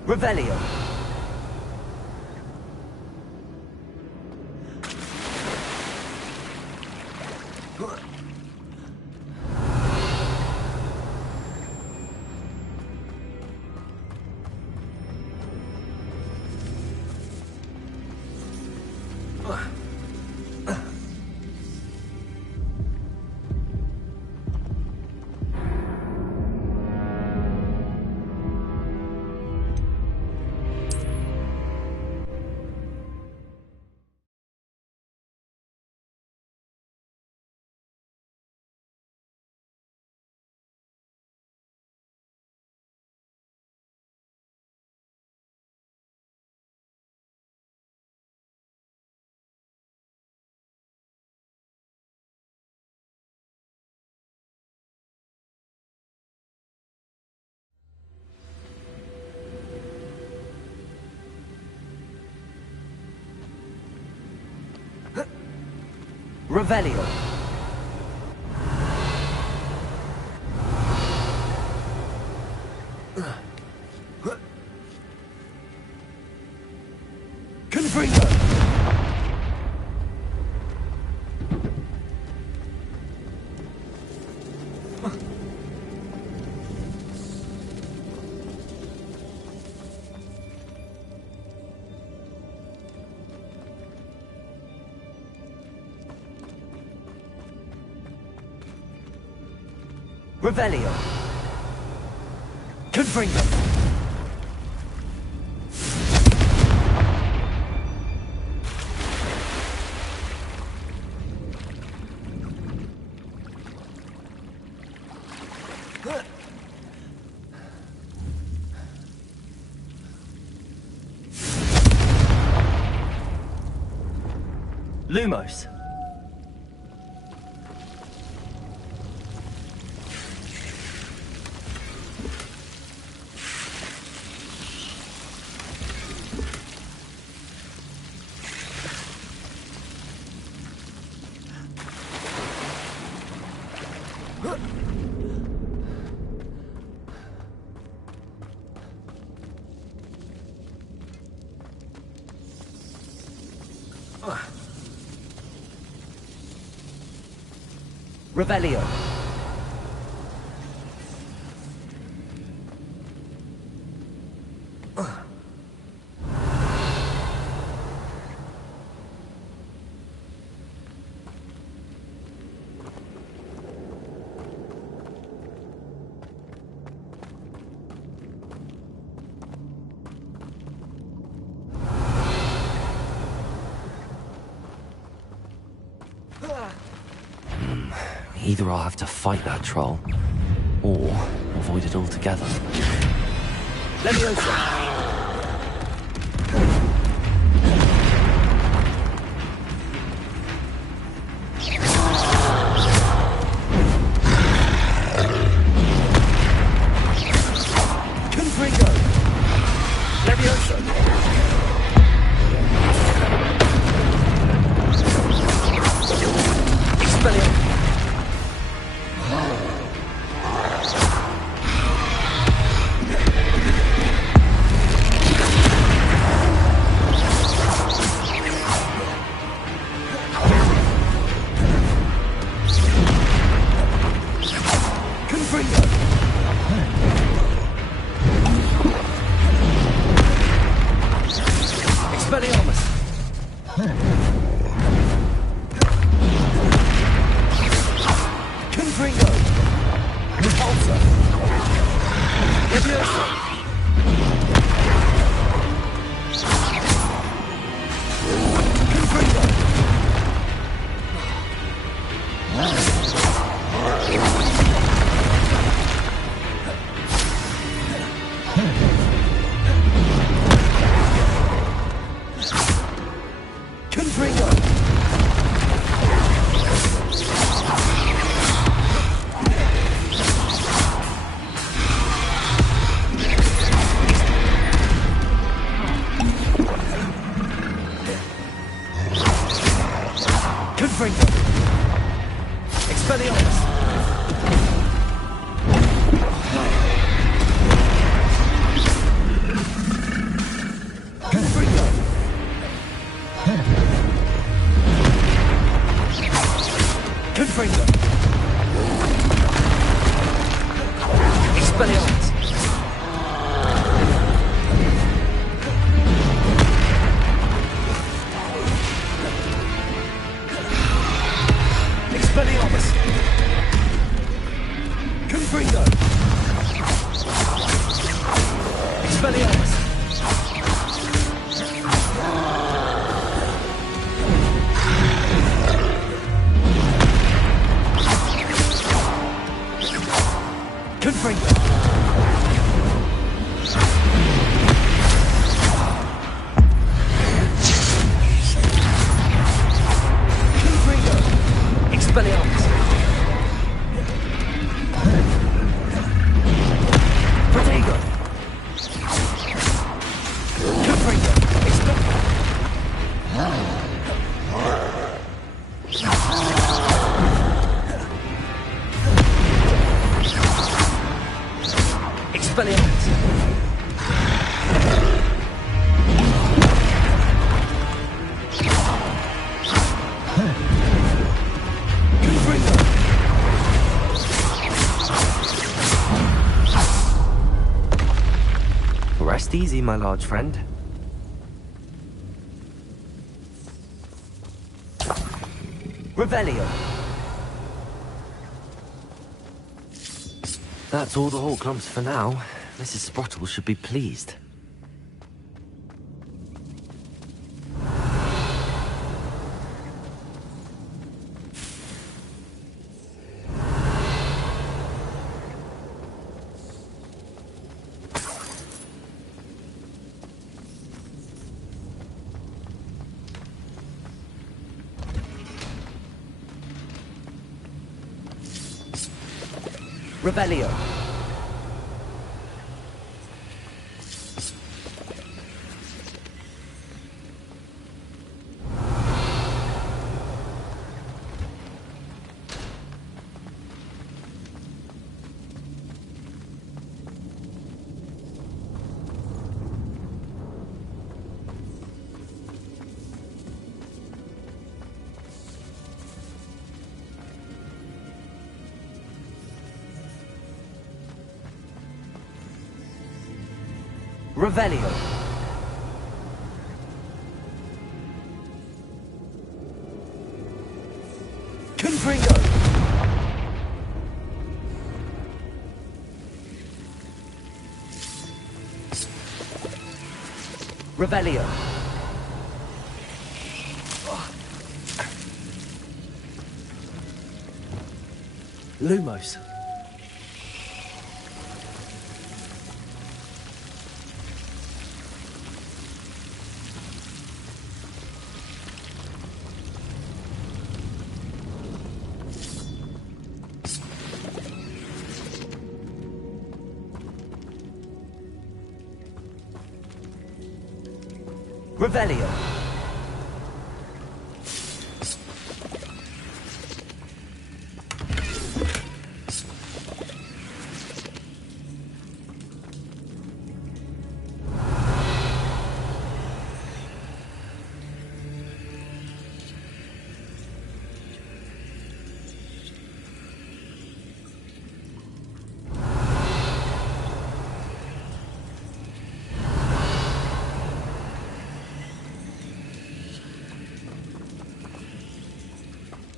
Revelio. Revelio. Confringo. Revelio. Confringo. Lumos. Revelio. Either I'll have to fight that troll, or avoid it altogether. Leviosa. Confringo. Leviosa. Expelliarmus. Expelliarmus! Confringo! Confringo! Expelliarmus! Protego! Confringo! Expelliarmus! Confringo! Rest easy, my large friend. Revelio! That's all the Hawklumps for now. Mrs. Sprottle should be pleased. Revelio! Revelio! Confringo! Revelio! Lumos! Revelio!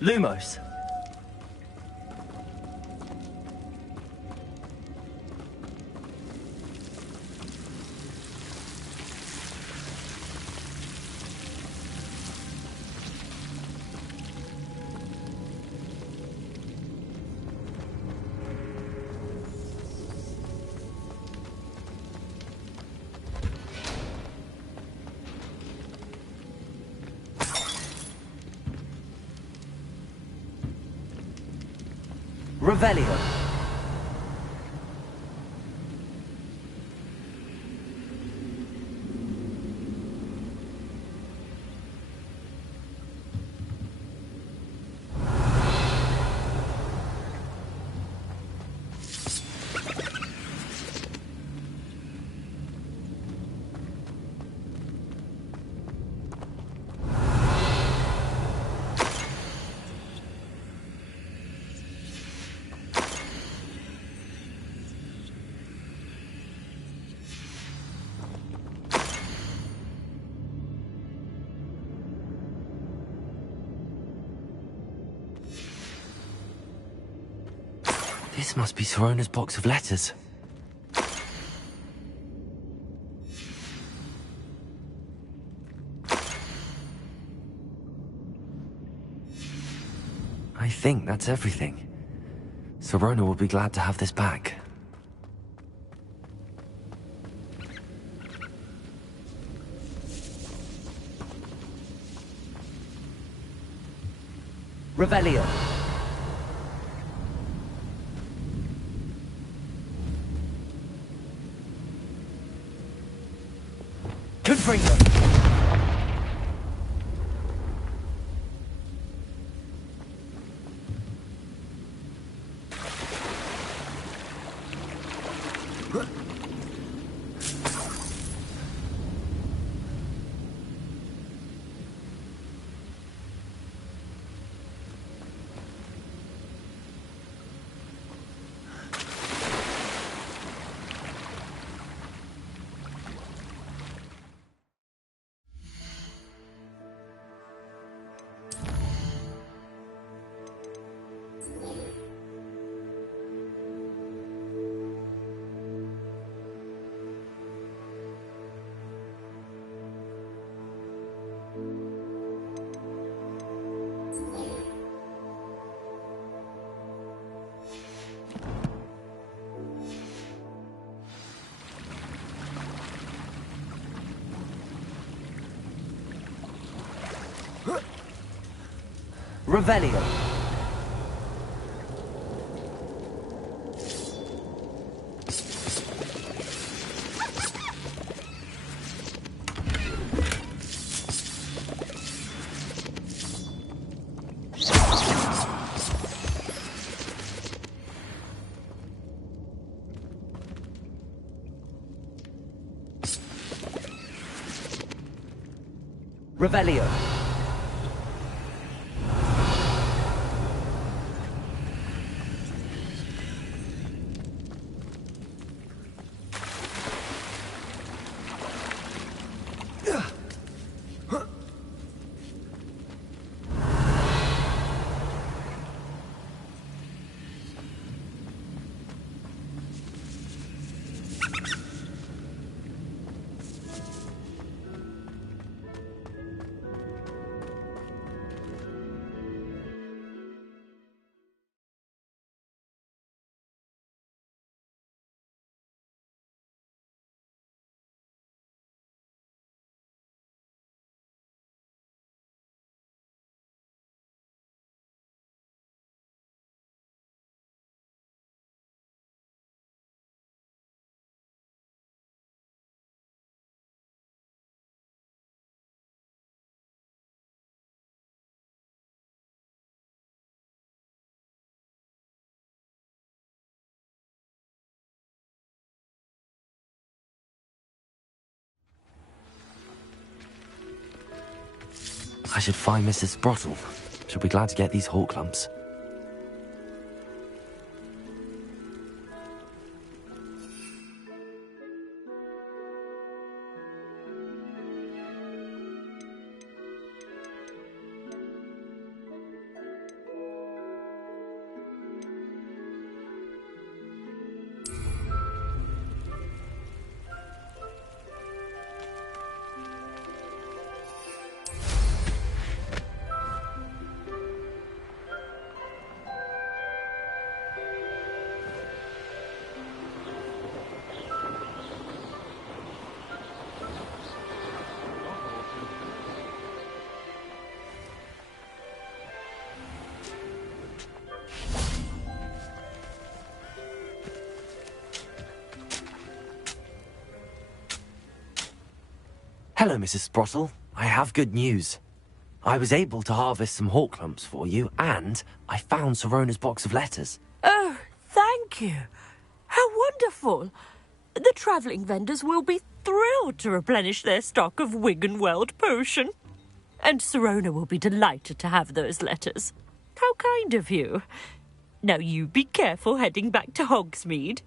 Lumos! Revelio! This must be Sorona's box of letters. I think that's everything. Sirona will be glad to have this back. Revelio. Confringo. Revelio. Revelio. I should find Mrs. Sprottle. She'll be glad to get these hawk lumps. Hello, Mrs. Sprottle. I have good news. I was able to harvest some hawk lumps for you, and I found Sirona's box of letters. Oh, thank you. How wonderful. The travelling vendors will be thrilled to replenish their stock of Wiggenweld potion. And Sirona will be delighted to have those letters. How kind of you. Now you be careful heading back to Hogsmeade.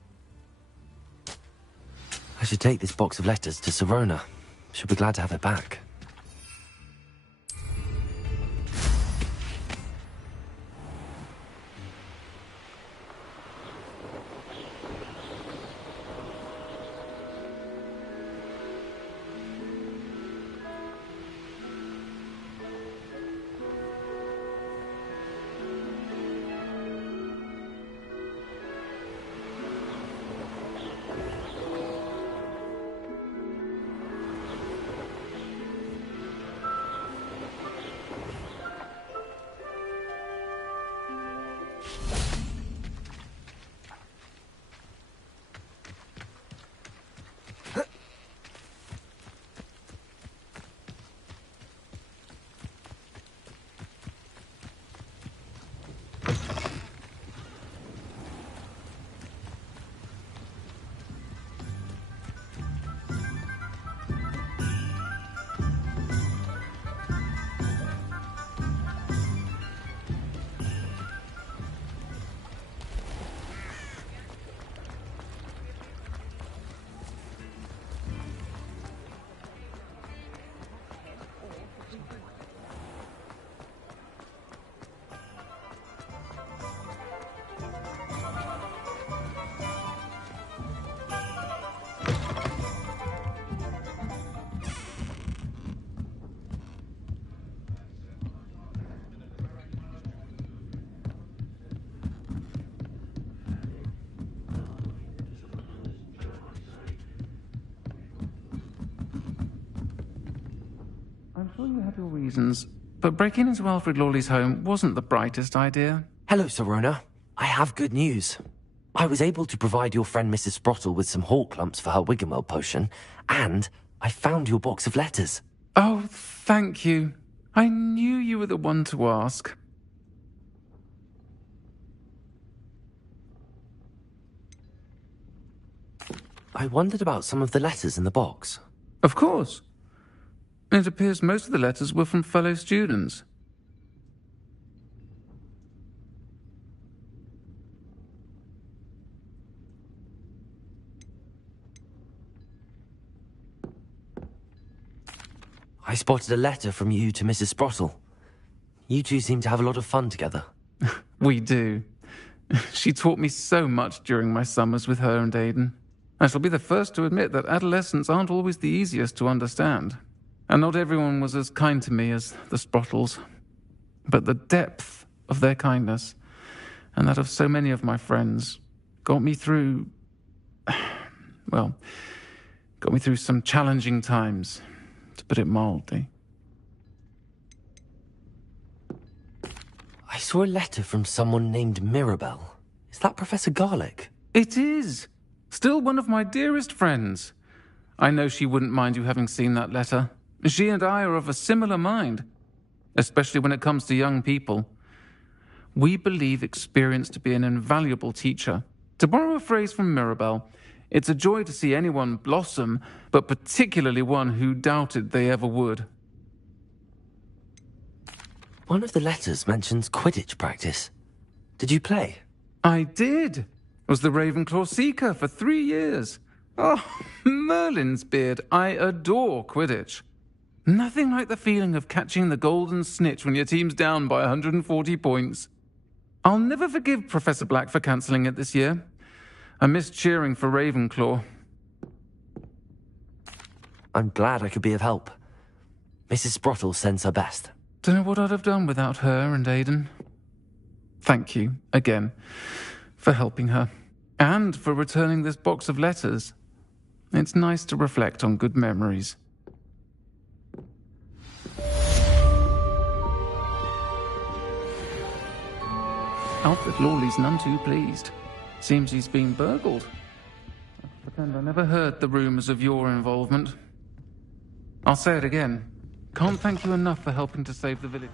I should take this box of letters to Sirona. She'll be glad to have it back. I'm sure you have your reasons, but breaking into Alfred Lawley's home wasn't the brightest idea. Hello, Serona. I have good news. I was able to provide your friend Mrs. Sprottle with some hawk lumps for her Wiggenweld potion, and I found your box of letters. Oh, thank you. I knew you were the one to ask. I wondered about some of the letters in the box. Of course. It appears most of the letters were from fellow students. I spotted a letter from you to Mrs. Sprottle. You two seem to have a lot of fun together. We do. She taught me so much during my summers with her and Aidan. I shall be the first to admit that adolescents aren't always the easiest to understand. And not everyone was as kind to me as the Sprottles. But the depth of their kindness, and that of so many of my friends, got me through... well, got me through some challenging times, to put it mildly. I saw a letter from someone named Mirabelle. Is that Professor Garlick? It is! Still one of my dearest friends. I know she wouldn't mind you having seen that letter. She and I are of a similar mind, especially when it comes to young people. We believe experience to be an invaluable teacher. To borrow a phrase from Mirabelle, it's a joy to see anyone blossom, but particularly one who doubted they ever would. One of the letters mentions Quidditch practice. Did you play? I did. Was the Ravenclaw Seeker for 3 years. Oh, Merlin's beard, I adore Quidditch. Nothing like the feeling of catching the golden snitch when your team's down by 140 points. I'll never forgive Professor Black for cancelling it this year. I missed cheering for Ravenclaw. I'm glad I could be of help. Mrs. Sprottle sends her best. Don't know what I'd have done without her and Aidan. Thank you, again, for helping her. And for returning this box of letters. It's nice to reflect on good memories. Alfred Lawley's none too pleased. Seems he's been burgled. I pretend I never heard the rumours of your involvement. I'll say it again. Can't thank you enough for helping to save the village.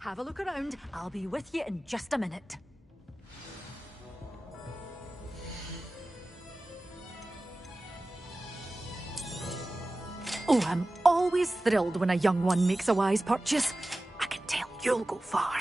Have a look around. I'll be with you in just a minute. Oh, I'm always thrilled when a young one makes a wise purchase. I can tell you'll go far.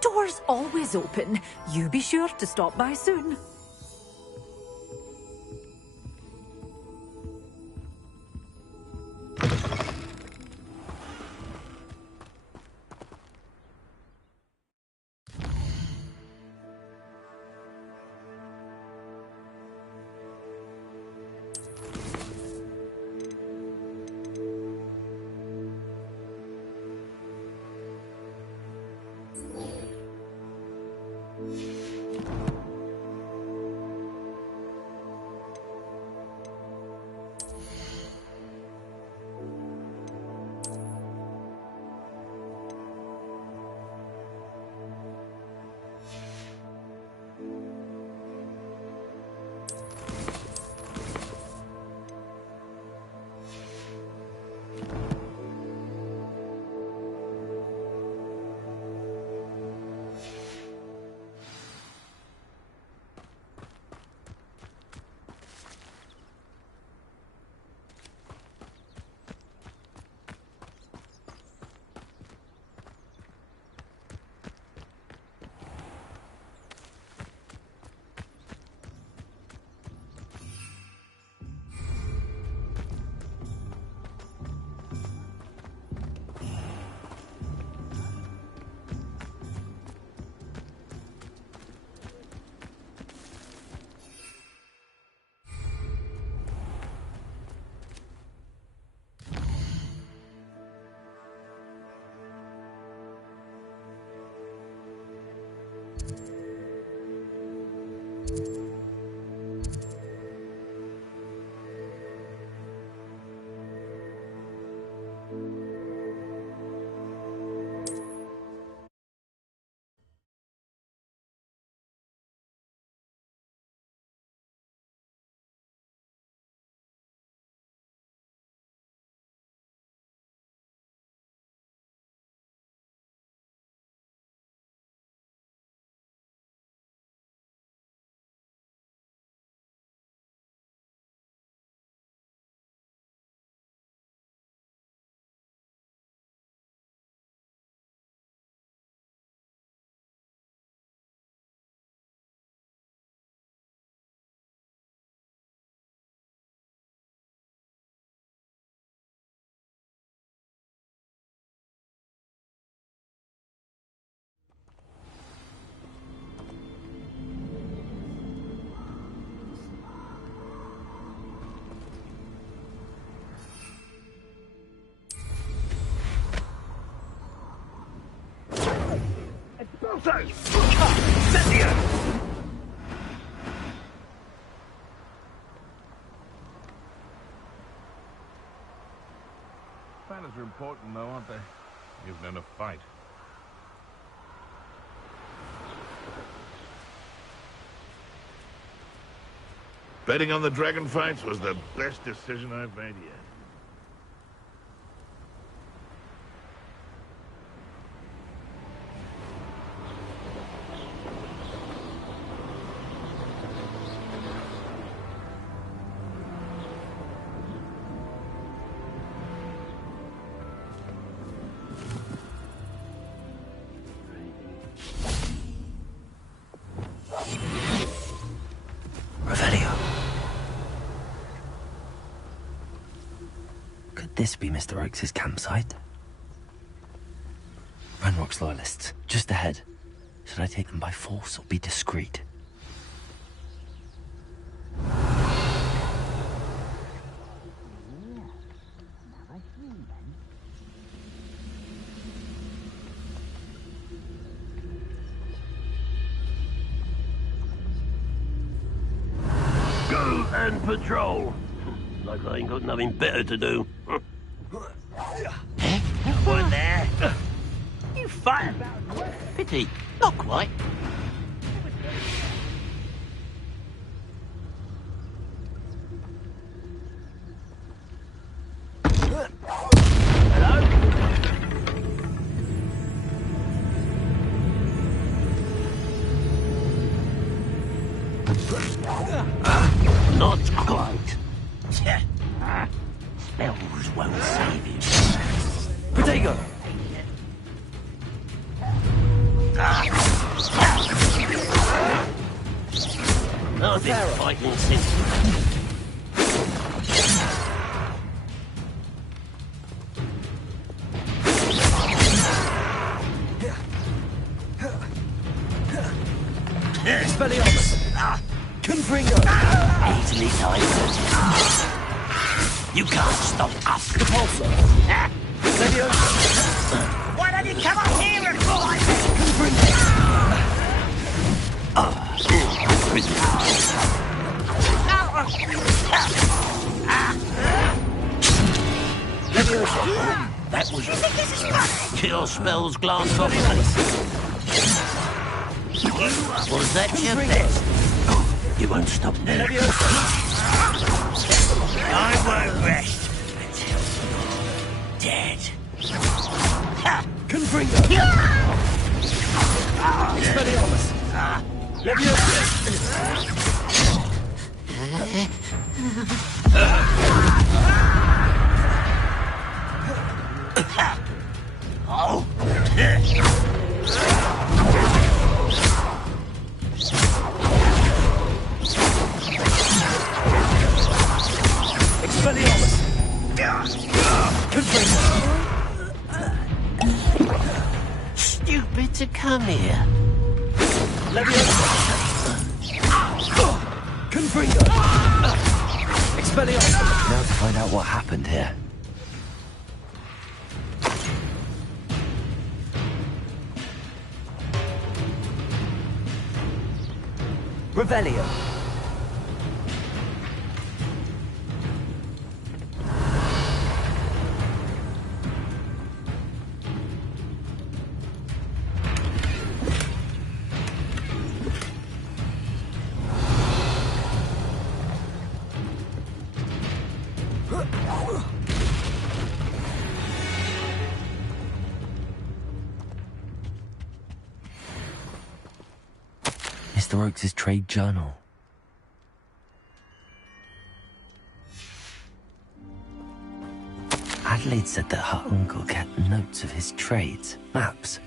Doors always open. You be sure to stop by soon. Manners are important, though, aren't they? You've known a fight. Betting on the dragon fights was the best decision I've made yet. This be Mr. Oakes' campsite? Ranrock's loyalists, just ahead. Should I take them by force or be discreet? Go and patrol. Like I ain't got nothing better to do. One there. You fight about pity. Not quite. Not quite. Spells won't save you. Protego! I've been fighting since. Expelliarmus! Confringo! Easily timed. You can't stop us. Repulsor! Leviosa! Why don't you come up here and fight? Leviosa! That was cure spells glance off face. Was that your best? You won't stop now. I won't rest until you're dead. Confringo! Expelliarmus! Leviosa! Oh! Expelliarmus! Confringo! Stupid to come here. Leviosa! Confringo! Expelliarmus! Now to find out what happened here. Revelio. Mr. Oakes' trade journal. Adelaide said that her uncle kept notes of his trades, maps.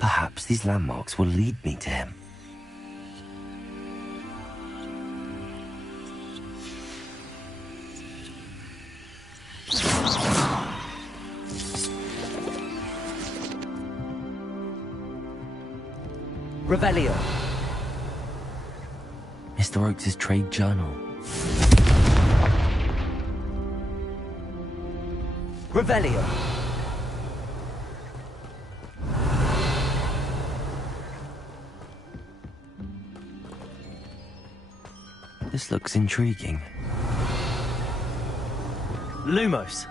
Perhaps these landmarks will lead me to him. Revelio. Mr. Oakes' trade journal. Revelio. This looks intriguing. Lumos.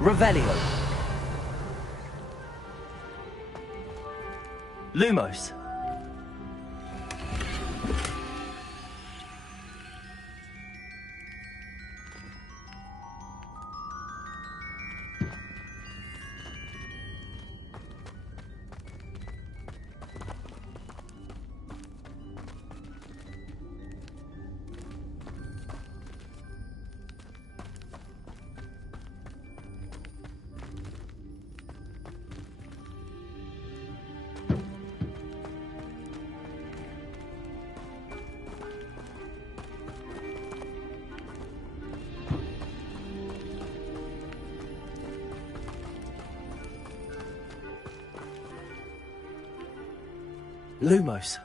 Revelio. Lumos. Lumos.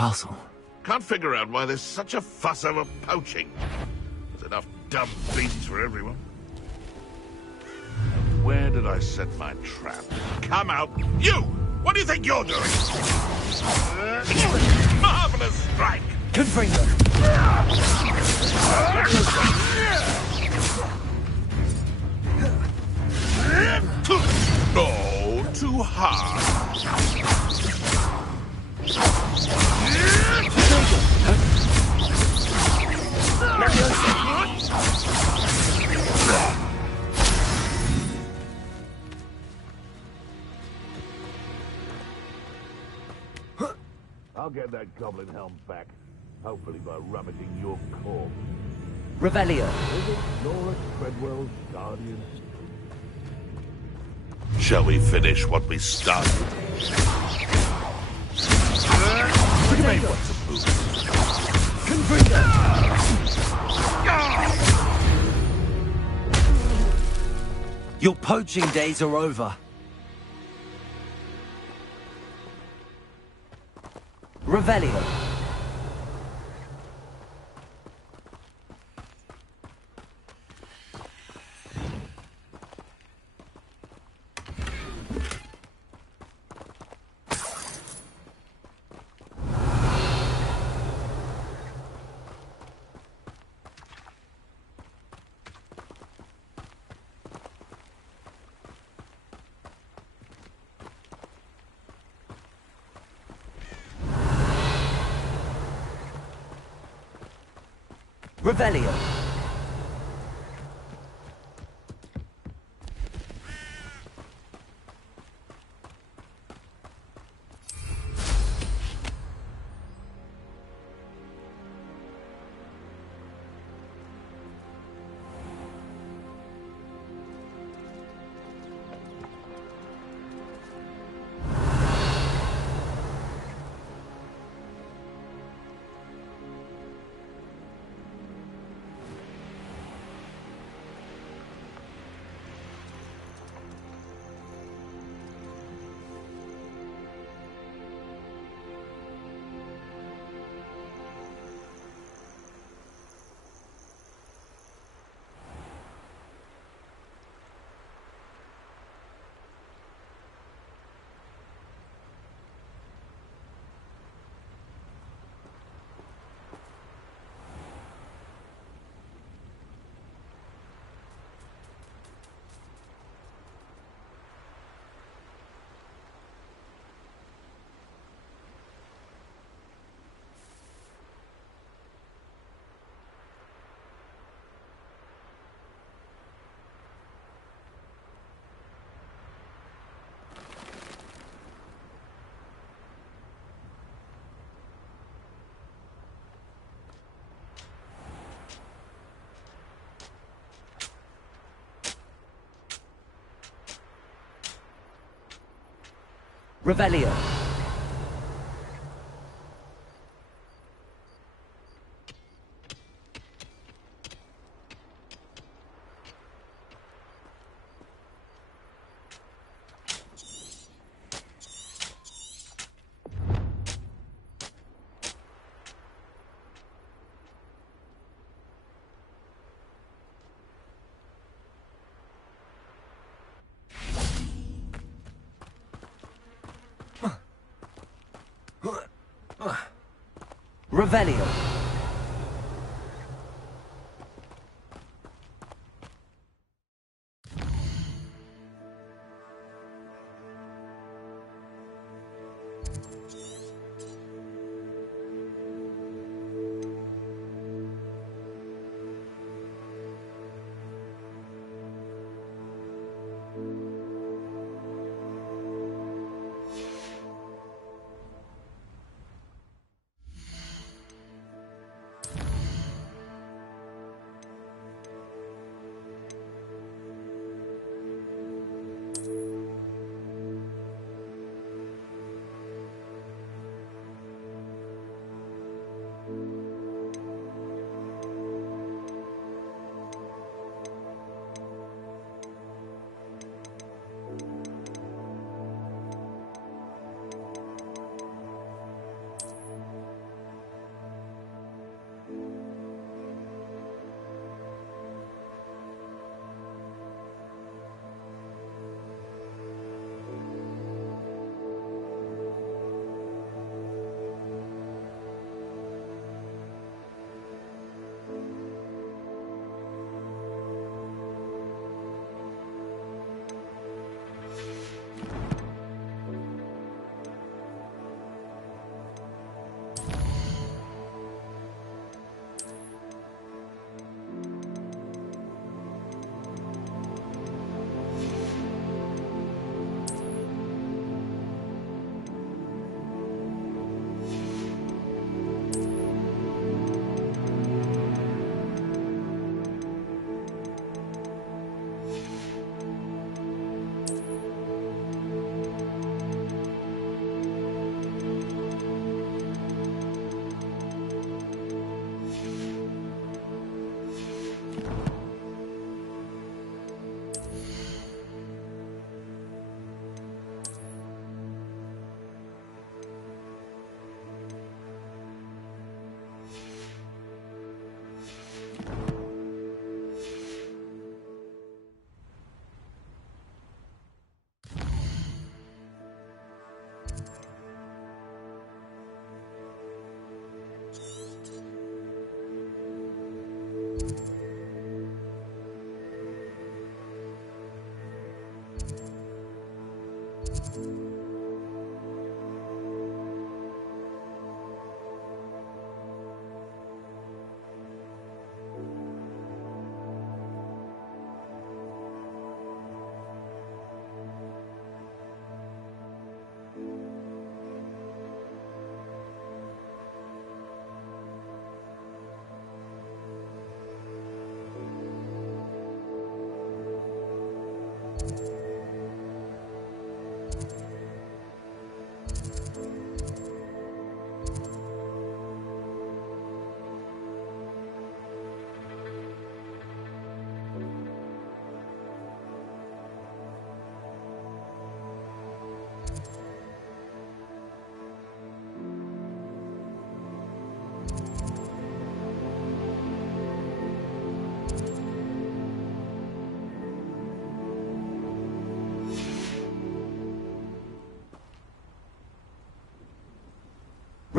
castle. Can't figure out why there's such a fuss over poaching. There's enough dumb beasts for everyone. Where did I set my trap? Come out. You! What do you think you're doing? Marvelous strike! Confringo! Oh, too hard. I'll get that goblin helm back. Hopefully by rummaging your corpse. Revelio. Isn't Laura Treadwell's guardian? Shall we finish what we started? You may want to move. Confringo. Your poaching days are over. Revelio. Revelio. Revelio. Revelio.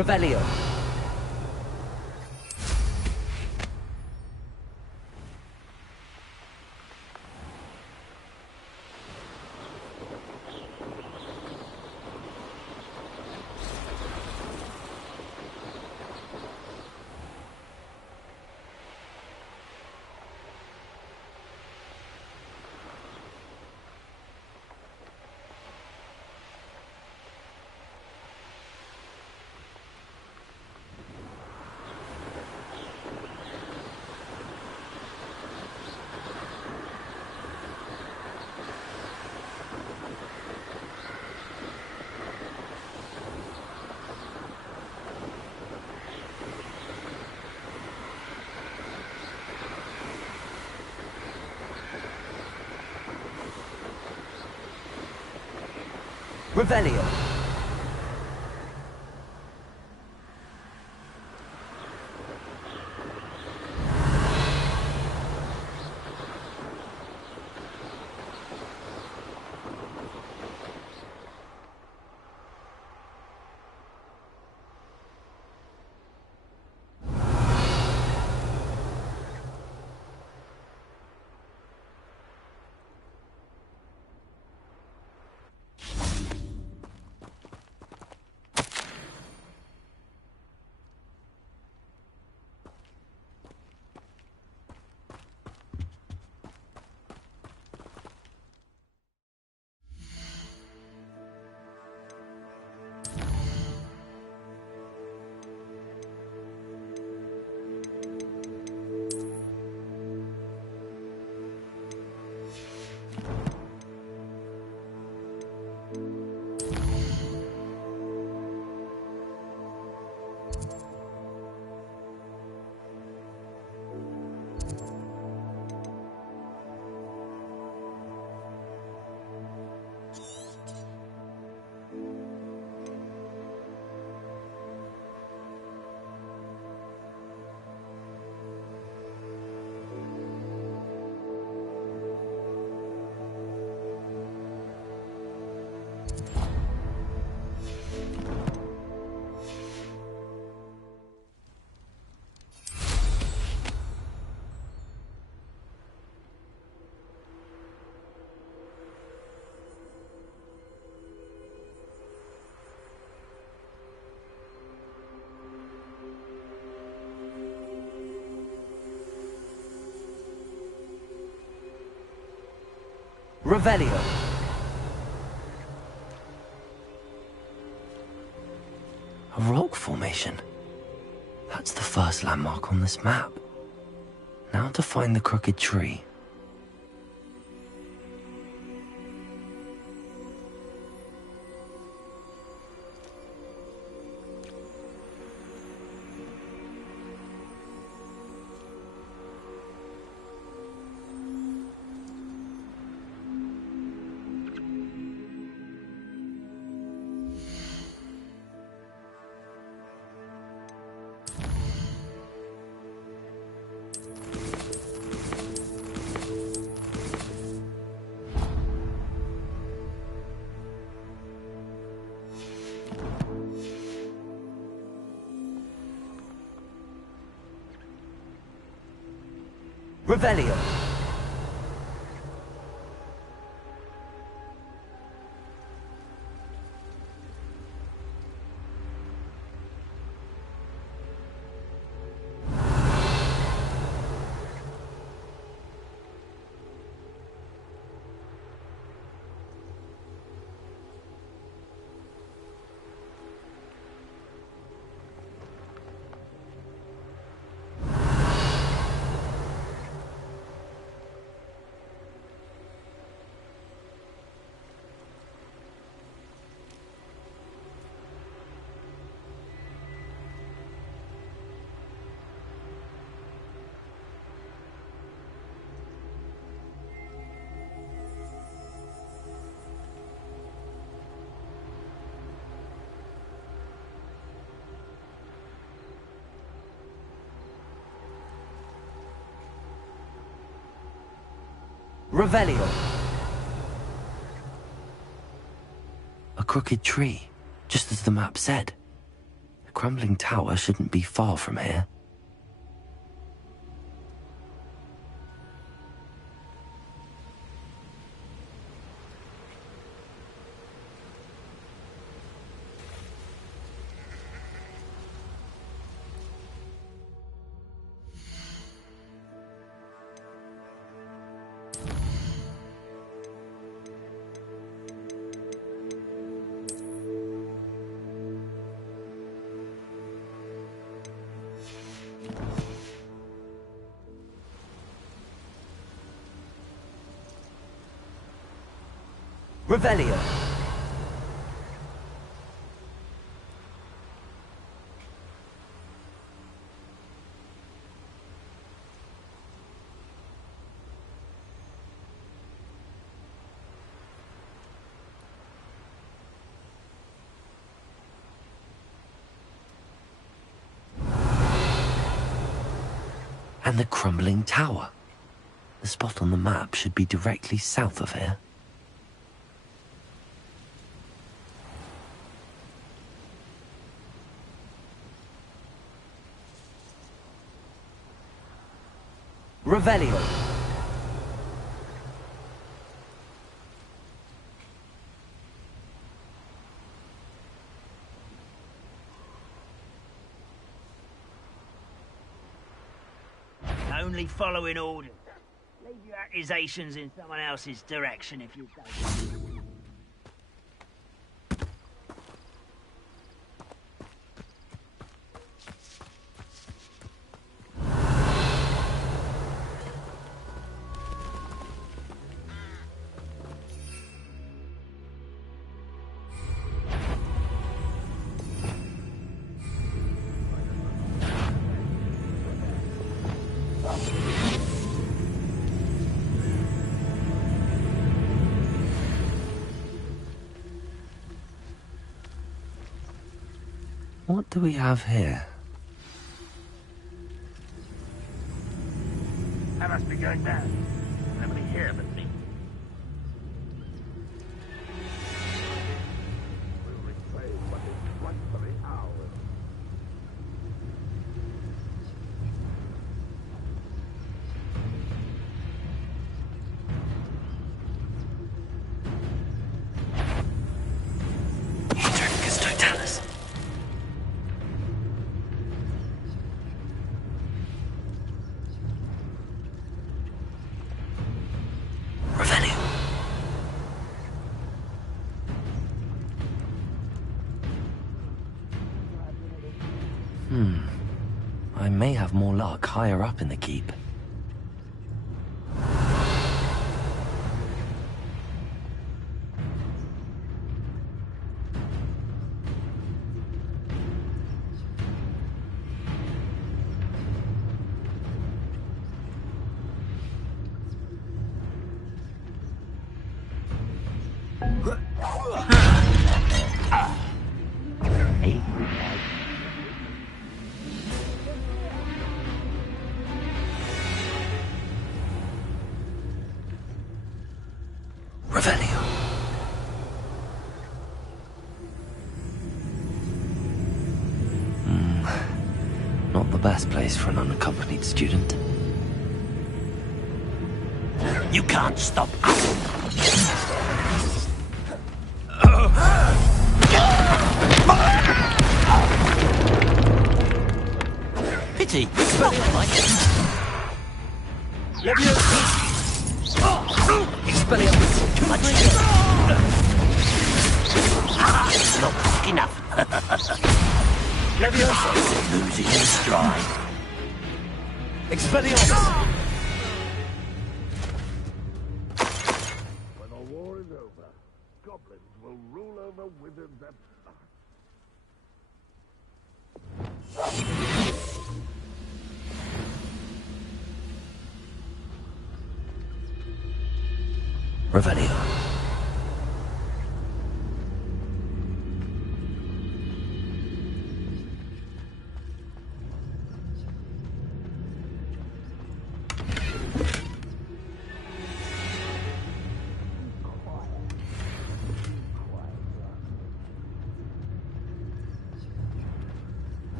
Revelio. Revelio. Revelio. A rock formation. That's the first landmark on this map. Now to find the crooked tree. Revelio. Revelio. A crooked tree, just as the map said. The crumbling tower shouldn't be far from here. Revelio. And the crumbling tower. The spot on the map should be directly south of here. Revelio. Only following orders. Leave your accusations in someone else's direction if you don't. What do we have here? I must be going down. Nobody here but me. We'll replay what is rightfully ours. I may have more luck higher up in the keep. Not the best place for an unaccompanied student. You can't stop us. Pity. Expelliarmus. Much. Not quick enough. Leviosa. Losing his stride. Expelliarmus. When the war is over, goblins will rule over wizards at Revelio.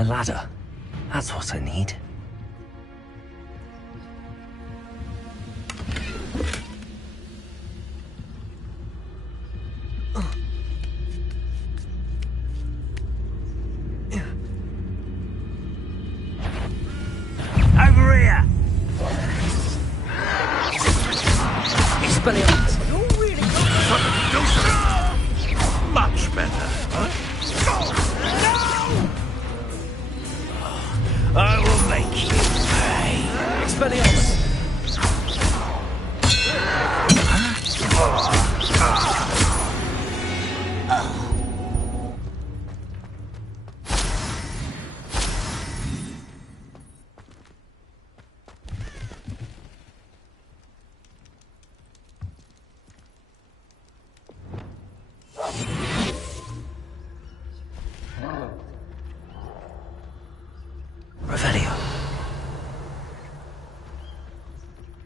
A ladder. That's what I need. Over here! Expelliarmus! You're really Much better. I will make you pay. Expelliarmus!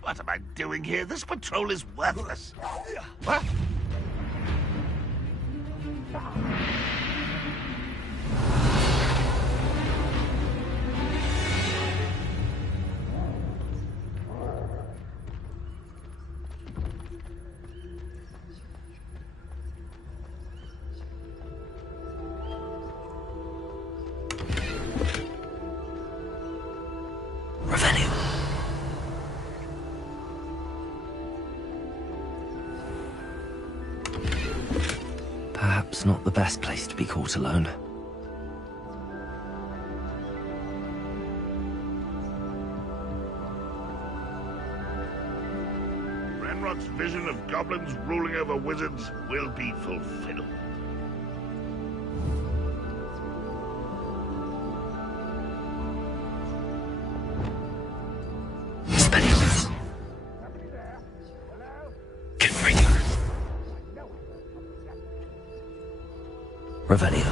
What am I doing here? This patrol is worthless. What? Perhaps not the best place to be caught alone. Ranrock's vision of goblins ruling over wizards will be fulfilled. Revelio.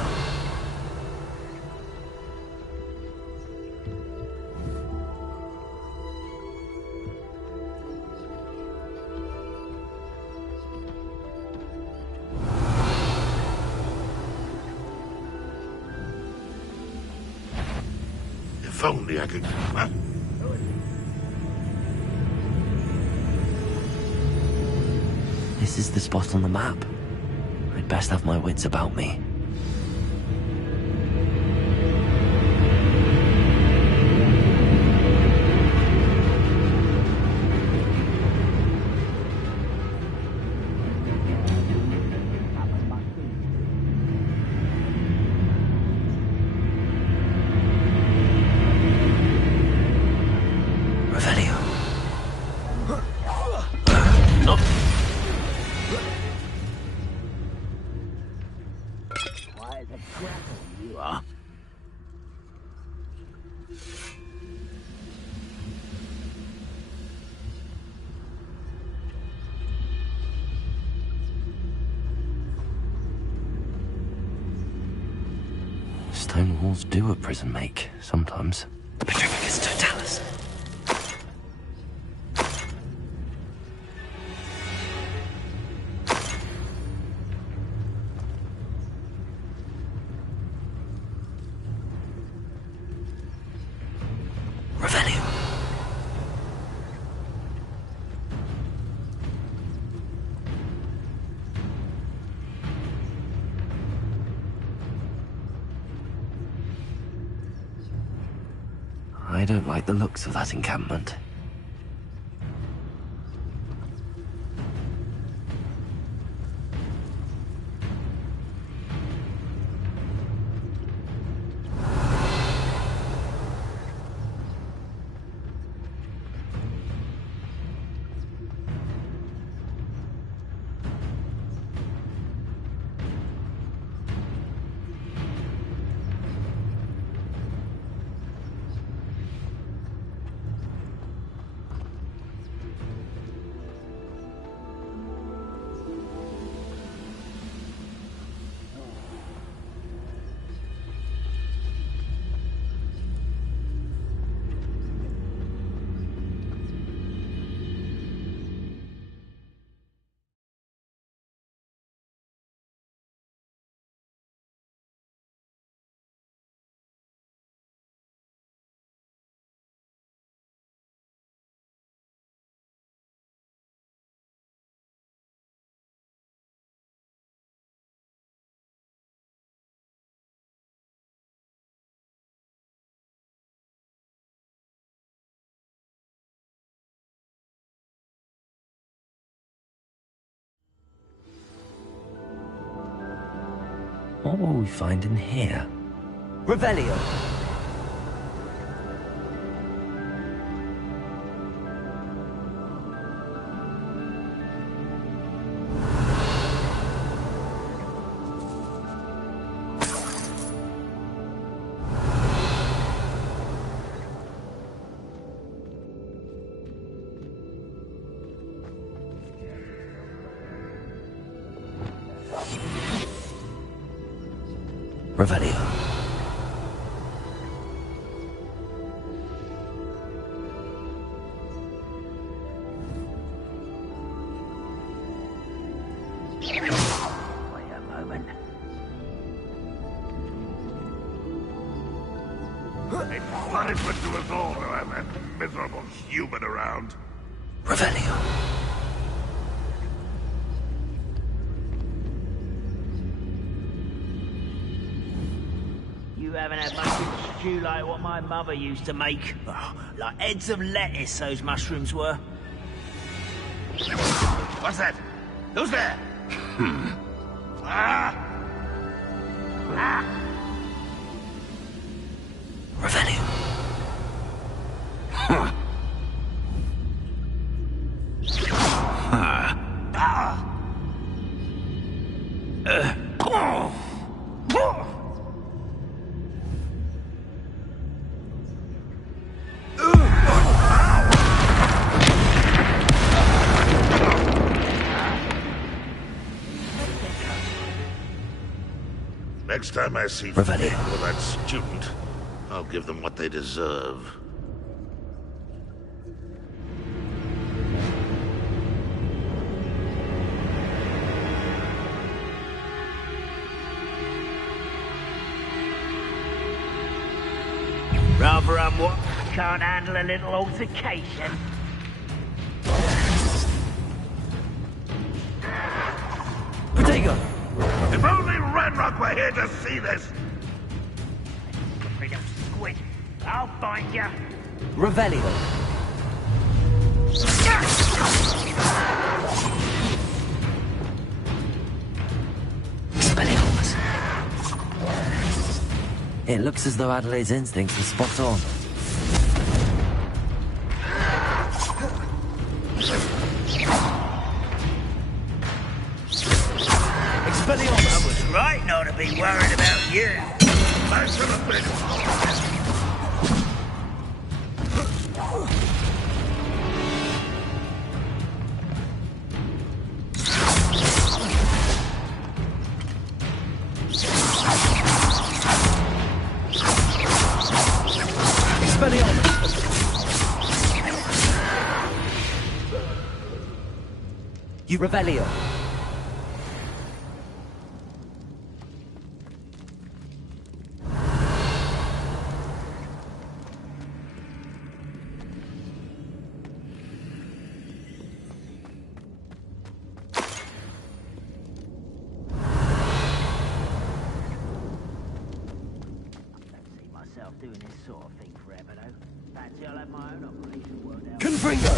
If only I could... Huh? This is the spot on the map. I'd best have my wits about me. Stone walls do a prison make, sometimes. Petrificus totalis. Revelio. I don't like the looks of that encampment. will we find in here? Revelio. Revelio. Wait a moment. It's punishment to us all to have that miserable human around. Revelio. You haven't had mushroom stew like what my mother used to make. Oh, like heads of lettuce, those mushrooms were. What's that? Who's there? Ah! Ah! Revelio. Next time I see Revelio. Fate or that student, I'll give them what they deserve. Rather what? Can't handle a little altercation. Protego. If only Ranrock were here to see this! Bring up squid. I'll find you. Revelio. It looks as though Adelaide's instincts were spot on. I was right not to be worried about you. Thanks for the big You Revelio. Doing this sort of thing forever, though. Fancy I'll have my own operation worked out. Confringo.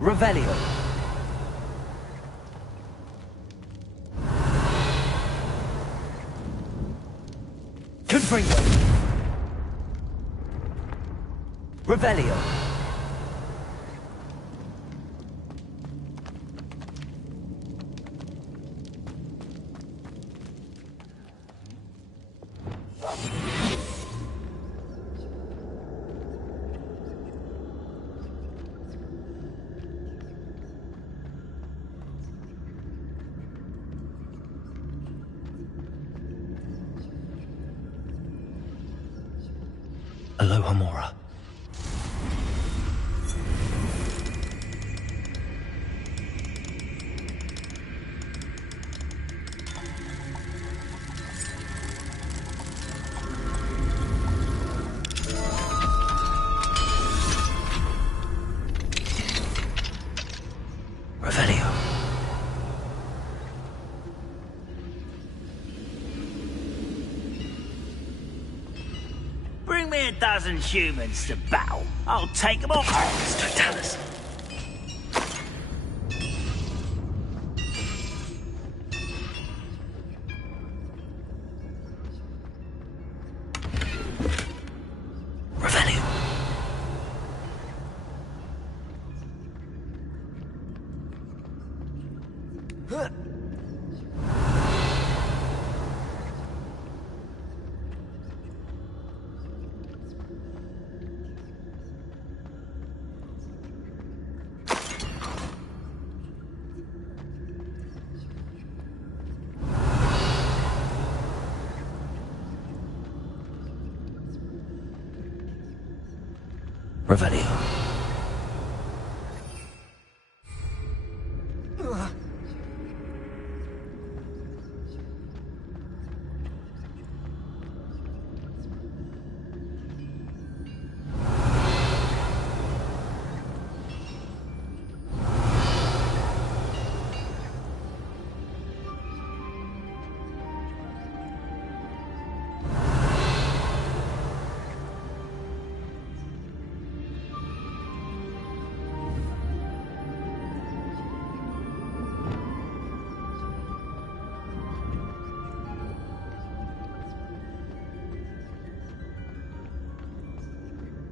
Revelio. Confringo. Revelio. Aloha Mora. Revelio. Bring me a dozen humans to battle. I'll take them off. Totalis. Revelio.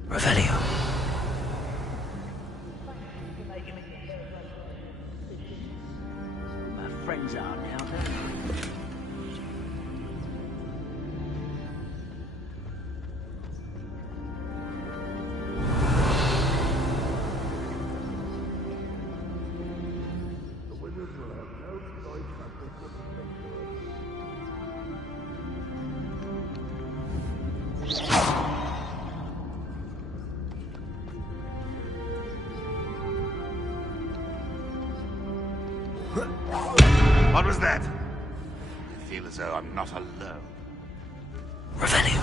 Revelio. My friends are now. What was that? I feel as though I'm not alone. Revelio.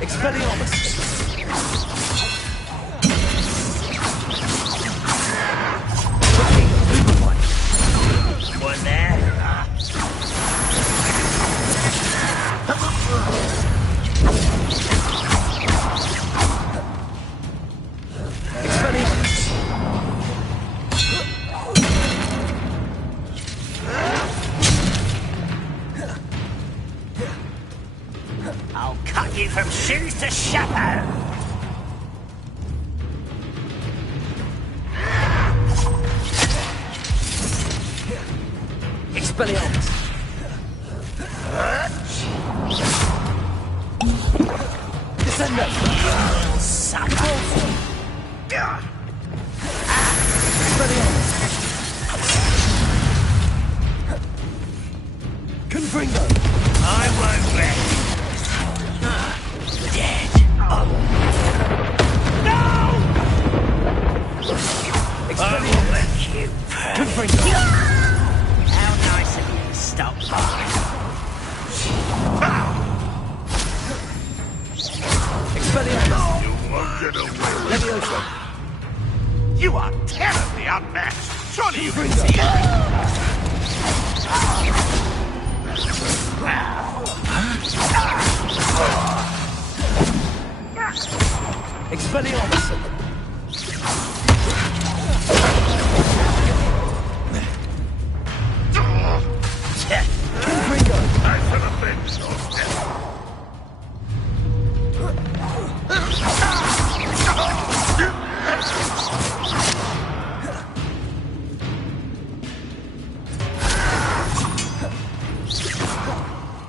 Expelliarmus! One there. I'll cut you from shoes to chapeau. Expelliarmus! Descendo! Sucker! Expelliarmus! Confringo! I won't rest. Dead. Oh. No! I will make you pay. Confringo! How nice of you to stop by. Expelliarmus! You won't get away. Leviosa! You are terribly outmatched. Surely you can see it. Expelliarmus! Confringo! I should have been so dead.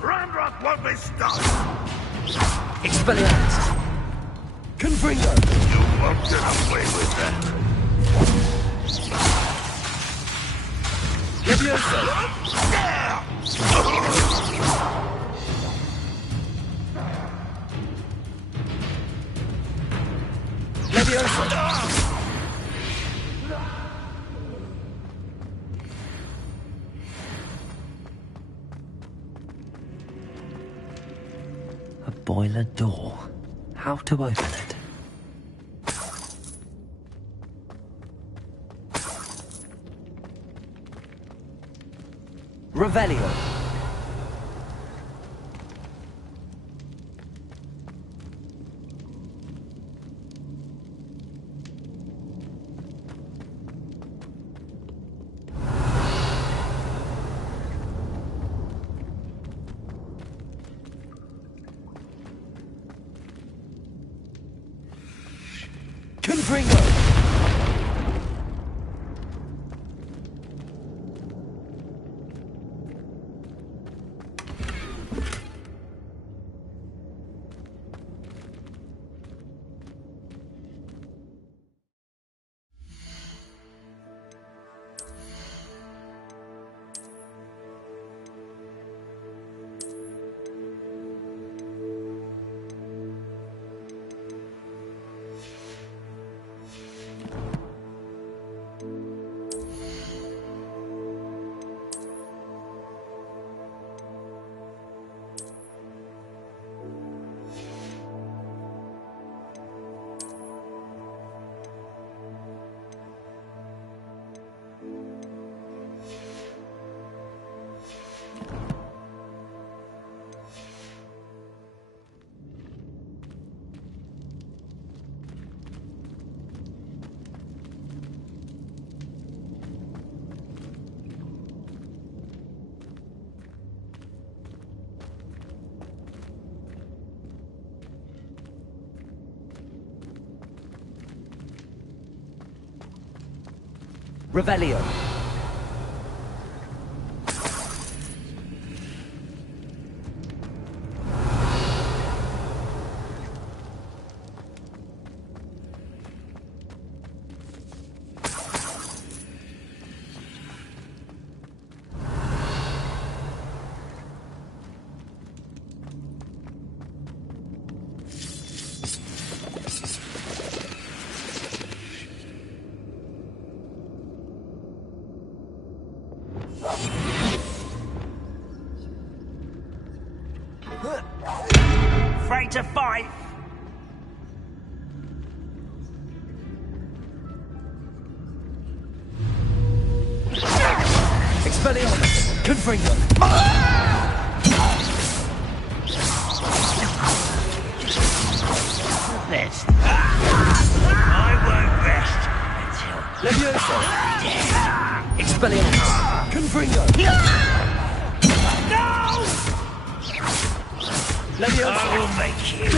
Ramrock won't be stopped. Expelliarmus! Confringo! You won't get away with that. Leviosa! Leviosa! A boiler door. How to open it? Revelio! Confringo! Revelio. Afraid to fight? Expelliarmus. Confringo. This. I won't rest until... Levioso. Expelliarmus. Confringo. No! Levioso. I will make you.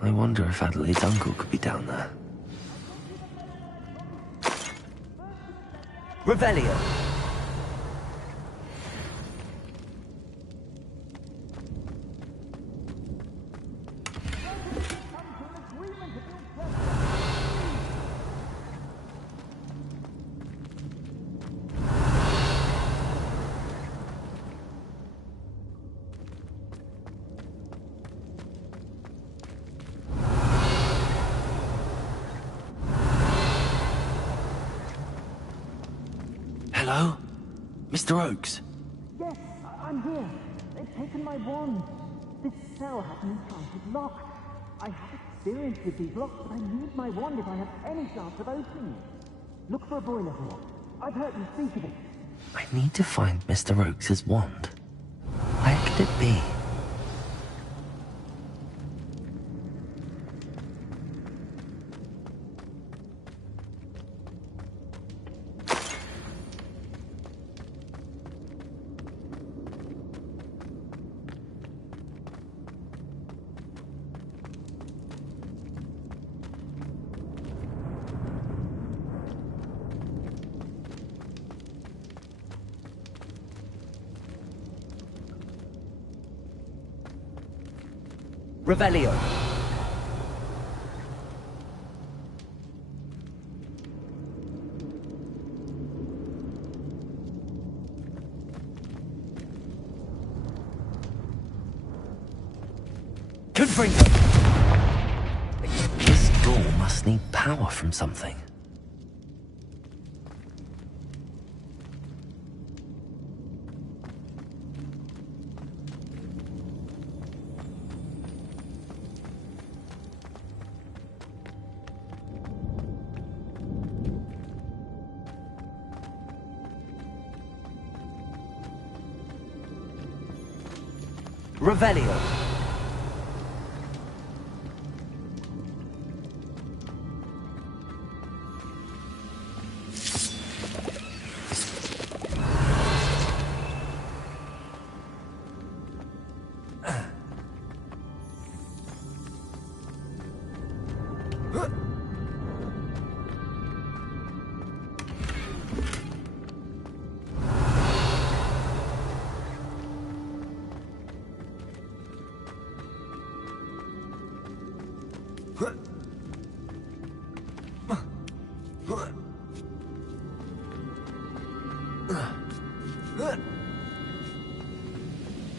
I wonder if Adelaide's uncle could be down there. Revelio. Hello? Mr. Oakes? Yes, I'm here. They've taken my wand. This cell has an enchanted lock. I have experience with these locks, but I need my wand if I have any chance of opening it. Look for a boiler here. I've heard you speak of it. I need to find Mr. Oakes' wand. Where could it be? Revelio. Confringo. This door must need power from something. Revelio.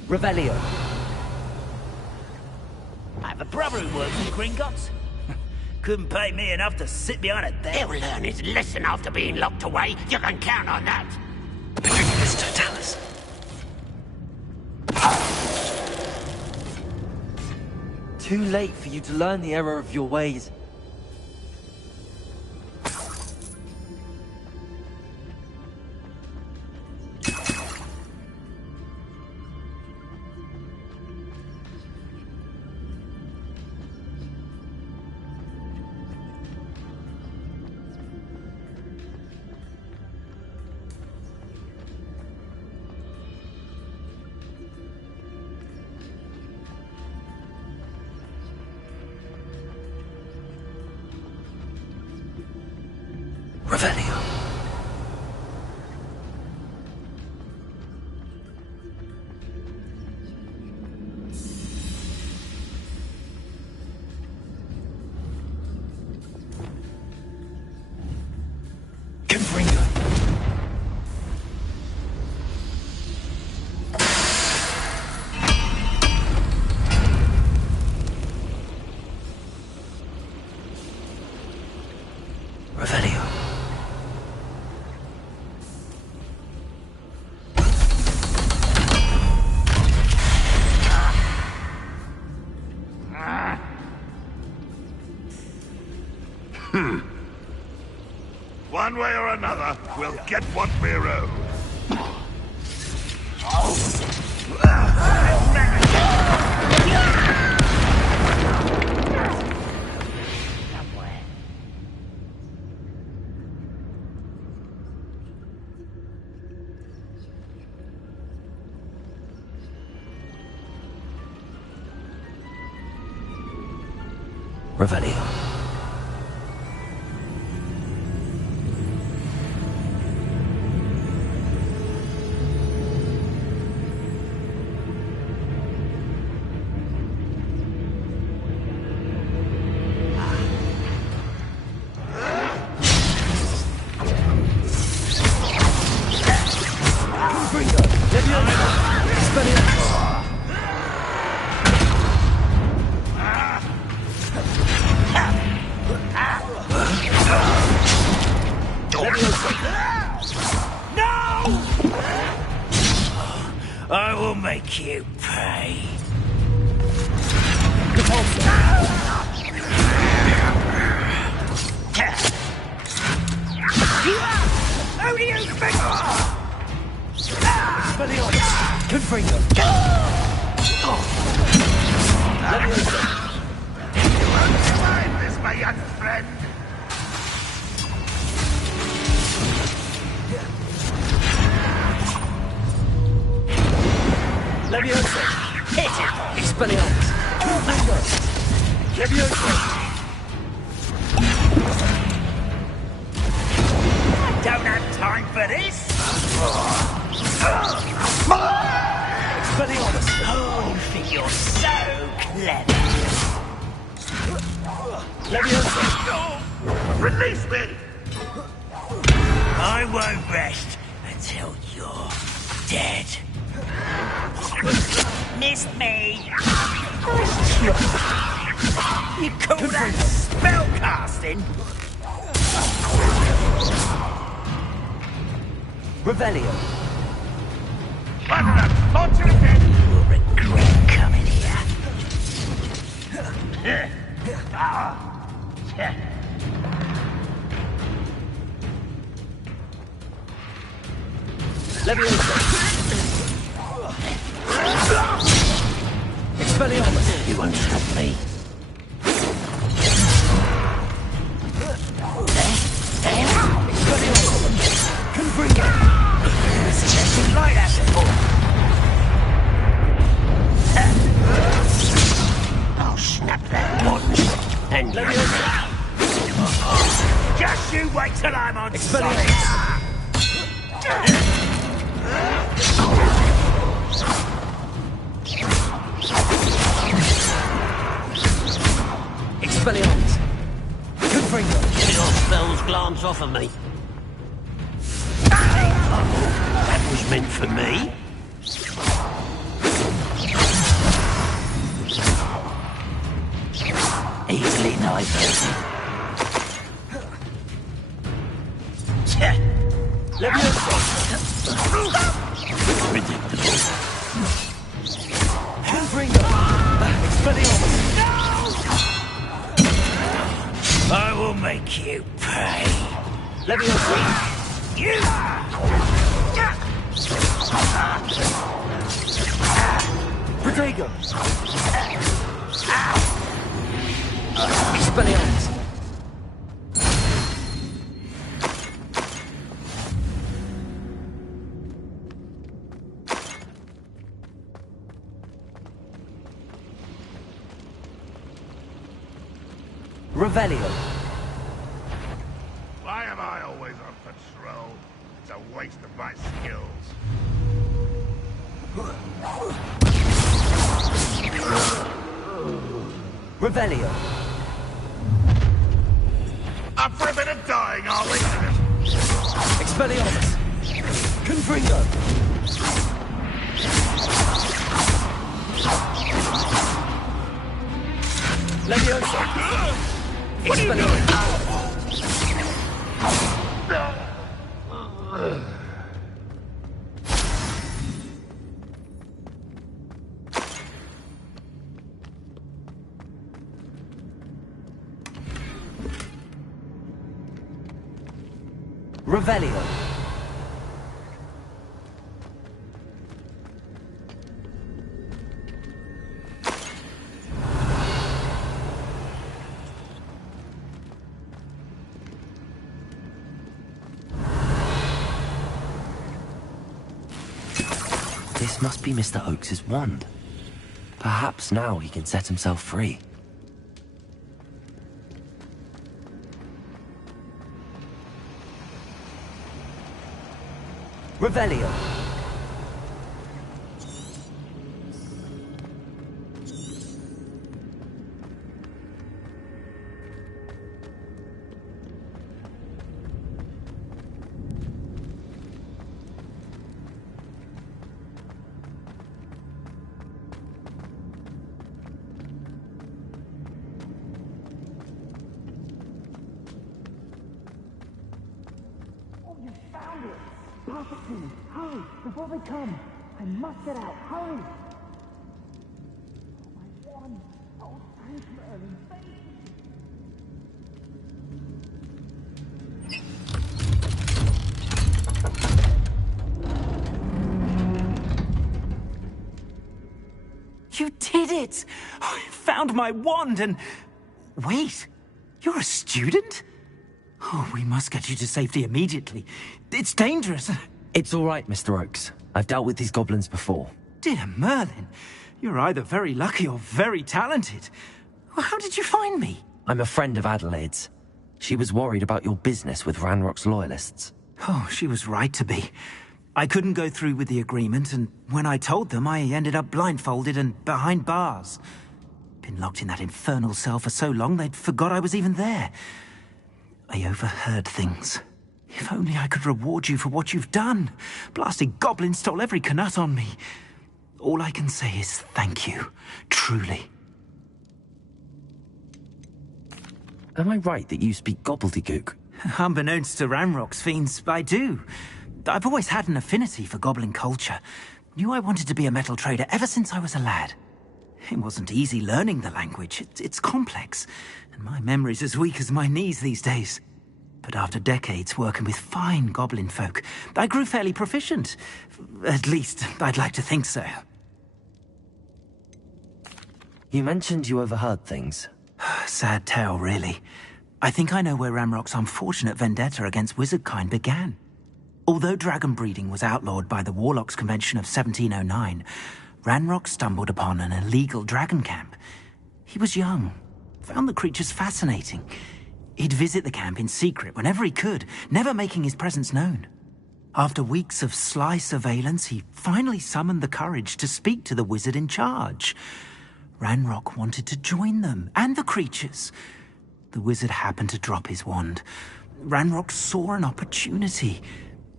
Revelio. I have a brother who works in Gringotts. Couldn't pay me enough to sit behind a desk. He'll learn his lesson after being locked away. You can count on that. Mr. Dallas. Too late for you to learn the error of your ways. Revelio. Confringo. Revelio. One way or another, we'll get what we owe. Revelio. I will make you pay. Who do you think? Confringo. You won't survive this, my young friend. Leviosa. Hit it! Expelliarmus. Confringo. Leviosa. I don't have time for this! Expelliarmus. Oh, you think you're so clever. Leviosa. Release me! I won't rest until you're dead. Missed me! You call that spellcasting? Revelio. Launch it again! You'll regret coming here. Leviosa. Expelliarmus. You won't stop me. Confringo. Like that before. I'll snap that once and just you wait till I'm on Expelliarmus. Expelliarmus. Confringo. Your spells glance off of me. That was meant for me. Easily diverted. Leviosa. Predictable. Confringo. Expelliarmus. I will make you pay. Leviosa. You! Protego. Expelliarmus. Revelio. Why am I always control. It's a waste of my skills. Revelio. Up for a bit of dying, are we? Expelliarmus. Confringo. Leviosa. What are you doing? Revelio. This must be Mr. Oakes's wand. Perhaps now he can set himself free. Revelio. Oh, you found it! Pass it to me. Hurry, before they come. I must get out. Hurry! Oh, my wand. Oh, thanks, Merlin. Thank you. You did it! I found my wand and... Wait, you're a student? Oh, we must get you to safety immediately. It's dangerous. It's all right, Mr. Oakes. I've dealt with these goblins before. Dear Merlin, you're either very lucky or very talented. Well, how did you find me? I'm a friend of Adelaide's. She was worried about your business with Ranrock's loyalists. Oh, she was right to be. I couldn't go through with the agreement, and when I told them, I ended up blindfolded and behind bars. Been locked in that infernal cell for so long, they'd forgot I was even there. I overheard things. If only I could reward you for what you've done. Blasted goblins stole every canut on me. All I can say is thank you, truly. Am I right that you speak gobbledygook? Unbeknownst to Ranrock's fiends, I do. I've always had an affinity for goblin culture. Knew I wanted to be a metal trader ever since I was a lad. It wasn't easy learning the language. It's complex, and my memory's as weak as my knees these days. But after decades working with fine goblin folk, I grew fairly proficient. At least, I'd like to think so. You mentioned you overheard things. Sad tale, really. I think I know where Ranrock's unfortunate vendetta against wizardkind began. Although dragon breeding was outlawed by the Warlocks Convention of 1709, Ranrock stumbled upon an illegal dragon camp. He was young, found the creatures fascinating. He'd visit the camp in secret whenever he could, never making his presence known. After weeks of sly surveillance, he finally summoned the courage to speak to the wizard in charge. Ranrock wanted to join them, and the creatures. The wizard happened to drop his wand. Ranrock saw an opportunity.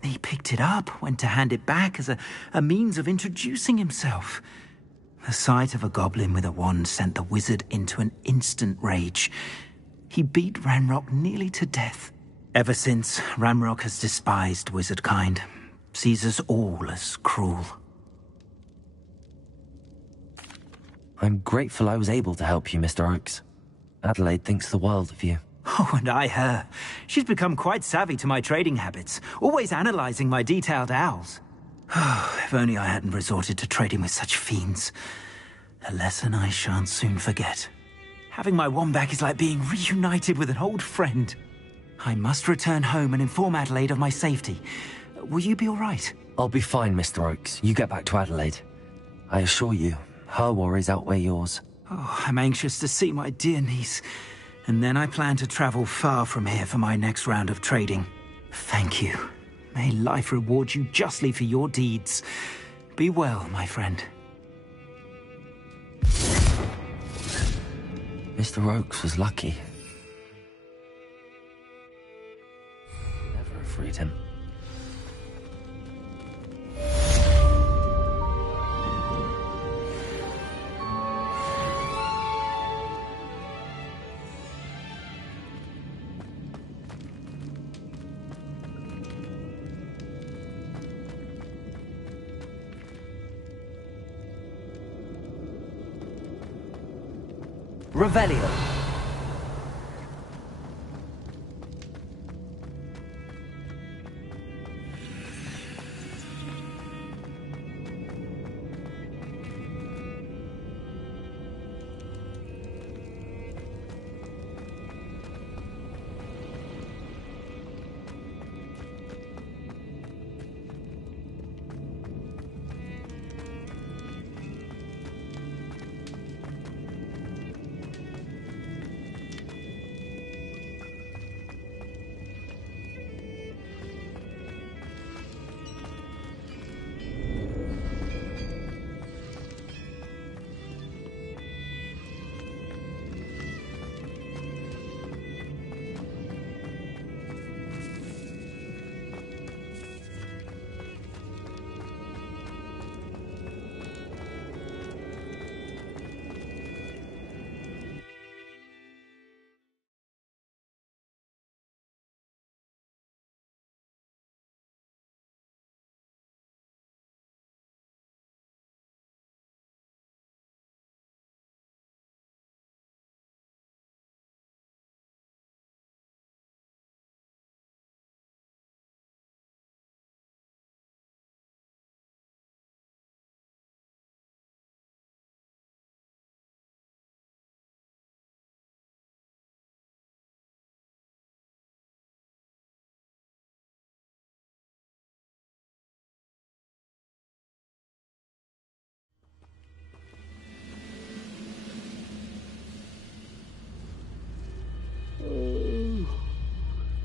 He picked it up, went to hand it back as a means of introducing himself. The sight of a goblin with a wand sent the wizard into an instant rage. He beat Ranrock nearly to death. Ever since, Ranrock has despised wizardkind, sees us all as cruel. I'm grateful I was able to help you, Mr. Oakes. Adelaide thinks the world of you. Oh, and I her. She's become quite savvy to my trading habits, always analyzing my detailed owls. If only I hadn't resorted to trading with such fiends. A lesson I shan't soon forget. Having my wand back is like being reunited with an old friend. I must return home and inform Adelaide of my safety. Will you be all right? I'll be fine, Mr. Oakes. You get back to Adelaide. I assure you, her worries outweigh yours. Oh, I'm anxious to see my dear niece. And then I plan to travel far from here for my next round of trading. Thank you. May life reward you justly for your deeds. Be well, my friend. Mr. Oakes was lucky. Never have freed him. Revelio.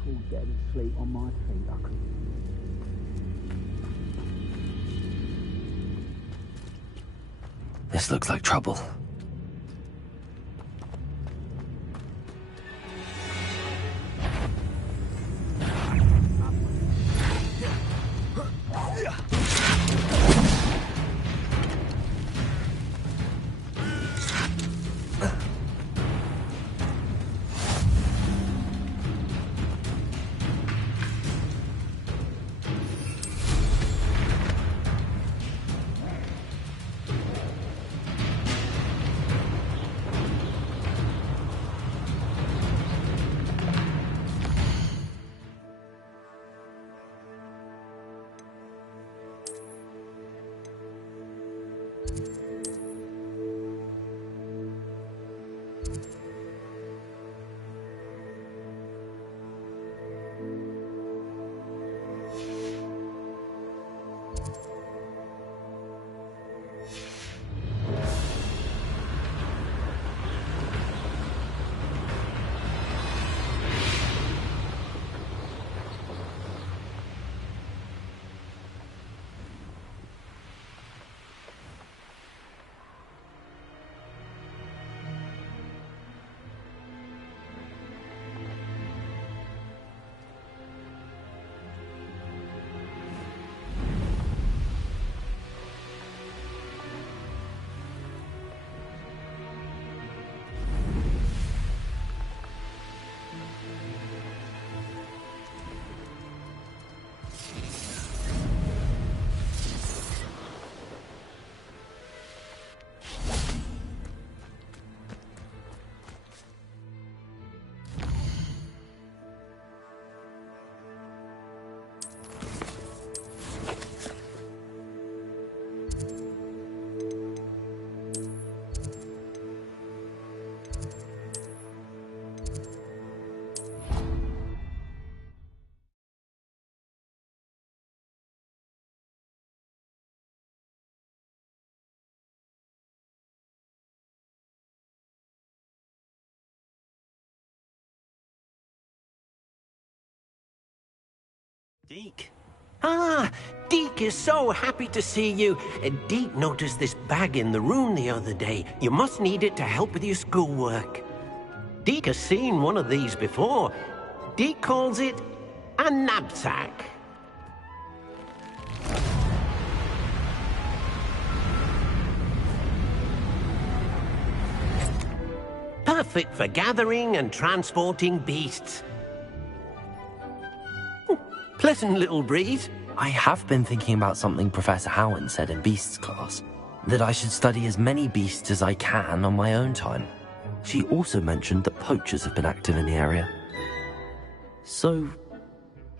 Fall dead asleep on my feet, I could. This looks like trouble. Deke. Ah, Deke is so happy to see you. Deke noticed this bag in the room the other day. You must need it to help with your schoolwork. Deke has seen one of these before. Deke calls it a knapsack. Perfect for gathering and transporting beasts. Pleasant little breeze. I have been thinking about something Professor Howard said in Beasts class, that I should study as many beasts as I can on my own time. She also mentioned that poachers have been active in the area. So,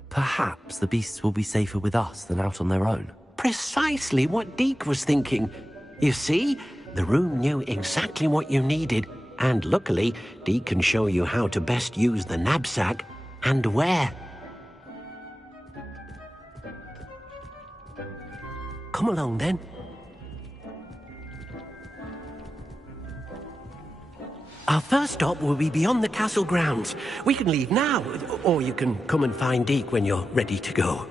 perhaps the beasts will be safer with us than out on their own. Precisely what Deke was thinking. You see, the room knew exactly what you needed, and luckily, Deke can show you how to best use the knapsack and where. Come along, then. Our first stop will be beyond the castle grounds. We can leave now, or you can come and find Deke when you're ready to go.